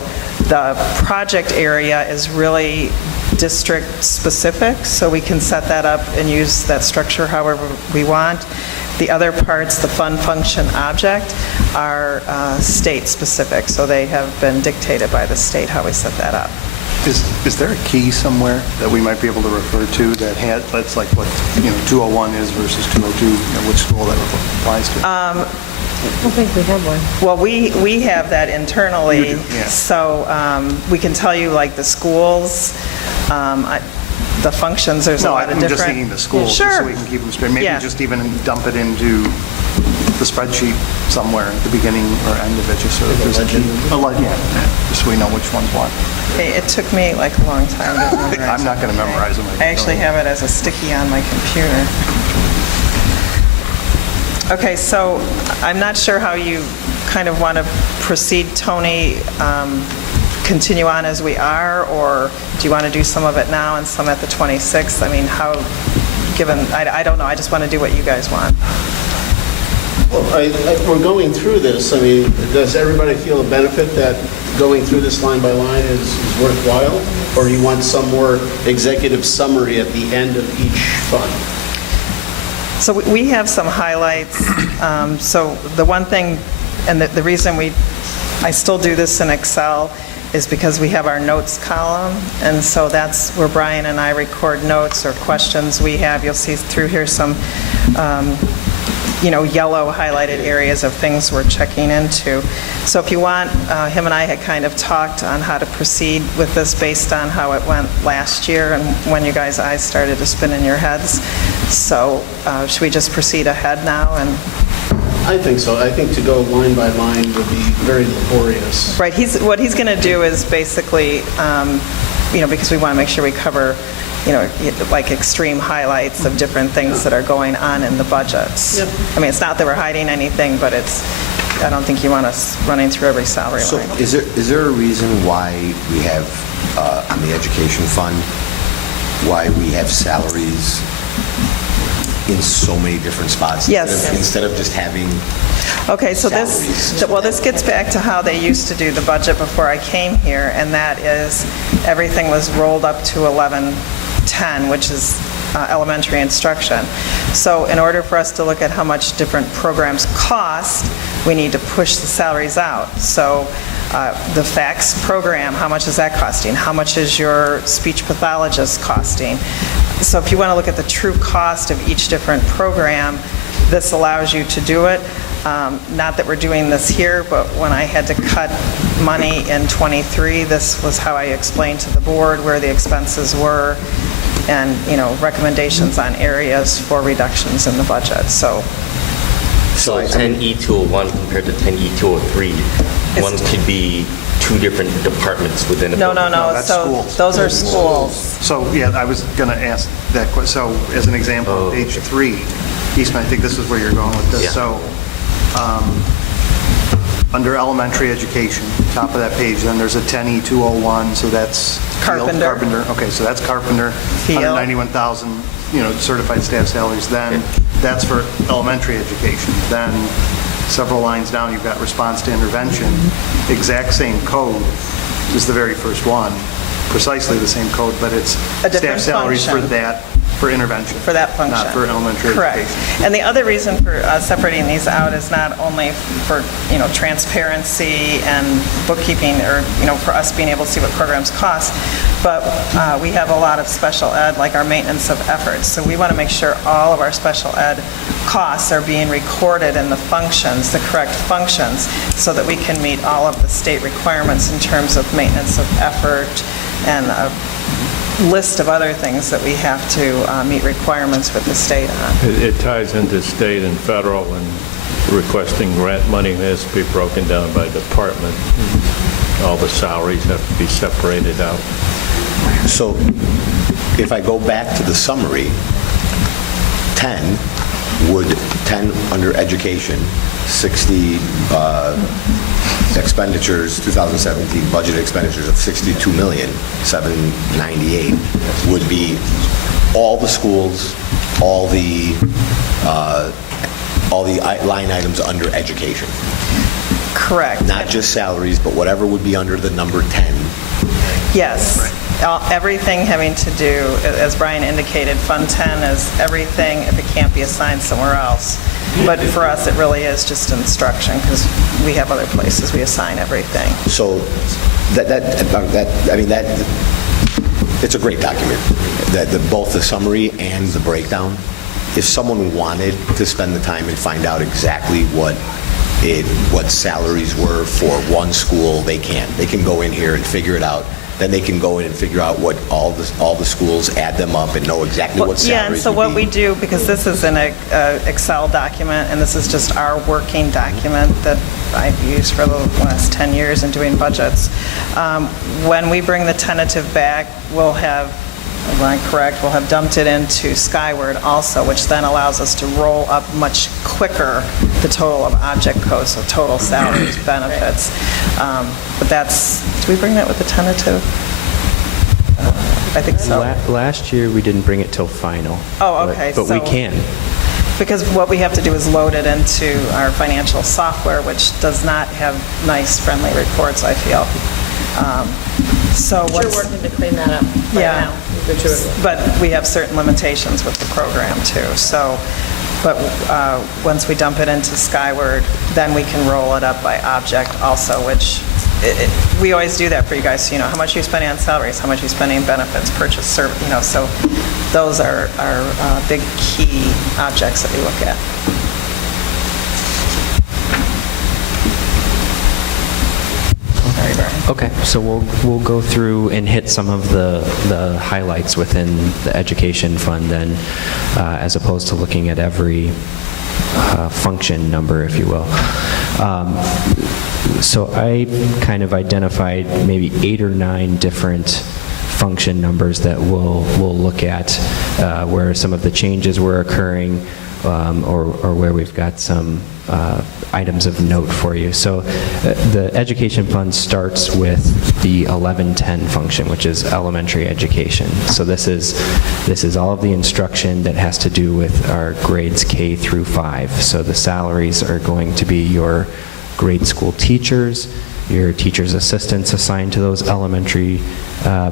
the project area is really district-specific, so we can set that up and use that structure however we want. The other parts, the fund function object, are state-specific, so they have been dictated by the state how we set that up. Is there a key somewhere that we might be able to refer to that had, that's like what, 201 is versus 202, which school that applies to? I don't think we have one. Well, we have that internally. You do, yeah. So we can tell you, like, the schools, the functions, there's a No, lot of I'm different... just thinking the schools, just Sure. so we can keep them straight. Maybe Yeah. just even dump it into the spreadsheet somewhere at the beginning or end of it, just so that there's a key. Just so we know which one's what. It took me like a long time to memorize. I'm not going to memorize them. I actually have it as a sticky on my computer. Okay, so I'm not sure how you kind of want to proceed, Tony. Continue on as we are, or do you want to do some of it now and some at the 26th? I mean, how, given, I don't know, I just want to do what you guys want. Well, we're going through this. I mean, does everybody feel a benefit that going through this line by line is worthwhile? Or do you want some more executive summary at the end of each fund? So we have some highlights. So the one thing, and the reason I still do this in Excel is because we have our notes column, and so that's where Brian and I record notes or questions we have. You'll see through here some, yellow highlighted areas of things we're checking into. So if you want, him and I had kind of talked on how to proceed with this based on how it went last year and when you guys' eyes started to spin in your heads. So should we just proceed ahead now? And I think so. I think to go line by line would be very laborious. right, what he's going to do is basically, because we want to make sure we cover, like extreme highlights of different things that are going on in the budgets. Yep. I mean, it's not that we're hiding anything, but I don't think you want us running through every salary So line. is there a reason why we have, on the education fund, why we have salaries in so many different spots? Yes. Instead of just having Okay, so salaries. this gets back to how they used to do the budget before I came here, and that is everything was rolled up to 1110, which is elementary instruction. So in order for us to look at how much different programs cost, we need to push the salaries out. So the FACS program, how much is that costing? How much is your speech pathologist costing? So if you want to look at the true cost of each different program, this allows you to do it. Not that we're doing this here, but when I had to cut money in '23, this was how I explained to the board where the expenses were and, recommendations on areas for reductions in the budget. So 10E201 compared to 10E203, one could be two different departments within a no. building. that's So schools. those are schools. So, yeah, I was going to ask that question. So, as an example, on page 3, Eastman, I think this is where you're going with this. Yeah. So, under elementary education, top of that page, then there's a 10E201, so that's... Carpenter. Carpenter, okay, so that's Carpenter, Field. 191,000, certified staff salaries. Then that's for elementary education. Then several lines down, you've got response to intervention. Exact same code is the very first one, precisely the same code, but it's A different staff salaries for function. that, for intervention. For that function. Not for elementary Correct. education. And the other reason for separating these out is not only for, transparency and bookkeeping or, for us being able to see what programs cost, but we have a lot of special ed, like our maintenance of efforts. So we want to make sure all of our special ed costs are being recorded in the functions, the correct functions, so that we can meet all of the state requirements in terms of maintenance of effort and a list of other things that we have to meet requirements with the state on. It ties into state and federal, and requesting grant money has to be broken down by department. All the salaries have to be separated out. So if I go back to the summary, 10 would, 10 under education, 60 expenditures, 2017 budget expenditures of $62,798 would be all the schools, all the line items under education. Correct. Not just salaries, but whatever would be under the number 10. Yes. Everything having to do, as Brian indicated, Fund 10 is everything if it can't be assigned somewhere else. But for us, it really is just instruction because we have other places we assign everything. So it's a great document, both the summary and the breakdown. If someone wanted to spend the time and find out exactly what salaries were for one school, they can. They can go in here and figure it out. Then they can go in and figure out what all the schools, add them up and know exactly what salaries Yeah, and so what would be. we do, because this is an Excel document, and this is just our working document that I've used for the last 10 years in doing budgets, when we bring the tentative back, we'll have, am I correct, we'll have dumped it into Skyward also, which then allows us to roll up much quicker the total of object codes, so total salaries, benefits. But that's, did we bring that with the tentative? I think so. Last year, we didn't bring it till final. Oh, okay. But we can. Because what we have to do is load it into our financial software, which does not have nice, friendly reports, I feel. So You're what's... working to clean that up right Yeah. now. The two of you. But we have certain limitations with the program too, so, but once we dump it into Skyward, then we can roll it up by object also, which, we always do that for you guys, so you know how much you're spending on salaries, how much you're spending on benefits, purchase, so those are big key objects that we look at. Sorry, Brian. Okay, so we'll go through and hit some of the highlights within the education fund then, as opposed to looking at every function number, if you will. So I kind of identified maybe 8 or 9 different function numbers that we'll look at, where some of the changes were occurring, or where we've got some items of note for you. So the education fund starts with the 1110 function, which is elementary education. So this is all of the instruction that has to do with our grades K through 5. So the salaries are going to be your grade school teachers, your teachers' assistants assigned to those elementary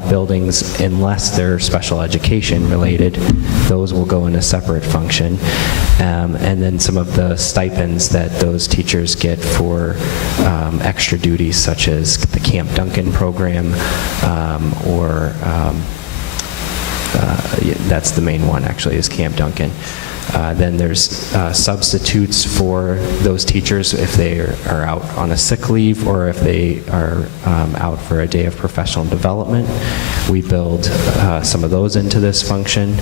buildings, unless they're special education related. Those will go in a separate function. And then some of the stipends that those teachers get for extra duties, such as the Camp Duncan program, that's the main one, actually, is Camp Duncan. Then there's substitutes for those teachers if they are out on a sick leave or if they are out for a day of professional development. We build some of those into this function.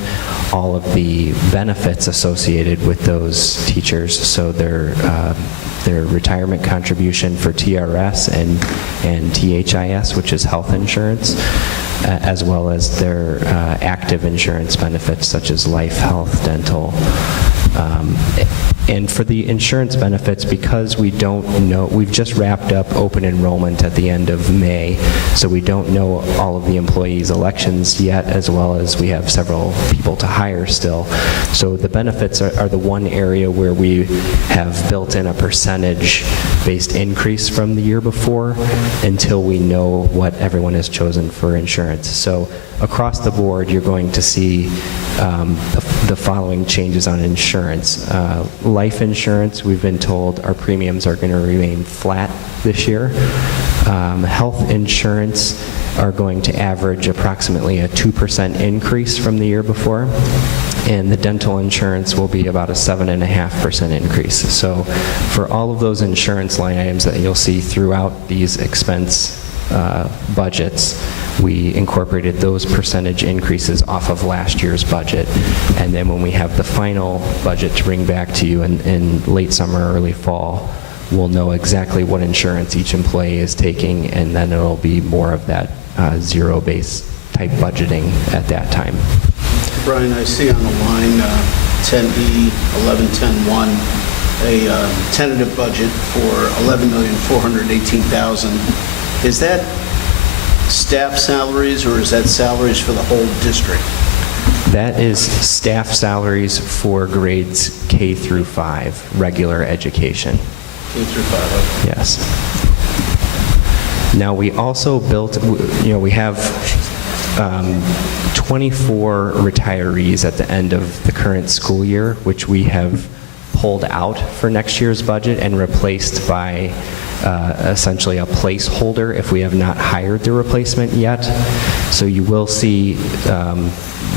All of the benefits associated with those teachers, so their retirement contribution for TRS and THIS, which is health insurance, as well as their active insurance benefits such as life, health, dental. And for the insurance benefits, because we don't know, we've just wrapped up open enrollment at the end of May, so we don't know all of the employees' elections yet, as well as we have several people to hire still. So the benefits are the one area where we have built in a percentage-based increase from the year before until we know what everyone has chosen for insurance. So across the board, you're going to see the following changes on insurance. Life insurance, we've been told our premiums are going to remain flat this year. Health insurance are going to average approximately a 2% increase from the year before. And the dental insurance will be about a 7.5% increase. So for all of those insurance line items that you'll see throughout these expense budgets, we incorporated those percentage increases off of last year's budget. And then when we have the final budget to bring back to you in late summer, early fall, we'll know exactly what insurance each employee is taking, and then it'll be more of that zero-based type budgeting at that time. Brian, I see on the line 10E 1110-1, a tentative budget for $11,418,000. Is that staff salaries or is that salaries for the whole district? That is staff salaries for grades K through 5, regular education. K through 5, okay. Yes. Now, we also built, we have 24 retirees at the end of the current school year, which we have pulled out for next year's budget and replaced by essentially a placeholder if we have not hired the replacement yet. So you will see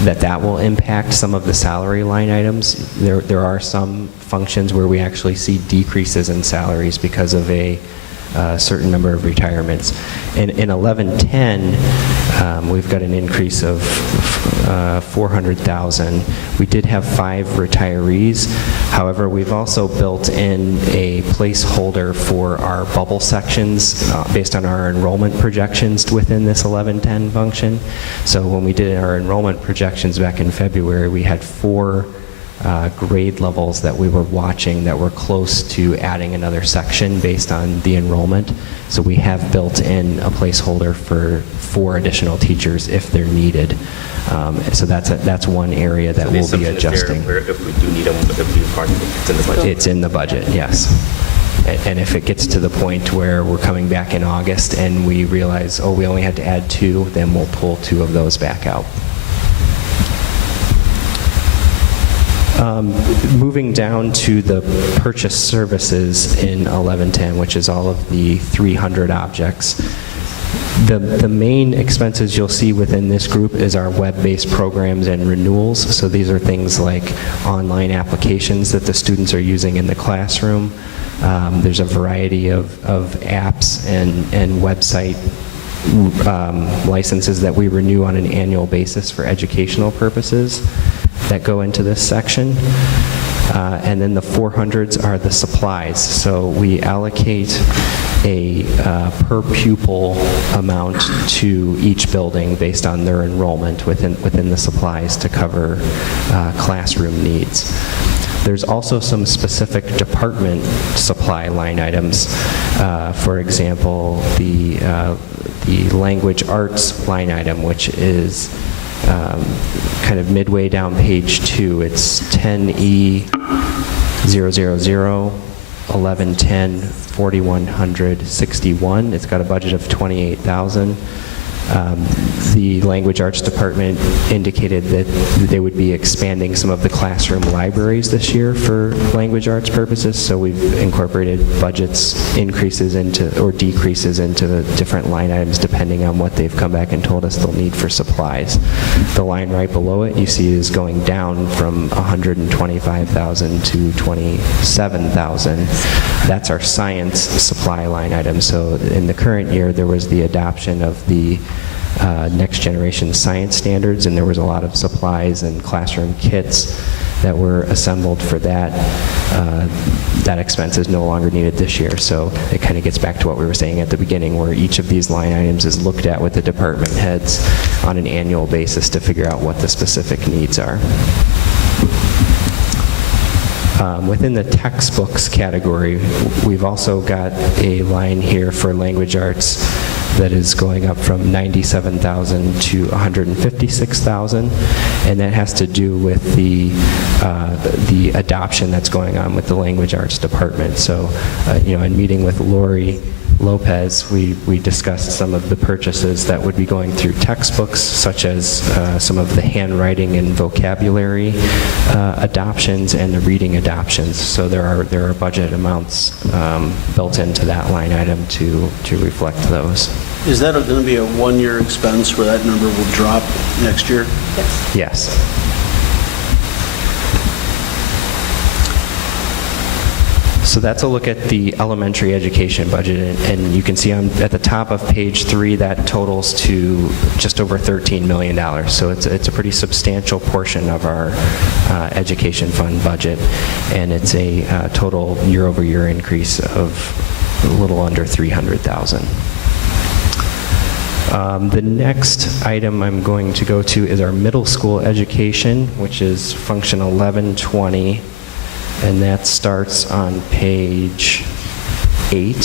that will impact some of the salary line items. There are some functions where we actually see decreases in salaries because of a certain number of retirements. In 1110, we've got an increase of $400,000. We did have 5 retirees. However, we've also built in a placeholder for our bubble sections based on our enrollment projections within this 1110 function. So when we did our enrollment projections back in February, we had 4 grade levels that we were watching that were close to adding another section based on the enrollment. So we have built in a placeholder for 4 additional teachers if they're needed. So that's one area that we'll be adjusting. If we do need them, it'll be part of it's in the budget. It's in the budget, yes. And if it gets to the point where we're coming back in August and we realize, oh, we only had to add 2, then we'll pull 2 of those back out. Moving down to the purchase services in 1110, which is all of the 300 objects. The main expenses you'll see within this group is our web-based programs and renewals. So these are things like online applications that the students are using in the classroom. There's a variety of apps and website licenses that we renew on an annual basis for educational purposes that go into this section. And then the 400s are the supplies. So we allocate a per pupil amount to each building based on their enrollment within the supplies to cover classroom needs. There's also some specific department supply line items. For example, the language arts line item, which is kind of midway down page 2. It's 10E 000 1110 4161. It's got a budget of $28,000. The language arts department indicated that they would be expanding some of the classroom libraries this year for language arts purposes, so we've incorporated budgets increases into or decreases into the different line items depending on what they've come back and told us they'll need for supplies. The line right below it you see is going down from $125,000 to $27,000. That's our science supply line item. So in the current year there was the adoption of the next generation science standards, and there was a lot of supplies and classroom kits that were assembled for that. That expense is no longer needed this year, so it kind of gets back to what we were saying at the beginning, where each of these line items is looked at with the department heads on an annual basis to figure out what the specific needs are. Within the textbooks category, we've also got a line here for language arts that is going up from $97,000 to $156,000, and that has to do with the adoption that's going on with the language arts department. So, in meeting with Lori Lopez, we discussed some of the purchases that would be going through textbooks, such as some of the handwriting and vocabulary adoptions and the reading adoptions. So there are budget amounts built into that line item to reflect those. Is that going to be a one-year expense where that number will drop next year? Yes. So that's a look at the elementary education budget, and you can see at the top of page 3 that totals to just over $13 million. So it's a pretty substantial portion of our education fund budget, and it's a total year-over-year increase of a little under $300,000. The next item I'm going to go to is our middle school education, which is function 1120, and that starts on page 8.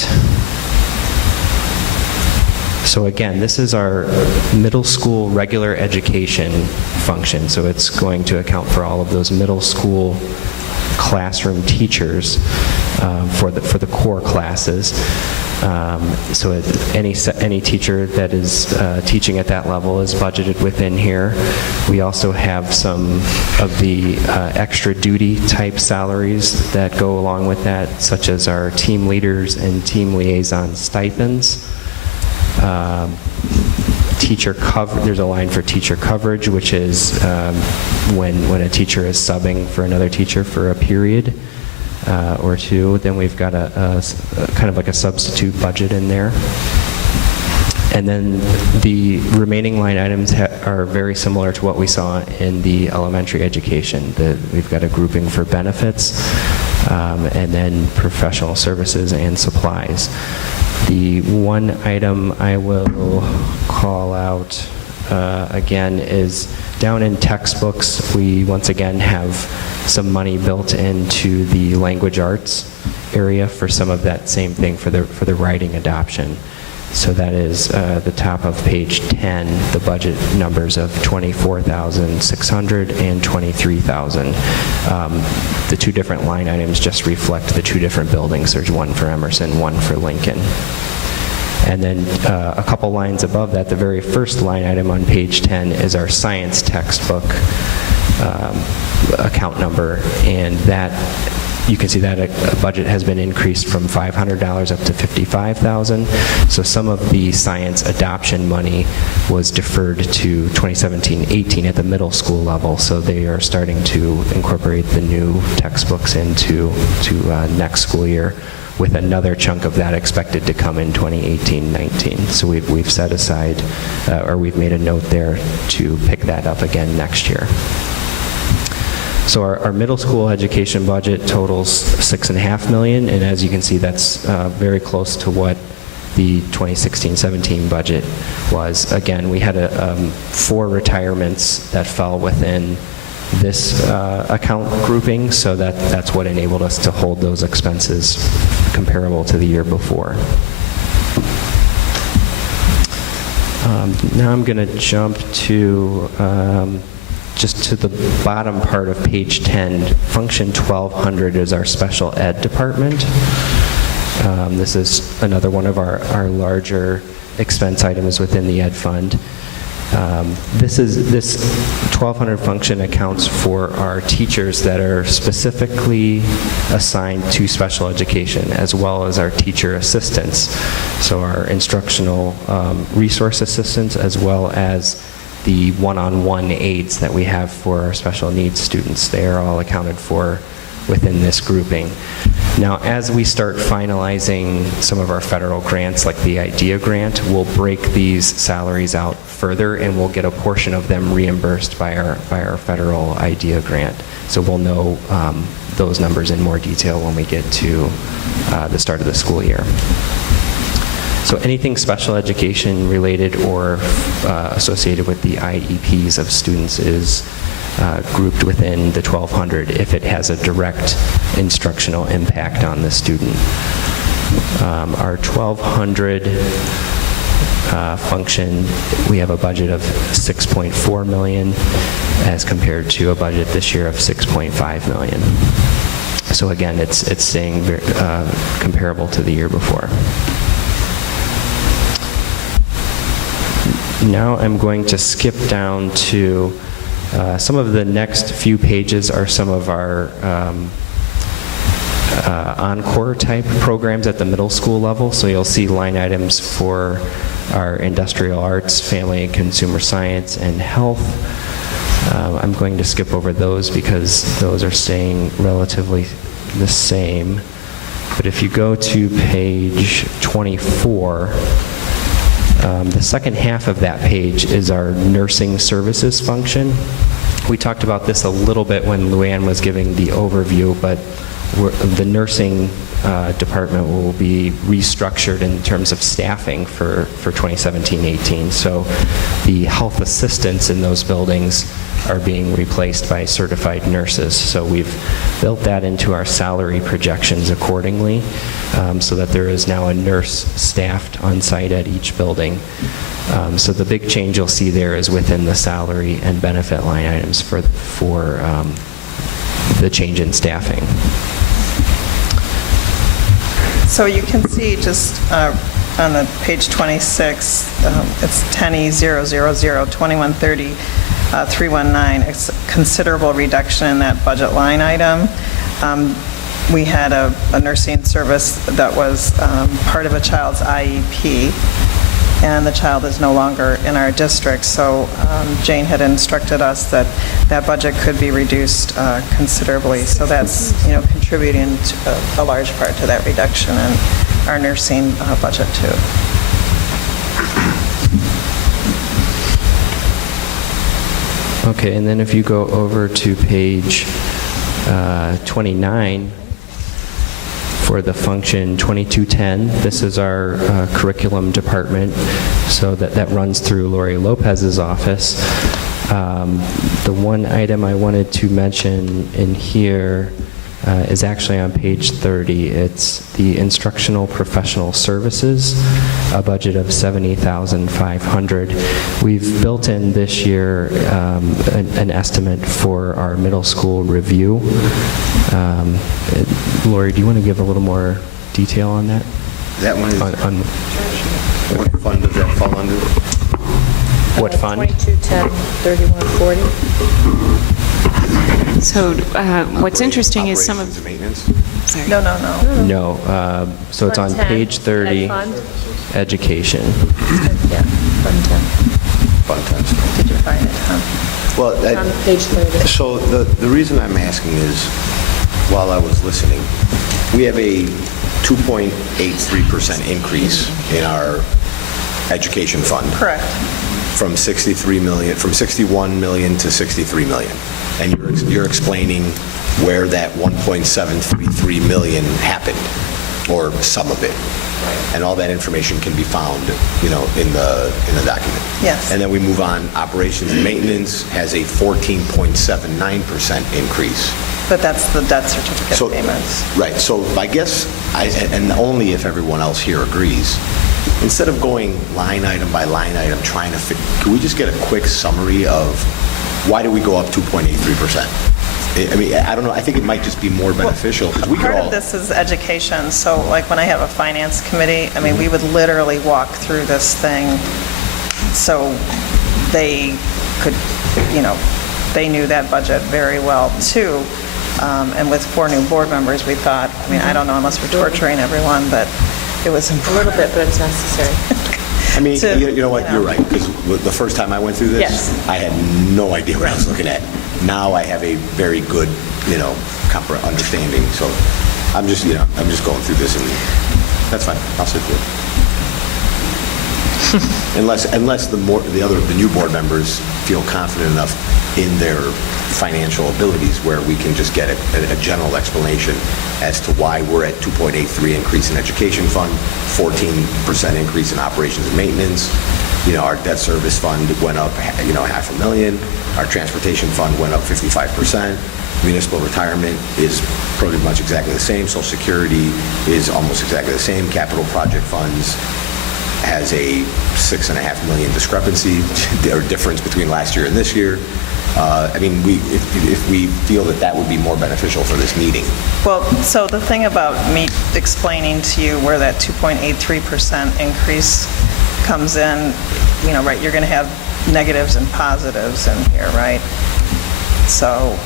So again, this is our middle school regular education function, so it's going to account for all of those middle school classroom teachers for the core classes. So any teacher that is teaching at that level is budgeted within here. We also have some of the extra duty type salaries that go along with that, such as our team leaders and team liaison stipends. Teacher cover, there's a line for teacher coverage, which is when a teacher is subbing for another teacher for a period or two. Then we've got a kind of like a substitute budget in there. And then the remaining line items are very similar to what we saw in the elementary education. We've got a grouping for benefits and then professional services and supplies. The one item I will call out again is down in textbooks. We once again have some money built into the language arts area for some of that same thing for the writing adoption. So that is the top of page 10, the budget numbers of $24,600 and $23,000. The two different line items just reflect the two different buildings. There's one for Emerson, one for Lincoln. And then a couple lines above that, the very first line item on page 10 is our science textbook account number, and that you can see that a budget has been increased from $500 up to $55,000. So some of the science adoption money was deferred to 2017-18 at the middle school level. So they are starting to incorporate the new textbooks into next school year, with another chunk of that expected to come in 2018-19. So we've set aside, or we've made a note there to pick that up again next year. So our middle school education budget totals $6.5 million, and as you can see, that's very close to what the 2016-17 budget was. Again, we had 4 retirements that fell within this account grouping, so that's what enabled us to hold those expenses comparable to the year before. Now I'm going to jump to just to the bottom part of page 10. Function 1200 is our special ed department. This is another one of our larger expense items within the ed fund. This 1200 function accounts for our teachers that are specifically assigned to special education, as well as our teacher assistants. So our instructional resource assistants, as well as the one-on-one aides that we have for our special needs students. They are all accounted for within this grouping. Now, as we start finalizing some of our federal grants, like the IDEA grant, we'll break these salaries out further, and we'll get a portion of them reimbursed by our federal IDEA grant. So we'll know those numbers in more detail when we get to the start of the school year. So anything special education related or associated with the IEPs of students is grouped within the 1200 if it has a direct instructional impact on the student. Our 1200 function, we have a budget of $6.4 million as compared to a budget this year of $6.5 million. So again, it's staying very, comparable to the year before. Now I'm going to skip down to some of the next few pages are some of our encore type programs at the middle school level. So you'll see line items for our industrial arts, family and consumer science, and health. I'm going to skip over those because those are staying relatively the same. But if you go to page 24, the second half of that page is our nursing services function. We talked about this a little bit when Luann was giving the overview, but the nursing department will be restructured in terms of staffing for 2017-18. So the health assistants in those buildings are being replaced by certified nurses. So we've built that into our salary projections accordingly, so that there is now a nurse staffed on site at each building. So the big change you'll see there is within the salary and benefit line items for the change in staffing. So you can see just on the page 26, it's 10E000-2130-319. It's a considerable reduction in that budget line item. We had a nursing service that was part of a child's IEP, and the child is no longer in our district. So Jane had instructed us that that budget could be reduced considerably. So that's, contributing to a large part to that reduction in our nursing budget too. Okay, and then if you go over to page 29, for the function 2210, this is our curriculum department, so that runs through Lori Lopez's office. The one item I wanted to mention in here is actually on page 30. It's the instructional professional services, a budget of $70,500. We've built in this year an estimate for our middle school review. Lori, do you want to give a little more detail on that? That one is, what fund does that fall under? What fund? 2210-3140. So what's interesting is some Operations of... and maintenance? Sorry. No. No, so it's on Fund 10, page 30, Ed fund. education. Yeah, Fund 10. Fund times. Did you find it, Tom? Well, On page 30. so the reason I'm asking is, while I was listening, we have a 2.83% increase in our education fund. Correct. From 61 million to 63 million. And you're explaining where that 1.733 million happened, or some of it. And all that information can be found, in the document. Yes. And then we move on, operations and maintenance has a 14.79% increase. But that's the debt certificate So- payments. Right, so I guess, and only if everyone else here agrees, instead of going line item by line item trying to can we just get a quick summary of why do we go up 2.83%? I mean, I don't know, I think it might just be more beneficial, because we could Part all... of this is education, so like when I have a finance committee, I mean, we would literally walk through this thing so they could, they knew that budget very well too. And with 4 new board members, we thought, I mean, I don't know unless we're torturing everyone, but it was A important. little bit, but it's necessary. I mean, to, you know what, you know. you're right, because the first time I went through this, Yes. I had no idea what I was looking at. Now I have a very good, understanding, so I'm just going through this, and that's fine, I'll sit through it. Unless the new board members feel confident enough in their financial abilities where we can just get a general explanation as to why we're at 2.83 increase in education fund, 14% increase in operations and maintenance. Our debt service fund went up, $500,000. Our transportation fund went up 55%. Municipal retirement is pretty much exactly the same. Social Security is almost exactly the same. Capital project funds has a $6.5 million discrepancy or difference between last year and this year. I mean, if we feel that would be more beneficial for this meeting. Well, so the thing about me explaining to you where that 2.83% increase comes in, right, you're going to have negatives and positives in here, right? So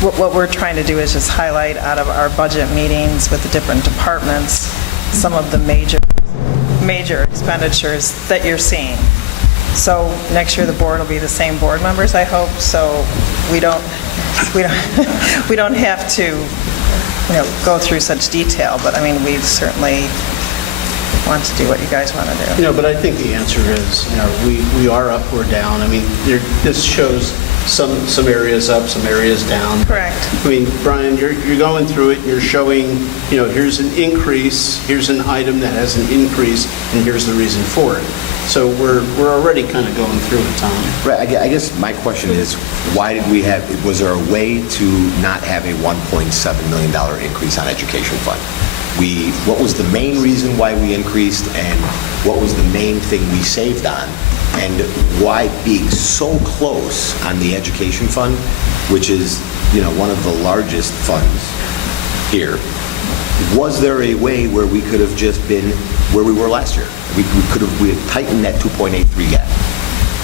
what we're trying to do is just highlight out of our budget meetings with the different departments some of the major expenditures that you're seeing. So next year the board will be the same board members, I hope, so we don't have to, go through such detail, but I mean, we certainly want to do what you guys want to do. But I think the answer is, we are up or down. I mean, this shows some areas up, some areas down. Correct. I mean, Brian, you're going through it, and you're showing, here's an increase, here's an item that has an increase, and here's the reason for it. So we're already kind of going through it, Tom. Right, I guess my question is, why did we have, was there a way to not have a $1.7 million increase on education fund? What was the main reason why we increased, and what was the main thing we saved on? And why being so close on the education fund, which is, one of the largest funds here, was there a way where we could have just been where we were last year? We had tightened that 2.83 gap.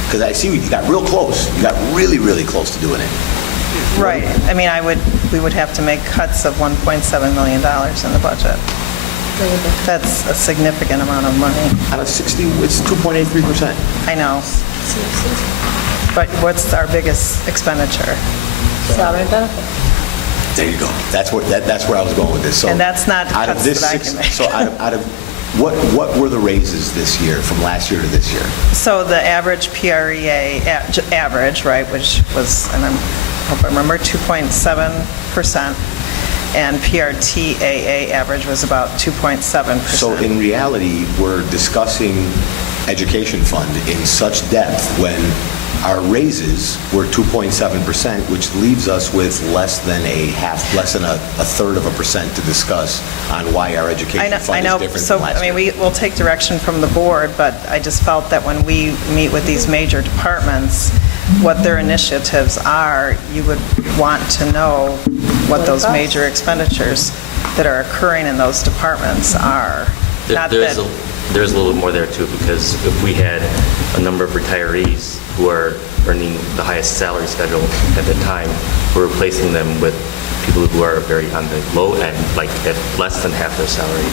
Because I see you got real close. You got really, really close to doing it. Right. I mean, we would have to make cuts of $1.7 million in the budget. That's a significant amount of money. Out of 60, it's 2.83%. I know. But what's our biggest expenditure? Salary and benefits. There you go. That's where I was going with this. So And that's not out of cuts this that I can make. So out of what were the raises this year from last year to this year? So the average PREA, average, right, which was, and I hope I remember, 2.7%, and PRTAA average was about 2.7%. So in reality, we're discussing education fund in such depth when our raises were 2.7%, which leaves us with less than a third of a percent to discuss on why our education fund is different So, than last year. we will take direction from the board, but I just felt that when we meet with these major departments, what their initiatives are, you would want to know what those major expenditures that are occurring in those departments are. There's a little more there too, because if we had a number of retirees who are earning the highest salary schedule at the time, we're replacing them with people who are very on the low end, like at less than half their salary.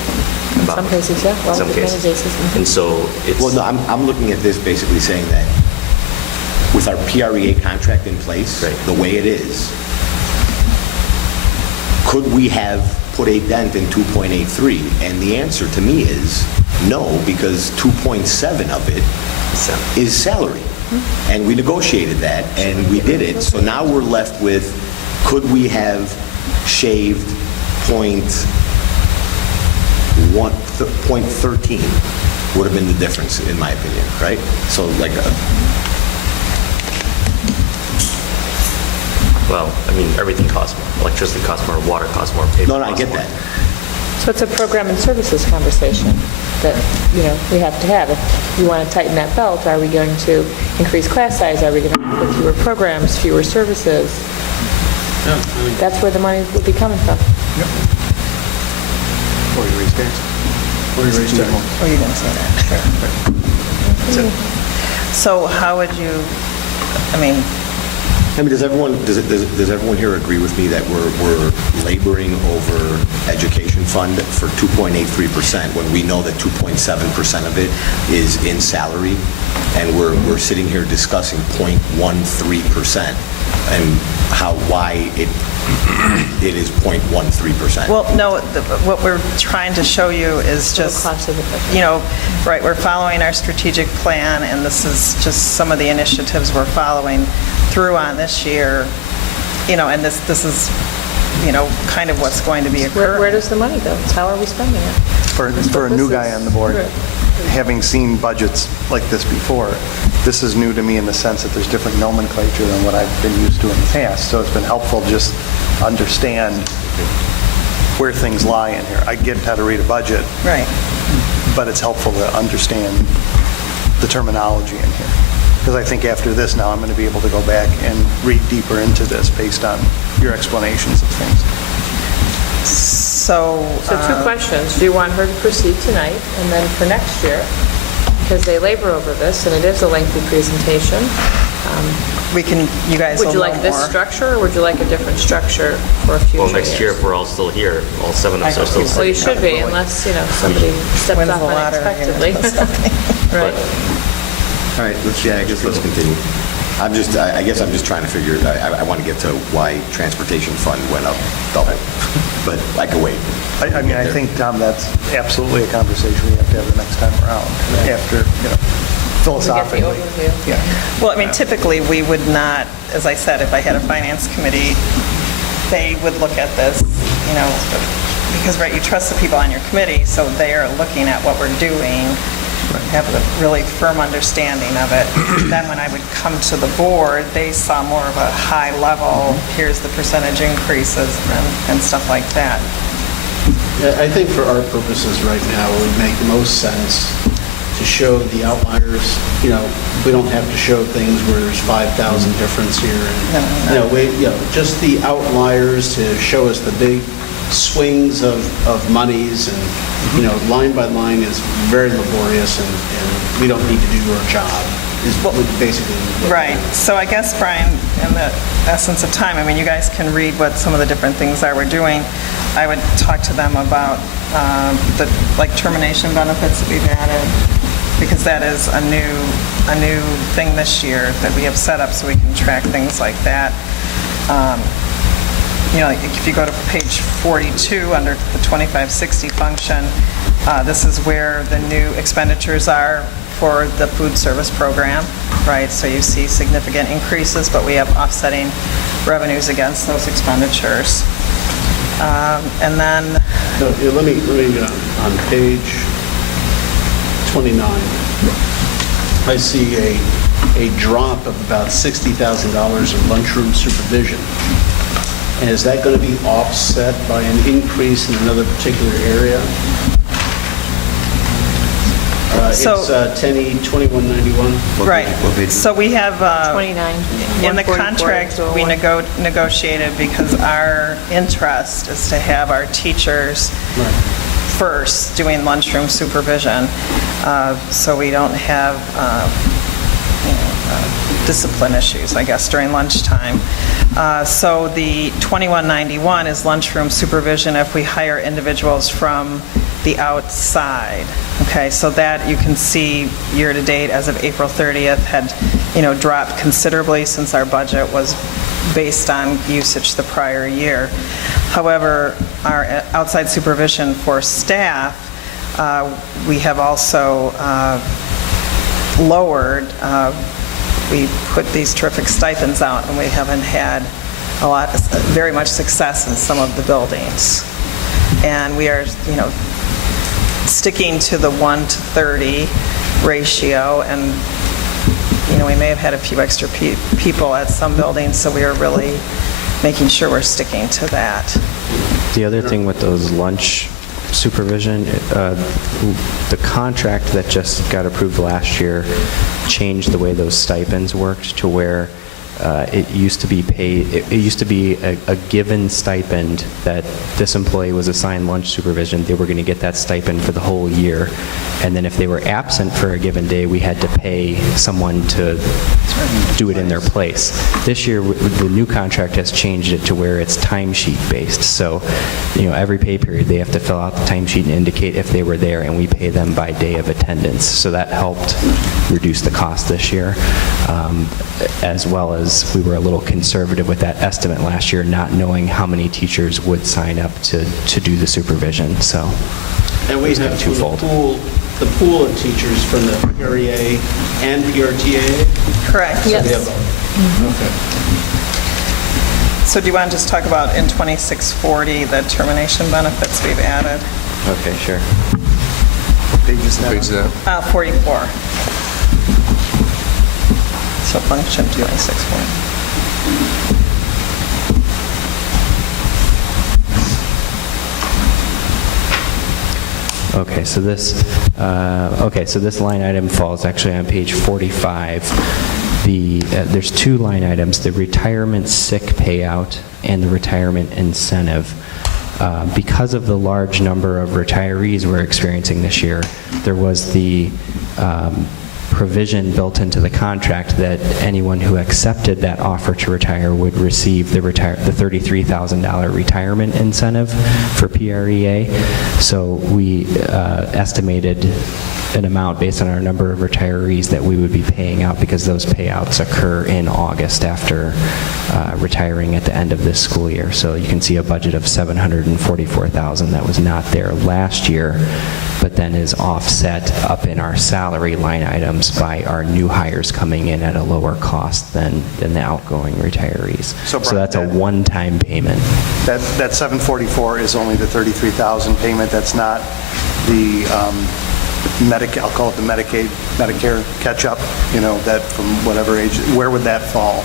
Some cases, yeah. Well, In some many cases. cases. And so it's... Well, no, I'm looking at this basically saying that with our PREA contract in place, Right. the way it is, could we have put a dent in 2.83? And the answer to me is no, because 2.7 of it is salary. And we negotiated that, and we did it. So now we're left with, could we have shaved 0.13 would have been the difference, in my opinion, right? So like, Well, I mean, everything costs more. Electricity costs more, water costs more, paper no, I costs get more. that. So it's a program and services conversation that, we have to have. If you want to tighten that belt, are we going to increase class size? Are we going to put fewer programs, fewer services? That's where the money would be coming from. Or you raise taxes. Or you raise taxes. Oh, you didn't say that, sure. So how would you, Does everyone here agree with me that we're laboring over education fund for 2.83% when we know that 2.7% of it is in salary, and we're sitting here discussing 0.13% and why it is 0.13%? Well, no, what we're trying to show you is just, right, we're following our strategic plan, and this is just some of the initiatives we're following through on this year, and this is, kind of what's going to be occurring. Where does the money go? How are we spending it? For a new guy on the board, having seen budgets like this before, this is new to me in the sense that there's different nomenclature than what I've been used to in the past. So it's been helpful just understand where things lie in here. I get how to read a budget, Right. but it's helpful to understand the terminology in here. Because I think after this now, I'm going to be able to go back and read deeper into this based on your explanations of things. So two questions. Do you want her to proceed tonight, and then for next year, because they labor over this, and it is a lengthy presentation, you guys will would you know like this more. structure, or would you like a different structure for a future Well, next year, years? if we're all still here, all seven of us are still Well, you sitting. should be, unless, somebody steps Wins off the lottery or unexpectedly. something. Right. All right, let's continue. I guess I'm just trying to figure, I want to get to why transportation fund went up double, but I can wait. I think, Tom, that's absolutely a conversation we have to have the next time around. After, philosophically. overview. Yeah. Well, I mean, typically, we would not, as I said, if I had a finance committee, they would look at this, because, right, you trust the people on your committee, so they are looking at what we're doing, have a really firm understanding of it. Then when I would come to the board, they saw more of a high level, here's the percentage increases and stuff like that. I think for our purposes right now, it would make the most sense to show the outliers. We don't have to show things where there's 5,000 difference here. And, just the outliers to show us the big swings of monies, and, line by line is very laborious, and we don't need to do our job, is basically. Right. So I guess, Brian, in the essence of time, you guys can read what some of the different things are we're doing. I would talk to them about the termination benefits that we've added, because that is a new thing this year that we have set up so we can track things like that. If you go to page 42 under the 2560 function, this is where the new expenditures are for the food service program, right? So you see significant increases, but we have offsetting revenues against those expenditures. And then... Let me on page 29, I see a drop of about $60,000 in lunchroom supervision. And is that going to be offset by an increase in another particular area? It's 10E 2191. Right. So we have... 29. In the 144, contract, so we one- negotiated, because our interest is to have our teachers first doing lunchroom supervision, so we don't have discipline issues, I guess, during lunchtime. So the 2191 is lunchroom supervision if we hire individuals from the outside. Okay, so that you can see year-to-date as of April 30th had, dropped considerably since our budget was based on usage the prior year. However, our outside supervision for staff, we have also lowered. We put these terrific stipends out, and we haven't had very much success in some of the buildings. And we are, sticking to the 1:30 ratio, and we may have had a few extra people at some buildings, so we are really making sure we're sticking to that. The other thing with those lunch supervision, the contract that just got approved last year changed the way those stipends worked to where it used to be paid, it used to be a given stipend that this employee was assigned lunch supervision. They were going to get that stipend for the whole year. And then if they were absent for a given day, we had to pay someone to do it in their place. This year, the new contract has changed it to where it's timesheet based. So, every pay period, they have to fill out the timesheet and indicate if they were there, and we pay them by day of attendance. So that helped reduce the cost this year, as well as we were a little conservative with that estimate last year, not knowing how many teachers would sign up to do the supervision. So, And we have the pool of teachers from the PREA and PRTA? Correct. So we Yes. have both. Okay. So do you want to just talk about in 2640, the termination benefits we've added? Okay, sure. Page is that? Page is that? 44. So function 2640. Okay, so this line item falls actually on page 45. There's two line items, the retirement sick payout and the retirement incentive. Because of the large number of retirees we're experiencing this year, there was the provision built into the contract that anyone who accepted that offer to retire would receive the $33,000 retirement incentive for PREA. So we estimated an amount based on our number of retirees that we would be paying out, because those payouts occur in August after retiring at the end of this school year. So you can see a budget of $744,000 that was not there last year, but then is offset up in our salary line items by our new hires coming in at a lower cost than the outgoing retirees. So, So that's a Brian, one-time payment. That 744 is only the 33,000 payment. That's not the I'll call it the Medicare catch-up, that from whatever age. Where would that fall?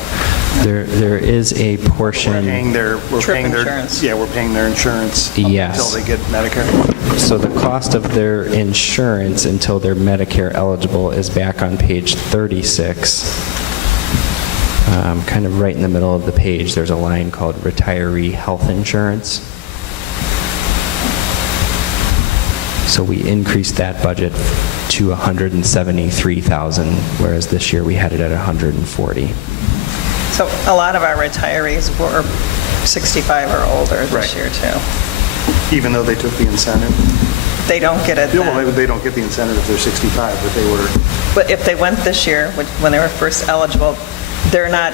There is a portion. We're paying their Insurance. Yeah, we're paying their insurance up Yes. until they get Medicare. So the cost of their insurance until they're Medicare eligible is back on page 36. Kind of right in the middle of the page, there's a line called retiree health insurance. So we increased that budget to $173,000, whereas this year we had it at $140,000. So a lot of our retirees were 65 or older this Right. year, too. Even though they took the incentive? They don't get it Yeah, well, then. they don't get the incentive if they're 65, but they were... But if they went this year, when they were first eligible, they're not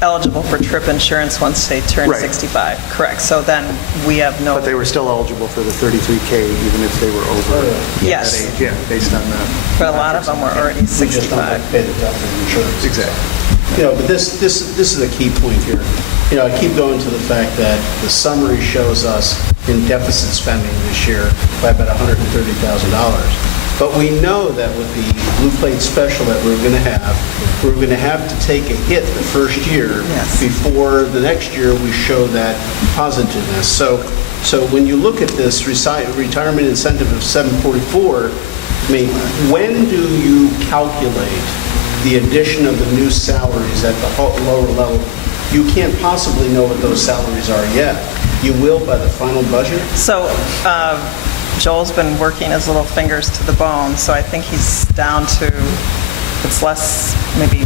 eligible for trip insurance once they turn Right. 65. Correct. So then we have no... But they were still eligible for the 33K even if they were over Yes. that age. Yeah, based on that. But a lot of them were already We just don't 65. pay the Delta insurance. Exactly. But this is a key point here. I keep going to the fact that the summary shows us in deficit spending this year by about $130,000. But we know that with the blue plate special that we're going to have to take a hit the first year Yes. before the next year we show that positiveness. So when you look at this retirement incentive of 744, when do you calculate the addition of the new salaries at the lower level? You can't possibly know what those salaries are yet. You will by the final budget? So Joel's been working his little fingers to the bone, so I think he's down to, it's maybe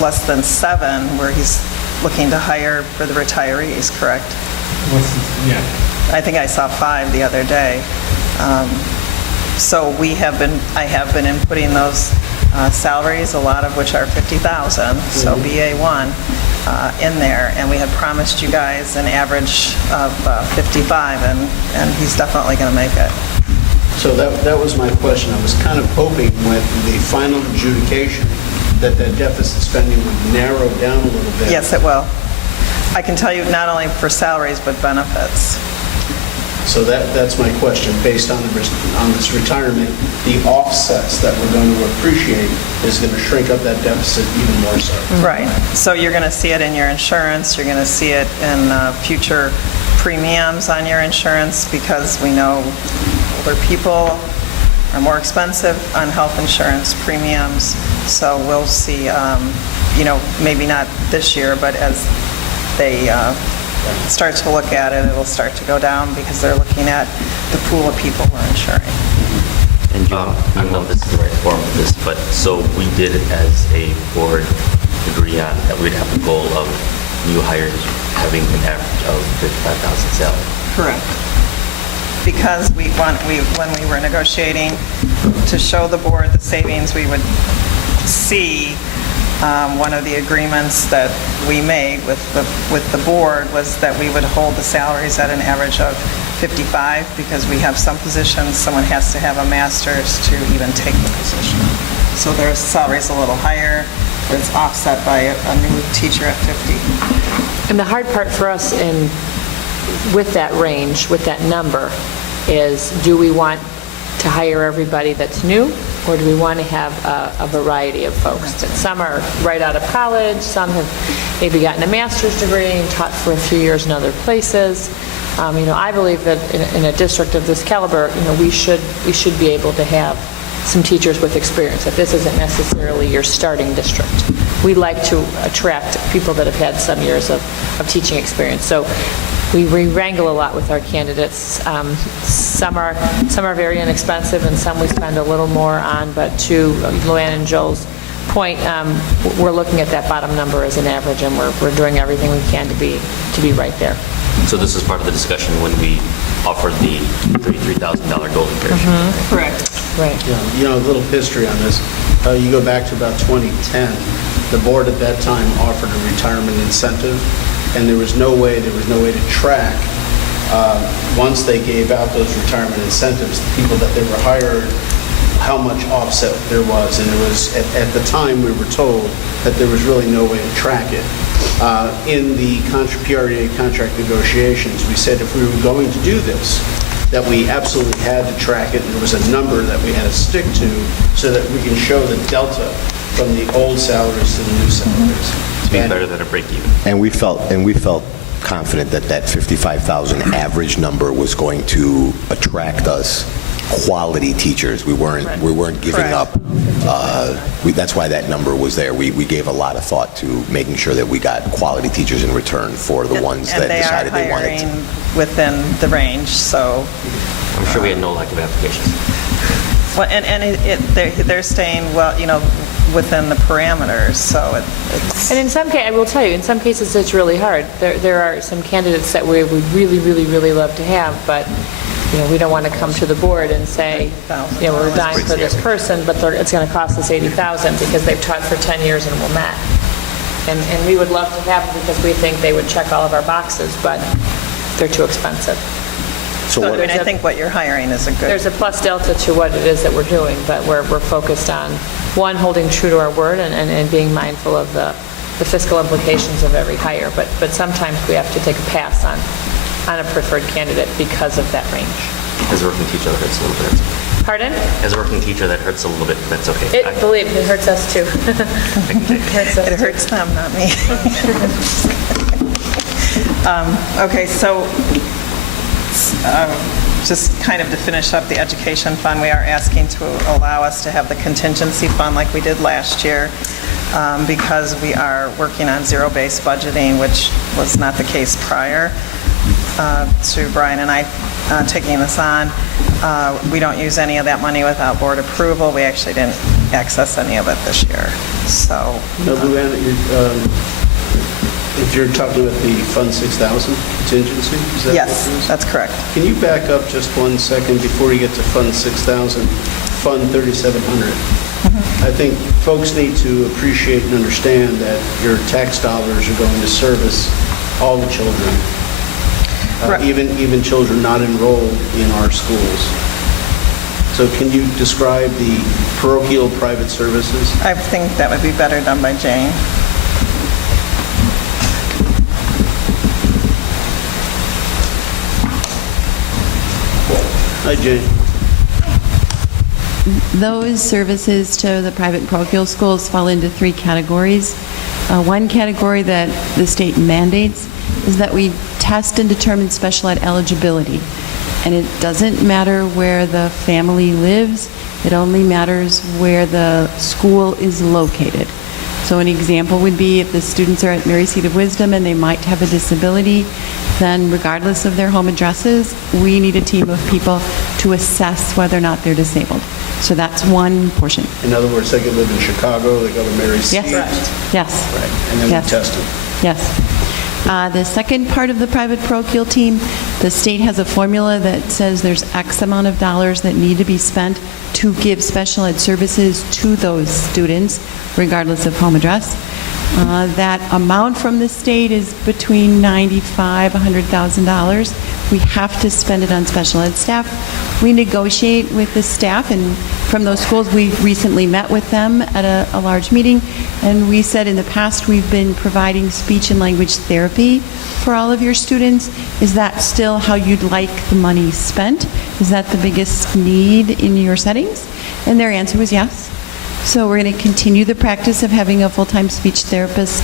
less than 7, where he's looking to hire for the retirees, correct? Yeah. I think I saw 5 the other day. So I have been inputting those salaries, a lot of which are 50,000, so BA1 in there, and we had promised you guys an average of 55, and he's definitely going to make it. So that was my question. I was kind of hoping with the final adjudication that deficit spending would narrow down a little bit. Yes, it will. I can tell you not only for salaries, but benefits. So that's my question. Based on this retirement, the offsets that we're going to appreciate is going to shrink up that deficit even more so. Right. So you're going to see it in your insurance, you're going to see it in future premiums on your insurance, because we know older people are more expensive on health insurance premiums. So we'll see, maybe not this year, but as they start to look at it, it will start to go down, because they're looking at the pool of people we're insuring. And I don't know if this is the right form of this, but so we did as a board agree on that we'd have a goal of new hires having an average of 55,000 salary. Correct. Because when we were negotiating to show the board the savings we would see, one of the agreements that we made with the board was that we would hold the salaries at an average of 55, because we have some positions, someone has to have a master's to even take the position. So their salary's a little higher, but it's offset by a new teacher at 50. And the hard part for us with that range, with that number, is do we want to hire everybody that's new, or do we want to have a variety of folks? That some are right out of college, some have maybe gotten a master's degree and taught for a few years in other places. I believe that in a district of this caliber, we should be able to have some teachers with experience, that this isn't necessarily your starting district. We like to attract people that have had some years of teaching experience. So we wrangle a lot with our candidates. Some are very inexpensive, and some we spend a little more on, but to Luann and Joel's point, we're looking at that bottom number as an average, and we're doing everything we can to be right there. So this is part of the discussion when we offered the $33,000 golden parachute. Correct. Right. You know, a little history on this. You go back to about 2010, the board at that time offered a retirement incentive, and there was no way to track, once they gave out those retirement incentives, the people that they were hired, how much offset there was. And it was, at the time, we were told that there was really no way to track it. In the PREA contract negotiations, we said if we were going to do this, that we absolutely had to track it, and there was a number that we had to stick to so that we can show the delta from the old salaries to the new salaries. To be better than a break even. And we felt confident that that 55,000 average number was going to attract us quality teachers. We weren't giving up. That's why that number was there. We gave a lot of thought to making sure that we got quality teachers in return for the ones that decided they wanted And to. they are hiring within the range, so. I'm sure we had no lack of applications. Well, and they're staying, well, you know, within the parameters, so it's. And in some cases, I will tell you, in some cases, it's really hard. There are some candidates that we would really, really, really love to have, but, you know, we don't want to come to the board and say, you know, we're dying for this person, but it's going to cost us $80,000 because they've taught for 10 years and will met. And we would love to have them because we think they would check all of our boxes, but they're too expensive. So So, what- I mean, I think what you're hiring is a good. There's a plus delta to what it is that we're doing, but we're focused on, one, holding true to our word and being mindful of the fiscal implications of every hire. But sometimes we have to take a pass on a preferred candidate because of that range. As a working teacher, that hurts a little bit. Pardon? As a working teacher, that hurts a little bit. That's okay. Believe me, it hurts us too. It hurts them, not me. Okay, so just kind of to finish up the education fund, we are asking to allow us to have the contingency fund like we did last year because we are working on zero-based budgeting, which was not the case prior to Brian and I taking this on. We don't use any of that money without board approval. We actually didn't access any of it this year, so. Now, Luann, if you're talking about the Fund 6,000 contingency, is that Yes, what it is? that's correct. Can you back up just 1 second before you get to Fund 6,000, Fund 3,700? I think folks need to appreciate and understand that your tax dollars are going to service all the children, Right. even children not enrolled in our schools. So can you describe the parochial private services? I think that would be better done by Jane. Hi, Jane. Those services to the private and parochial schools fall into three categories. One category that the state mandates is that we test and determine special ed eligibility. And it doesn't matter where the family lives, it only matters where the school is located. So an example would be if the students are at Mary Seat of Wisdom and they might have a disability, then regardless of their home addresses, we need a team of people to assess whether or not they're disabled. So that's one portion. In other words, they could live in Chicago, they go to Mary Seat. Yes. Yes. Right, and then Yes. we test them. Yes. The second part of the private parochial team, the state has a formula that says there's X amount of dollars that need to be spent to give special ed services to those students, regardless of home address. That amount from the state is between $95,000, $100,000. We have to spend it on special ed staff. We negotiate with the staff, and from those schools, we recently met with them at a large meeting, and we said in the past we've been providing speech and language therapy for all of your students. Is that still how you'd like the money spent? Is that the biggest need in your settings? And their answer was yes. So we're going to continue the practice of having a full-time speech therapist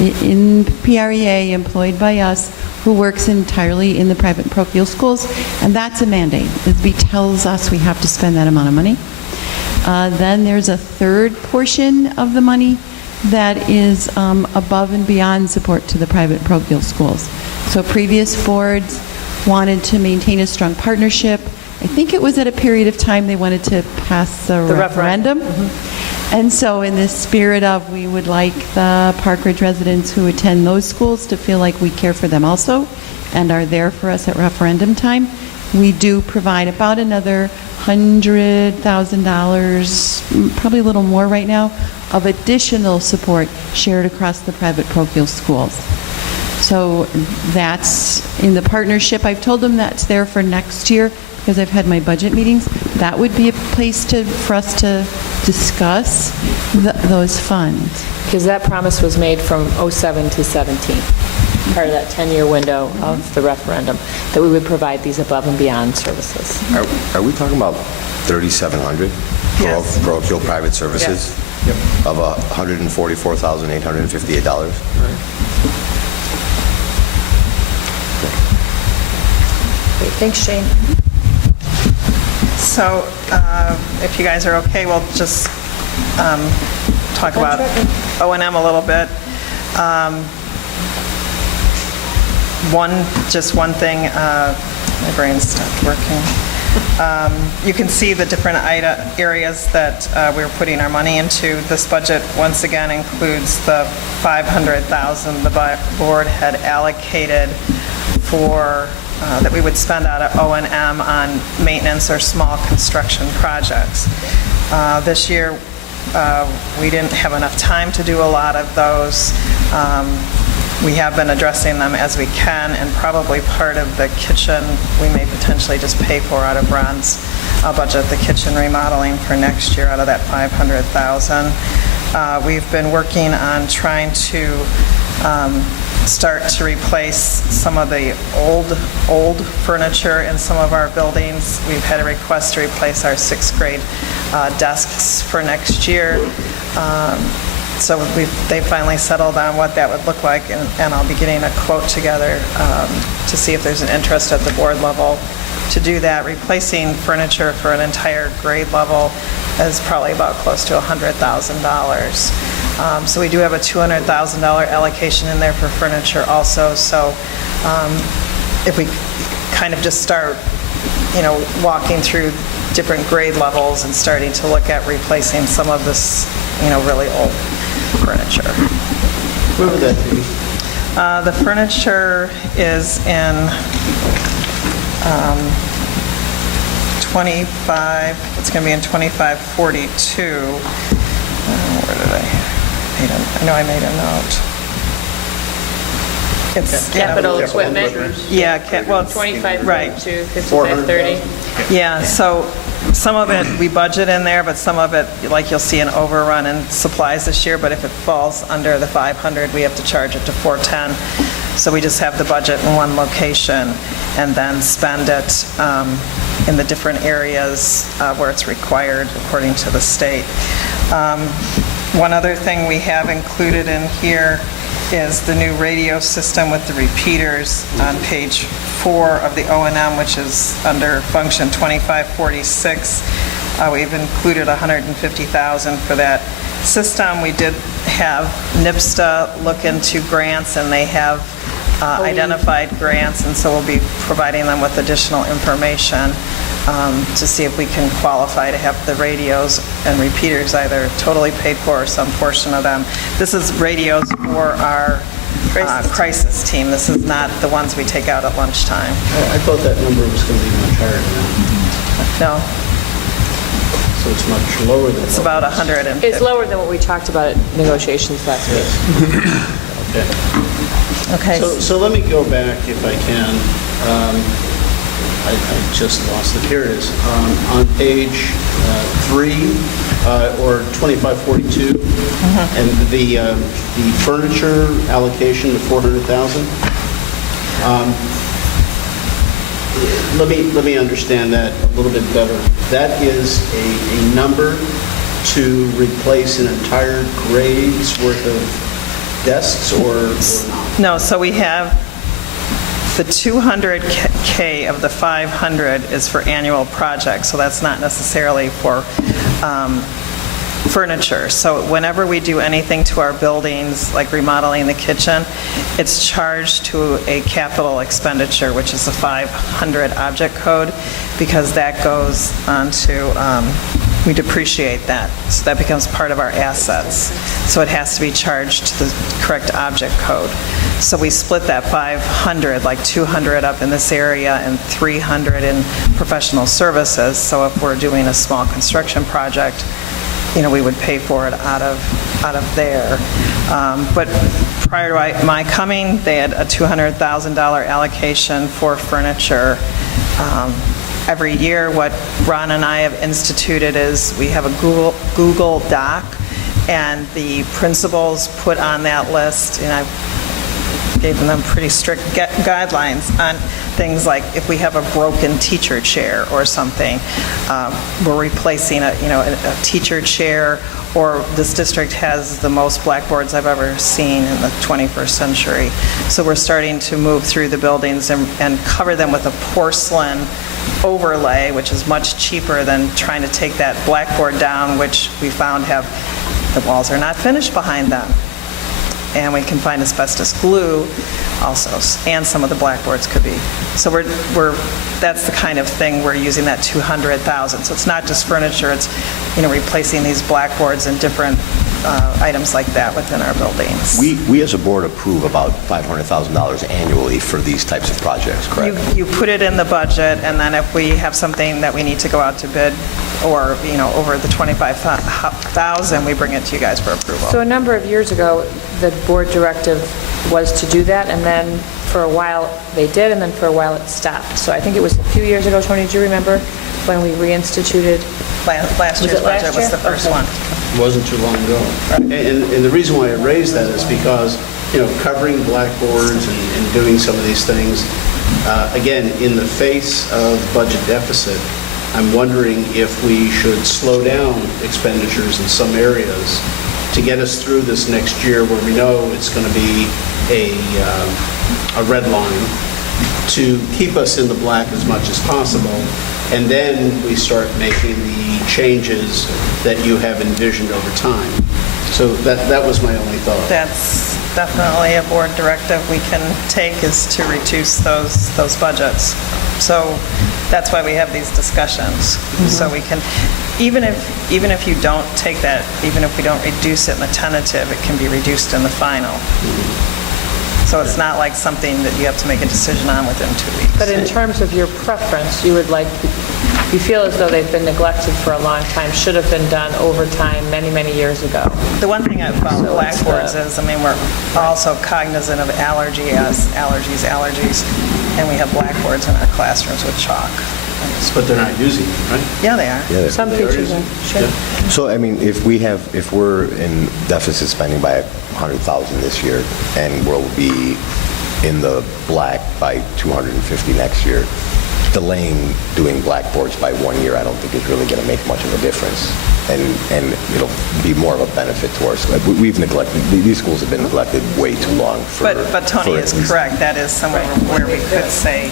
in PREA employed by us who works entirely in the private parochial schools, and that's a mandate. ISB tells us we have to spend that amount of money. Then there's a third portion of the money that is above and beyond support to the private parochial schools. So previous boards wanted to maintain a strong partnership. I think it was at a period of time they wanted to pass a referendum. And so in the spirit of we would like the Park Ridge residents who attend those schools to feel like we care for them also and are there for us at referendum time, we do provide about another $100,000, probably a little more right now, of additional support shared across the private parochial schools. So that's in the partnership. I've told them that's there for next year because I've had my budget meetings. That would be a place for us to discuss those funds. Because that promise was made from '07 to '17, part of that 10-year window of the referendum, that we would provide these above and beyond services. Are we talking about 3,700 Yes. parochial private services of $144,858? Great, thanks, Shane. So if you guys are okay, we'll just talk about O&M a little bit. Just one thing, my brain stopped working. You can see the different areas that we're putting our money into. This budget, once again, includes the $500,000 the board had allocated for that we would spend out of O&M on maintenance or small construction projects. This year, we didn't have enough time to do a lot of those. We have been addressing them as we can, and probably part of the kitchen we may potentially just pay for out of Ron's budget, the kitchen remodeling for next year out of that $500,000. We've been working on trying to start to replace some of the old furniture in some of our buildings. We've had a request to replace our 6th grade desks for next year. So they finally settled on what that would look like, and I'll be getting a quote together to see if there's an interest at the board level to do that. Replacing furniture for an entire grade level is probably about close to $100,000. So we do have a $200,000 allocation in there for furniture also. So if we kind of just start, walking through different grade levels and starting to look at replacing some of this, really old furniture. Where would that be? The furniture is in 25, it's going to be in 2542. Where did I know I made a note. It's Capital equipment. Yeah, well, it's 25, right. 42, 55, 30. Yeah, so some of it we budget in there, but some of it, like you'll see an overrun in supplies this year, but if it falls under the 500, we have to charge it to 410. So we just have the budget in one location and then spend it in the different areas where it's required according to the state. One other thing we have included in here is the new radio system with the repeaters on page 4 of the O&M, which is under function 2546. We've included $150,000 for that system. We did have NIPSTA look into grants, and they have identified grants, and so we'll be providing them with additional information to see if we can qualify to have the radios and repeaters either totally paid for or some portion of them. This is radios for our crisis team. This is not the ones we take out at lunchtime. I thought that number was going to be much higher than that. No, So it's much lower than it's what about was- 150. It's lower than what we talked about at negotiations last week. Okay. Okay. So let me go back if I can. I just lost it. Here it is. On page 3, or 2542, and the furniture allocation of $400,000. Let me understand that a little bit better. That is a number to replace an entire grade's worth of desks or not? No, so we have the 200K of the 500 is for annual projects, so that's not necessarily for furniture. So whenever we do anything to our buildings, like remodeling the kitchen, it's charged to a capital expenditure, which is a 500 object code, because that goes onto we depreciate that. So that becomes part of our assets. So it has to be charged to the correct object code. So we split that 500, like 200 up in this area and 300 in professional services. So if we're doing a small construction project, we would pay for it out of there. But prior to my coming, they had a $200,000 allocation for furniture. Every year, what Ron and I have instituted is we have a Google Doc, and the principals put on that list, and I gave them pretty strict guidelines on things like if we have a broken teacher chair or something, we're replacing a teacher chair, or this district has the most blackboards I've ever seen in the 21st century. So we're starting to move through the buildings and cover them with a porcelain overlay, which is much cheaper than trying to take that blackboard down, which we found the walls are not finished behind them. And we can find asbestos glue also, and some of the blackboards could be. So that's the kind of thing we're using that 200,000. So it's not just furniture, it's, replacing these blackboards and different items like that within our buildings. We as a board approve about $500,000 annually for these types of projects, correct? You put it in the budget, and then if we have something that we need to go out to bid, or, over the 25,000, we bring it to you guys for approval. So a number of years ago, the board directive was to do that, and then for a while they did, and then for a while it stopped. So I think it was a few years ago, Tony, do you remember when we reinstituted? Last year's budget was the first one. It wasn't too long ago. And the reason why I raised that is because, covering blackboards and doing some of these things, again, in the face of budget deficit, I'm wondering if we should slow down expenditures in some areas to get us through this next year where we know it's going to be a red line, to keep us in the black as much as possible, and then we start making the changes that you have envisioned over time. So that was my only thought. That's definitely a board directive we can take, is to reduce those budgets. So that's why we have these discussions. So we can, even if you don't take that, even if we don't reduce it in the tentative, it can be reduced in the final. So it's not like something that you have to make a decision on within 2 weeks. But in terms of your preference, you feel as though they've been neglected for a long time, should have been done over time many, many years ago. The one thing about blackboards is, we're also cognizant of allergies, and we have blackboards in our classrooms with chalk. But they're not using them, right? Yeah, they are. Yeah. Some teachers are, sure. So, if we're in deficit spending by 100,000 this year, and we'll be in the black by 250 next year, delaying doing blackboards by 1 year, I don't think is really going to make much of a difference. And it'll be more of a benefit to our school. We've neglected, these schools have been neglected way too long for... But Tony is correct. That is somewhere where we could say,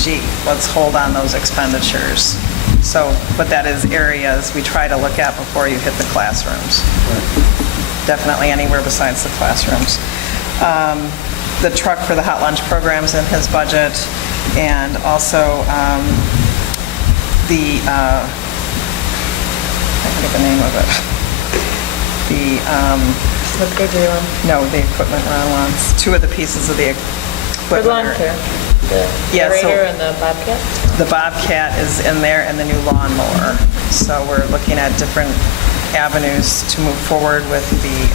gee, let's hold on those expenditures. So, but that is areas we try to look at before you hit the classrooms. Definitely anywhere besides the classrooms. The truck for the hot lunch program's in his budget, and also I forget the name of it. What page are you on? No, the equipment Ron wants. Two of the pieces of the For equipment. lawn care. The aerator and the bobcat? The bobcat is in there, and the new lawnmower. So we're looking at different avenues to move forward with the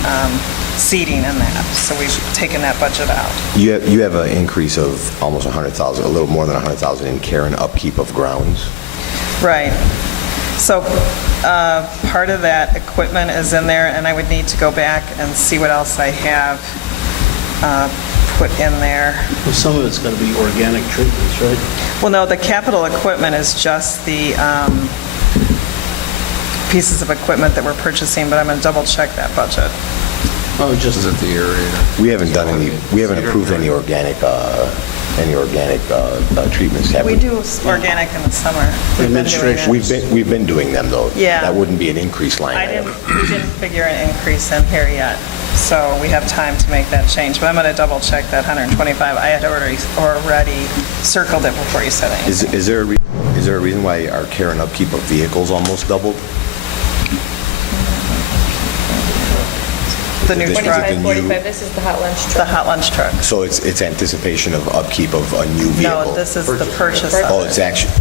seating in that. So we've taken that budget out. You have an increase of almost 100,000, a little more than 100,000 in care and upkeep of grounds. Right. So part of that equipment is in there, and I would need to go back and see what else I have put in there. Well, some of it's going to be organic treatments, right? Well, no, the capital equipment is just the pieces of equipment that we're purchasing, but I'm going to double check that budget. Oh, just Is it the aerator? We haven't approved any organic treatments, have we? We do organic in the summer. We've been doing it. We've been doing them, though. Yeah. That wouldn't be an increased line We item. didn't figure an increase in here yet, so we have time to make that change. But I'm going to double check that 125. I had already circled it before you said anything. Is there a reason why our care and upkeep of vehicles almost doubled? The new Is it truck. the new- 2545, this is the hot lunch The truck. hot lunch truck. So it's anticipation of upkeep of a new vehicle? No, this is the purchase Oh, of it's it. actually,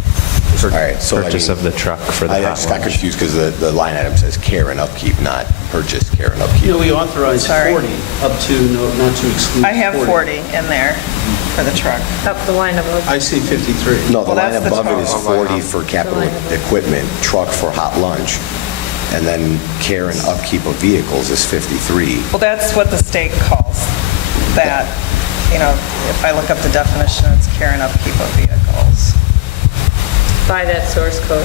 all right, so I Purchase mean, of the truck for the I hot just got lunch. confused because the line item says care and upkeep, not purchase, care and upkeep. You know, we authorized Sorry. 40 up to, not to exclude 40. I have 40 in there for the truck. Up the line above. I see 53. No, the Well, line that's the above it is total. 40 for capital The line above. equipment, truck for hot lunch, and then care and upkeep of vehicles is 53. Well, that's what the state calls that. You know, if I look up the definition, it's care and upkeep of vehicles. By that source code.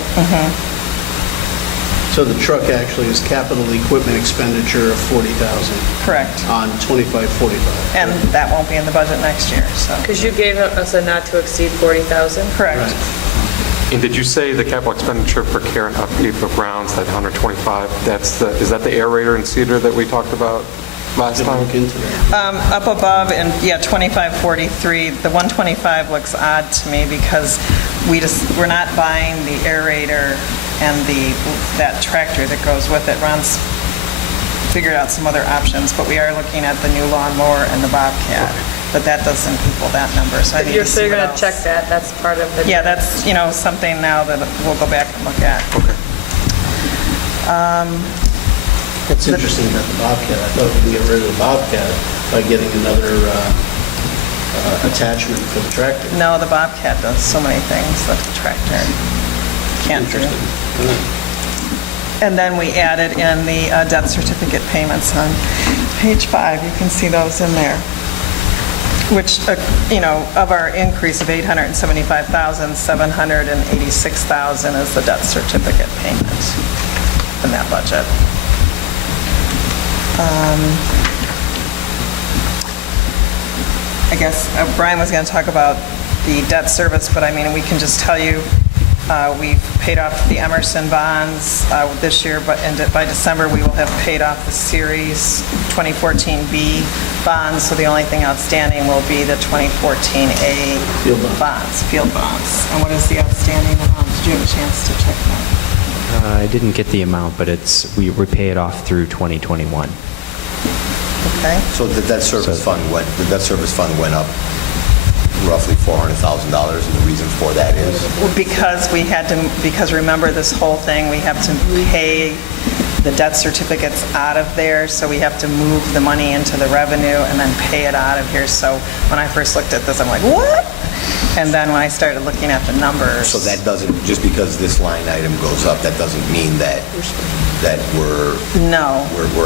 So the truck actually is capital equipment expenditure of 40,000 Correct. on 2545. And that won't be in the budget next year, so. Because you gave us a not to exceed 40,000. Correct. And did you say the capital expenditure for care and upkeep of grounds, that 125, is that the aerator and seeder that we talked about last Can time? look into that. Up above, and yeah, 2543, the 125 looks odd to me because we're not buying the aerator and that tractor that goes with it. Ron's figured out some other options, but we are looking at the new lawnmower and the Bobcat, but that doesn't equal that number, so I If need you're to see still what going to else. check that, that's part of the. Yeah, that's, something now that we'll go back and look at. Okay. It's interesting about the Bobcat. I thought we could get rid of the Bobcat by getting another attachment for the tractor. No, the Bobcat does so many things that the tractor can't do. Interesting. And then we added in the death certificate payments on page 5. You can see those in there, which, of our increase of $875,000, $786,000 is the death certificate payment in that budget. I guess Brian was going to talk about the debt service, but we can just tell you, we've paid off the Emerson bonds this year, but by December, we will have paid off the Series 2014B bonds, so the only thing outstanding will be the 2014A field bonds. And what is the outstanding amount? Did you have a chance to check that? I didn't get the amount, but we pay it off through 2021. Okay. So the debt service fund went up roughly $400,000, and the reason for that is? Well, because remember this whole thing, we have to pay the debt certificates out of there, so we have to move the money into the revenue and then pay it out of here. So when I first looked at this, I'm like, what? And then when I started looking at the numbers. So that doesn't, just because this line item goes up, that doesn't mean that we're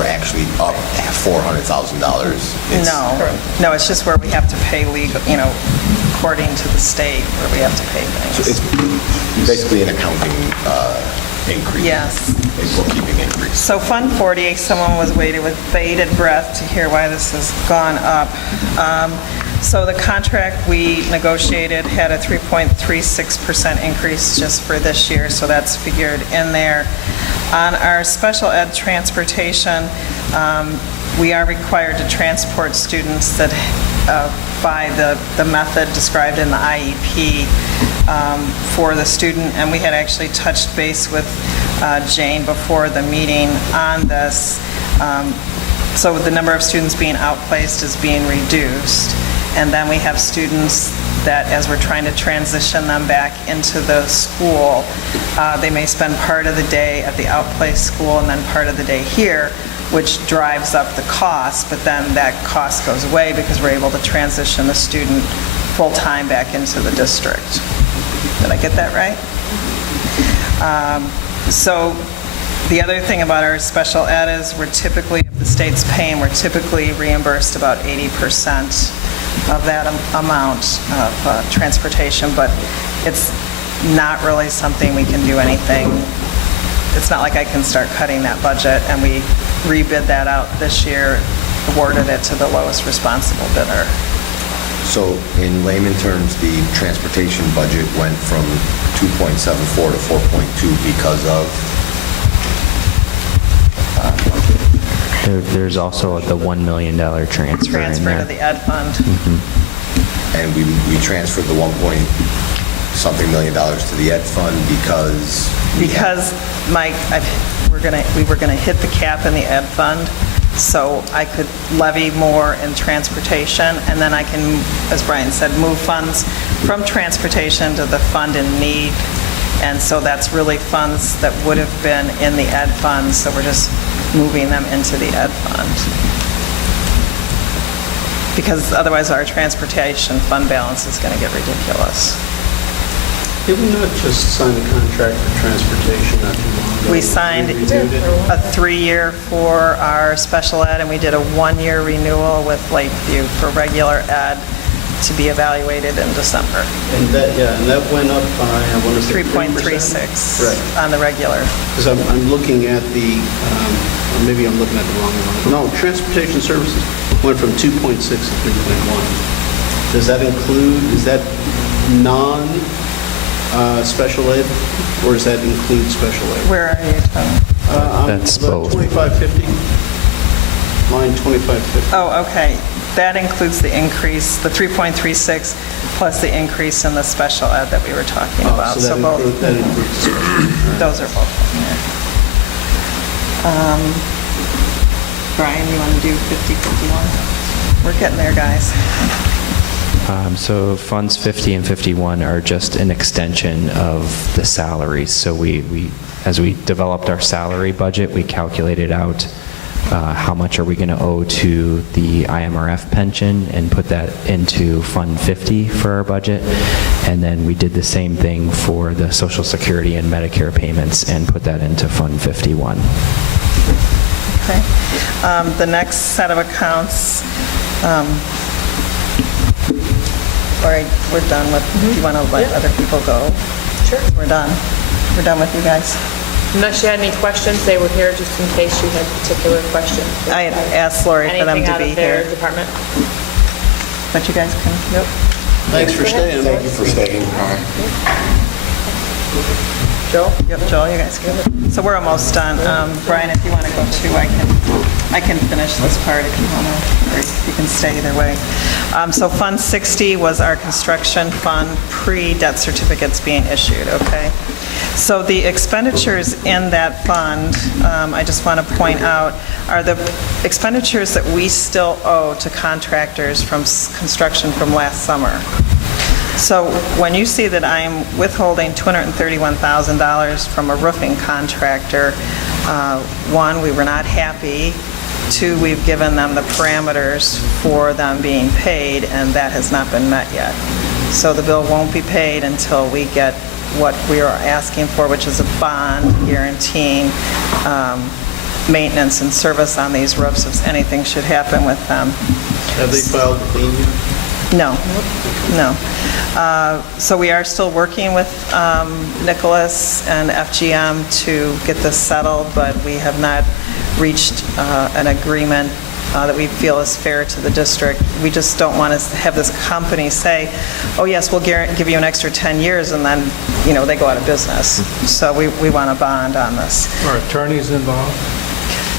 actually up $400,000. No, it's just where we have to pay legal, according to the state, where we have to pay So things. it's basically an accounting increase. Yes. A bookkeeping increase. So Fund 40, someone was waiting with bated breath to hear why this has gone up. So the contract we negotiated had a 3.36% increase just for this year, so that's figured in there. On our special ed transportation, we are required to transport students that by the method described in the IEP for the student, and we had actually touched base with Jane before the meeting on this. So the number of students being outplaced is being reduced, and then we have students that, as we're trying to transition them back into the school, they may spend part of the day at the outplaced school and then part of the day here, which drives up the cost, but then that cost goes away because we're able to transition the student full-time back into the district. Did I get that right? So the other thing about our special ed is we're typically, if the state's paying, we're typically reimbursed about 80% of that amount of transportation, but it's not really something we can do anything. It's not like I can start cutting that budget, and we rebid that out this year, awarded it to the lowest responsible bidder. So in layman terms, the transportation budget went from 2.74 to 4.2 because of? There's also the $1 million transfer in Transfer there. to the ed fund. And we transferred the $1-point-something million to the ed fund because? Because, Mike, we were going to hit the cap in the ed fund, So I could levy more in transportation, and then I can, as Brian said, move funds from transportation to the fund in need. And so that's really funds that would have been in the ed fund, so we're just moving them into the ed fund. Because otherwise our transportation fund balance is going to get ridiculous. Did we not just sign a contract for transportation not too long ago? We signed a 3-year for our special ed, and we did a 1-year renewal with Lakeview for regular ed to be evaluated in December. And that went up by, I want to say 3.36 Right. on the regular. Because I'm looking at the, or maybe I'm looking at the wrong one. No, transportation services went from 2.6 to 3.1. Does that include, is that non-special ed, or does that include special ed? Where are you, Tony? That's both. 2550, line 2550. Oh, okay. That includes the increase, the 3.36, plus the increase in the special ed that we were talking about. So that both, includes the special ed. those are both in there. Brian, you want to do 50-51? We're getting there, guys. So funds 50 and 51 are just an extension of the salaries. So as we developed our salary budget, we calculated out how much are we going to owe to the IMRF pension and put that into Fund 50 for our budget. And then we did the same thing for the Social Security and Medicare payments and put that into Fund 51. Okay. The next set of accounts, all right, we're done with, do you want to let other people go? Sure. We're done. We're done with you guys. Unless you had any questions, they were here just in case you had particular questions. I had asked Lori for them Anything to out be of their here. department? But you guys can, nope. Thanks for staying. Thank you for staying. Joel? Yep, Joel, you guys good? So we're almost done. Brian, if you want to go too, I can finish this part if you want to, or you can stay either way. So Fund 60 was our construction fund pre-debt certificates being issued, okay? So the expenditures in that fund, I just want to point out, are the expenditures that we still owe to contractors from construction from last summer. So when you see that I'm withholding $231,000 from a roofing contractor, one, we were not happy. Two, we've given them the parameters for them being paid, and that has not been met yet. So the bill won't be paid until we get what we are asking for, which is a bond guaranteeing maintenance and service on these roofs if anything should happen with them. Have they filed the lien yet? No, no. So we are still working with Nicholas and FGM to get this settled, but we have not reached an agreement that we feel is fair to the district. We just don't want to have this company say, oh yes, we'll give you an extra 10 years, and then, they go out of business. So we want a bond on this. Are attorneys involved?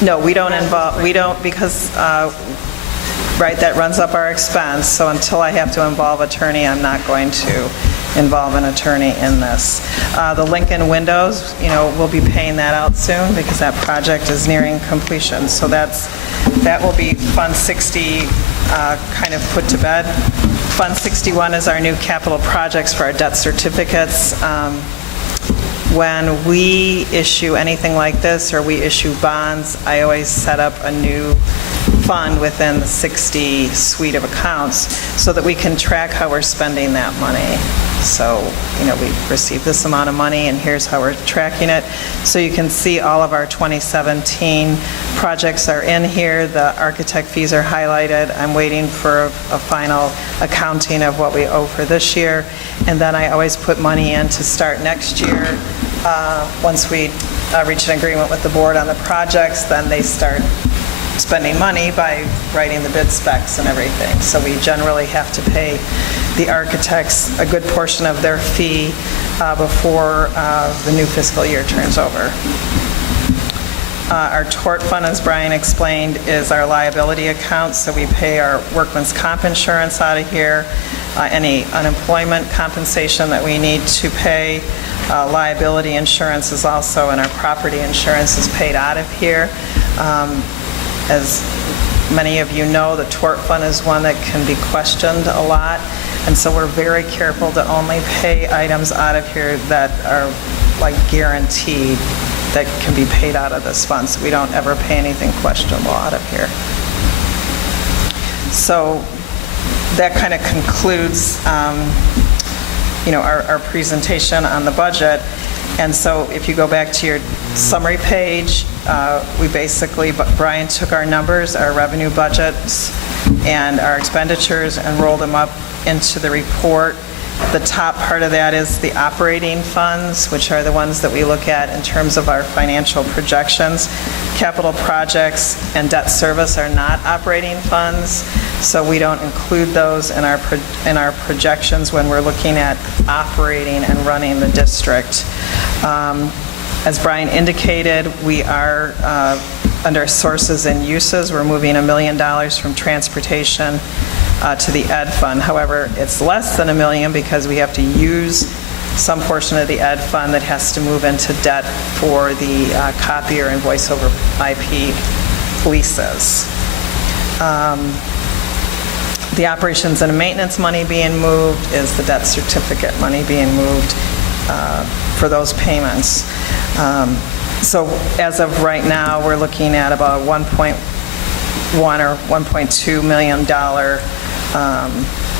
No, we don't because, right, that runs up our expense, so until I have to involve attorney, I'm not going to involve an attorney in this. The Lincoln windows, we'll be paying that out soon because that project is nearing completion, so that will be Fund 60 kind of put to bed. Fund 61 is our new capital projects for our debt certificates. When we issue anything like this or we issue bonds, I always set up a new fund within the 60 suite of accounts so that we can track how we're spending that money. So, we received this amount of money and here's how we're tracking it. So you can see all of our 2017 projects are in here. The architect fees are highlighted. I'm waiting for a final accounting of what we owe for this year. And then I always put money in to start next year. Once we reach an agreement with the board on the projects, then they start spending money by writing the bid specs and everything. So we generally have to pay the architects a good portion of their fee before the new fiscal year turns over. Our tort fund, as Brian explained, is our liability account, so we pay our workman's comp insurance out of here, any unemployment compensation that we need to pay. Liability insurance is also, and our property insurance is paid out of here. As many of you know, the tort fund is one that can be questioned a lot, and so we're very careful to only pay items out of here that are like guaranteed that can be paid out of this fund, so we don't ever pay anything questionable out of here. So that kind of concludes, our presentation on the budget. And so if you go back to your summary page, we basically, Brian took our numbers, our revenue budgets, and our expenditures and rolled them up into the report. The top part of that is the operating funds, which are the ones that we look at in terms of our financial projections. Capital projects and debt service are not operating funds, so we don't include those in our projections when we're looking at operating and running the district. As Brian indicated, we are under sources and uses. We're moving $1 million from transportation to the ed fund. However, it's less than $1 million because we have to use some portion of the ed fund that has to move into debt for the copier and voice over IP leases. The operations and maintenance money being moved is the debt certificate money being moved for those payments. So as of right now, we're looking at about $1.1 or $1.2 million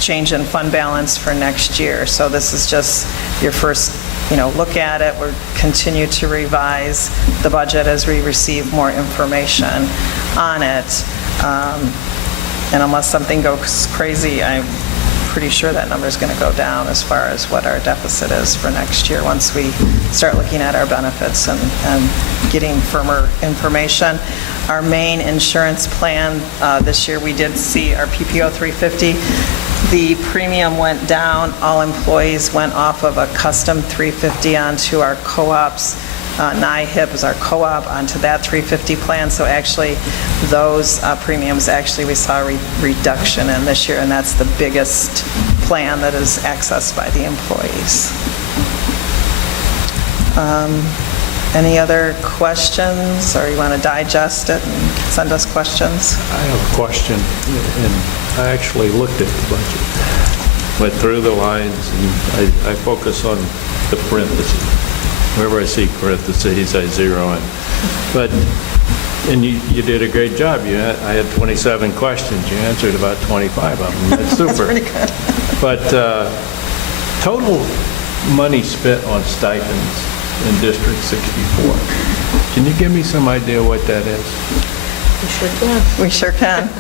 change in fund balance for next year. So this is just your first, look at it. We'll continue to revise the budget as we receive more information on it. And unless something goes crazy, I'm pretty sure that number is going to go down as far as what our deficit is for next year once we start looking at our benefits and getting firmer information. Our main insurance plan this year, we did see our PPO 350. The premium went down. All employees went off of a custom 350 onto our co-ops. NIHIP is our co-op onto that 350 plan. So actually, those premiums, we saw a reduction in this year, and that's the biggest plan that is accessed by the employees. Any other questions, or you want to digest it and send us questions? I have a question, and I actually looked at the budget, went through the lines, and I focus on the parentheses. Wherever I see parentheses, I zero in. And you did a great job. I had 27 questions. You answered about 25 of them. That's super. That's pretty good. But total money spent on stipends in District 64. Can you give me some idea what that is? We sure can. We sure can.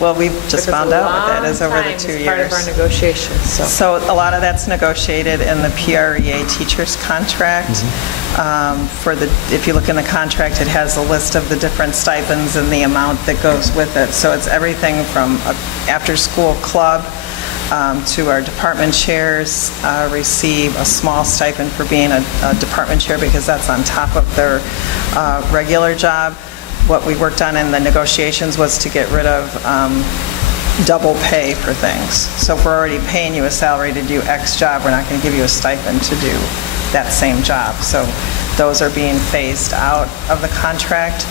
Well, we've just found out what that is over the 2 years. It's part of our negotiations, So a lot of that's negotiated in the PREA teacher's contract. If you look in the contract, it has a list of the different stipends and the amount that goes with it. So it's everything from after-school club to our department chairs receive a small stipend for being a department chair because that's on top of their regular job. What we worked on in the negotiations was to get rid of double pay for things. So if we're already paying you a salary to do X job, we're not going to give you a stipend to do that same job. So those are being phased out of the contract.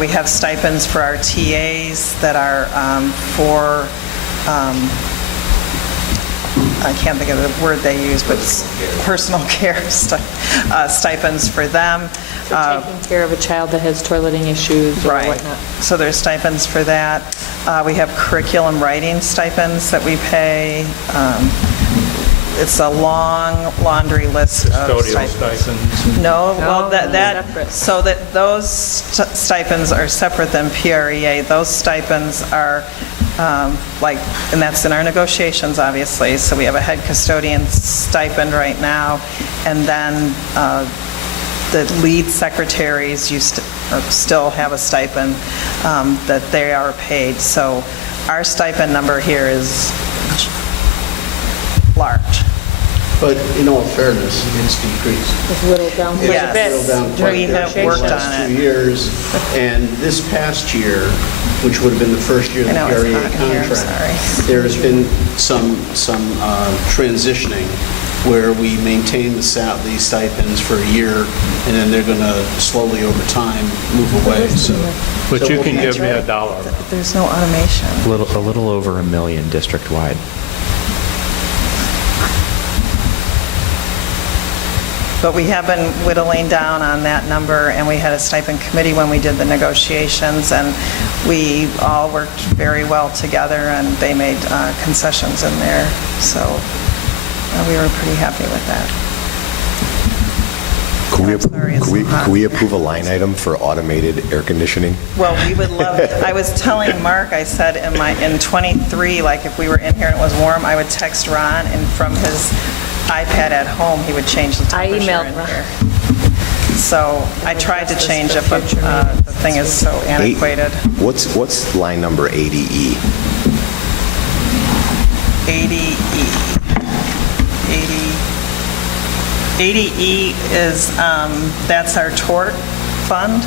We have stipends for our TAs that are for, I can't think of the word they use, but it's personal care stipends for them. For taking care of a child that has toileting issues or whatnot. So there's stipends for that. We have curriculum writing stipends that we pay. It's a long laundry list of Custodial stipends? No, well, separate. so that those stipends are separate than PREA. Those stipends are and that's in our negotiations, obviously. So we have a head custodian stipend right now, and then the lead secretaries still have a stipend that they are paid. So our stipend number here is large. But in all fairness, it's decreased. It's whittled down quite a bit. It's whittled down quite a We bit have in worked the last on 2 it. years. And this past year, which would have been the first year of the I know, it's PREA hot in here, I'm contract, sorry. there's been some transitioning where we maintain the stipends for a year, and then they're going to slowly over time move away, so. But you we'll can be- give me a dollar. There's no automation. A little over $1 million district-wide. But we have been whittling down on that number, and we had a stipend committee when we did the negotiations, and we all worked very well together, and they made concessions in there, so we were pretty happy with that. Could we approve a line item for automated air conditioning? Well, we would love, I was telling Mark, I said in 23, like if we were in here and it was warm, I would text Ron, and from his iPad at home, he would change the I temperature emailed in Ron. here. So I tried to change it, but the thing is so antiquated. What's line number 80E? 80E is, that's our tort fund.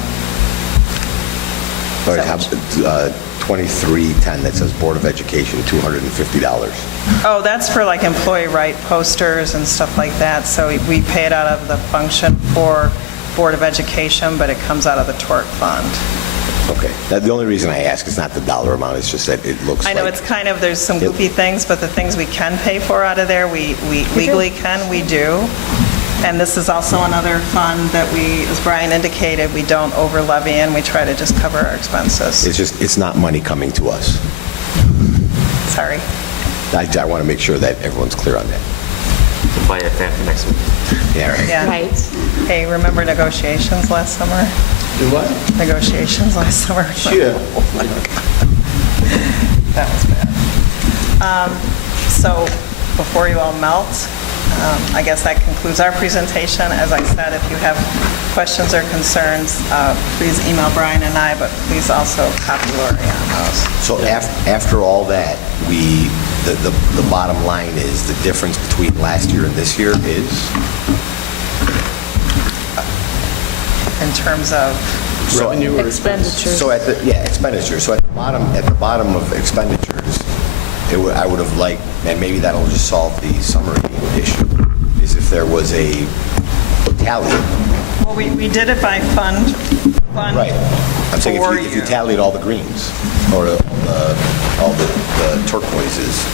All right, how about 2310, that says Board of Education, $250. Oh, that's for like employee right posters and stuff like that. So we pay it out of the function for Board of Education, but it comes out of the tort fund. Okay. The only reason I ask is not the dollar amount, it's just that it looks like... I know it's kind of, there's some goofy things, but the things we can pay for out of there, we legally can, we do. And this is also another fund that we, as Brian indicated, we don't over levy in, we try to just cover our expenses. It's not money coming to us. Sorry. I want to make sure that everyone's clear on that. Buy a fan for next week. Yeah, right. Yeah. Right. Hey, remember negotiations last summer? Do what? Negotiations last summer? Yeah. That was bad. So before you all melt, I guess that concludes our presentation. As I said, if you have questions or concerns, please email Brian and I, but please also copy Lori on those. So after all that, the bottom line is the difference between last year and this year is? In terms of, Revenue or Expenditures. So expenditures. So at the bottom of expenditures, I would have liked, and maybe that'll just solve the summary issue, is if there was a tally. well, we did it by fund. Right. I'm saying if you tallied all the greens, or all the turquoises.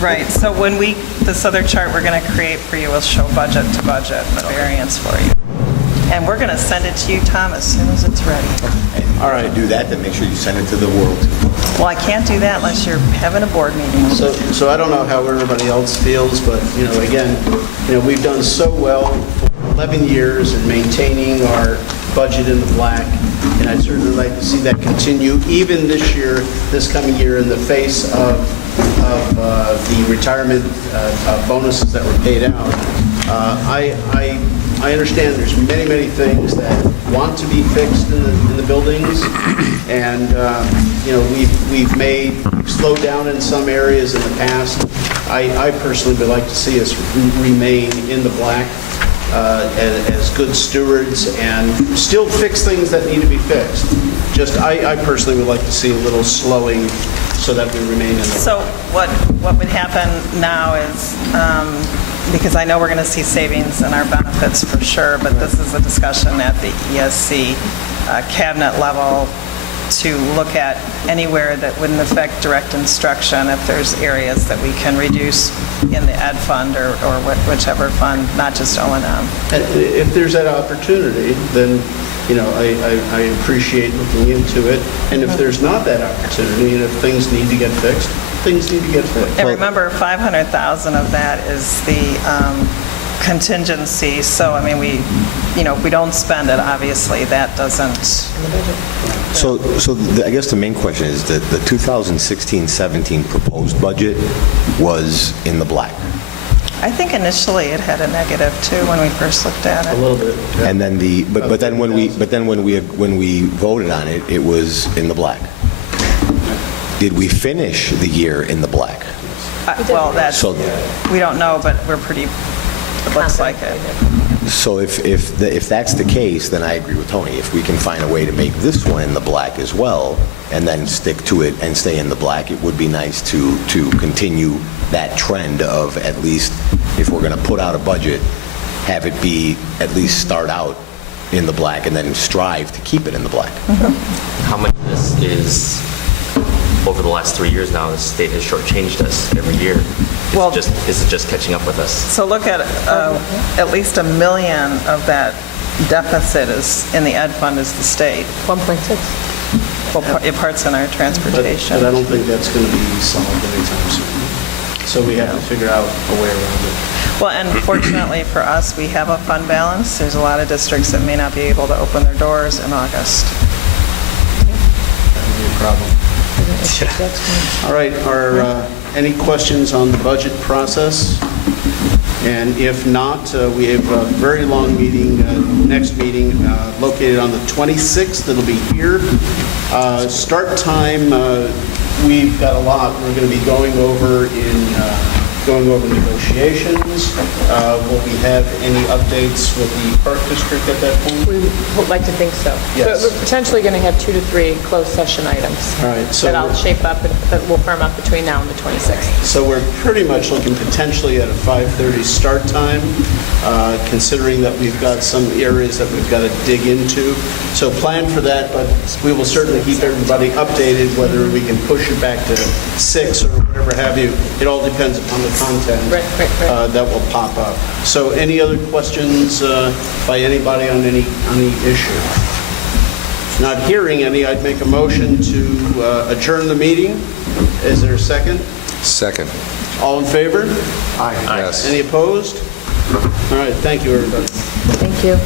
Right, so when this other chart we're going to create for you will show budget to budget, the variance for you. And we're going to send it to you, Tom, as soon as it's ready. All right. Do that, then make sure you send it to the world. Well, I can't do that unless you're having a board meeting. So I don't know how everybody else feels, but, again, we've done so well for 11 years in maintaining our budget in the black, and I'd certainly like to see that continue even this coming year, in the face of the retirement bonuses that were paid out. I understand there's many, many things that want to be fixed in the buildings, and we've slowed down in some areas in the past. I personally would like to see us remain in the black as good stewards and still fix things that need to be fixed. Just I personally would like to see a little slowing so that we remain in the black. So what would happen now is, because I know we're going to see savings in our benefits for sure, but this is a discussion at the ESC cabinet level to look at anywhere that wouldn't affect direct instruction, if there's areas that we can reduce in the ed fund or whichever fund, not just O&M. And if there's that opportunity, then, I appreciate looking into it. And if there's not that opportunity, and if things need to get fixed, things need to get fixed. And remember, 500,000 of that is the contingency, so, if we don't spend it, obviously, that doesn't... So I guess the main question is that the 2016-17 proposed budget was in the black. I think initially it had a negative, too, when we first looked at it. A little bit. Yeah. And then when we voted on it, it was in the black. Did we finish the year in the black? Well, that's, So- we don't know, but we're pretty, it looks like it. So if that's the case, then I agree with Tony. If we can find a way to make this one in the black as well, and then stick to it and stay in the black, it would be nice to continue that trend of, at least, if we're going to put out a budget, have it be, at least start out in the black and then strive to keep it in the black. How much of this is, over the last 3 years now, the state has shortchanged us every year? Well- Is it just catching up with us? So look at least $1 million of that deficit is, in the ed fund is the state. 1.6. Well, parts in our transportation. But I don't think that's going to be solved anytime soon. So we have to figure out a way around it. Well, and fortunately for us, we have a fund balance. There's a lot of districts that may not be able to open their doors in August. That would be a problem. All right, any questions on the budget process? And if not, we have a very long meeting, next meeting, located on the 26th. It'll be here. Start time, we've got a lot we're going to be going over negotiations. Will we have any updates with the Park District at that point? We would like to think so. Yes. But we're potentially going to have 2 to 3 closed session items. All right, so that I'll we're- shape up, that will firm up between now and the 26th. So we're pretty much looking potentially at a 5:30 start time, considering that we've got some areas that we've got to dig into. So plan for that, but we will certainly keep everybody updated, whether we can push it back to 6 or whatever have you. It all depends upon the content Right. that will pop up. So any other questions by anybody on any issue? Not hearing any, I'd make a motion to adjourn the meeting. Is there a second? Second. All in favor? Yes. Any opposed? All right, thank you, everybody. Thank you.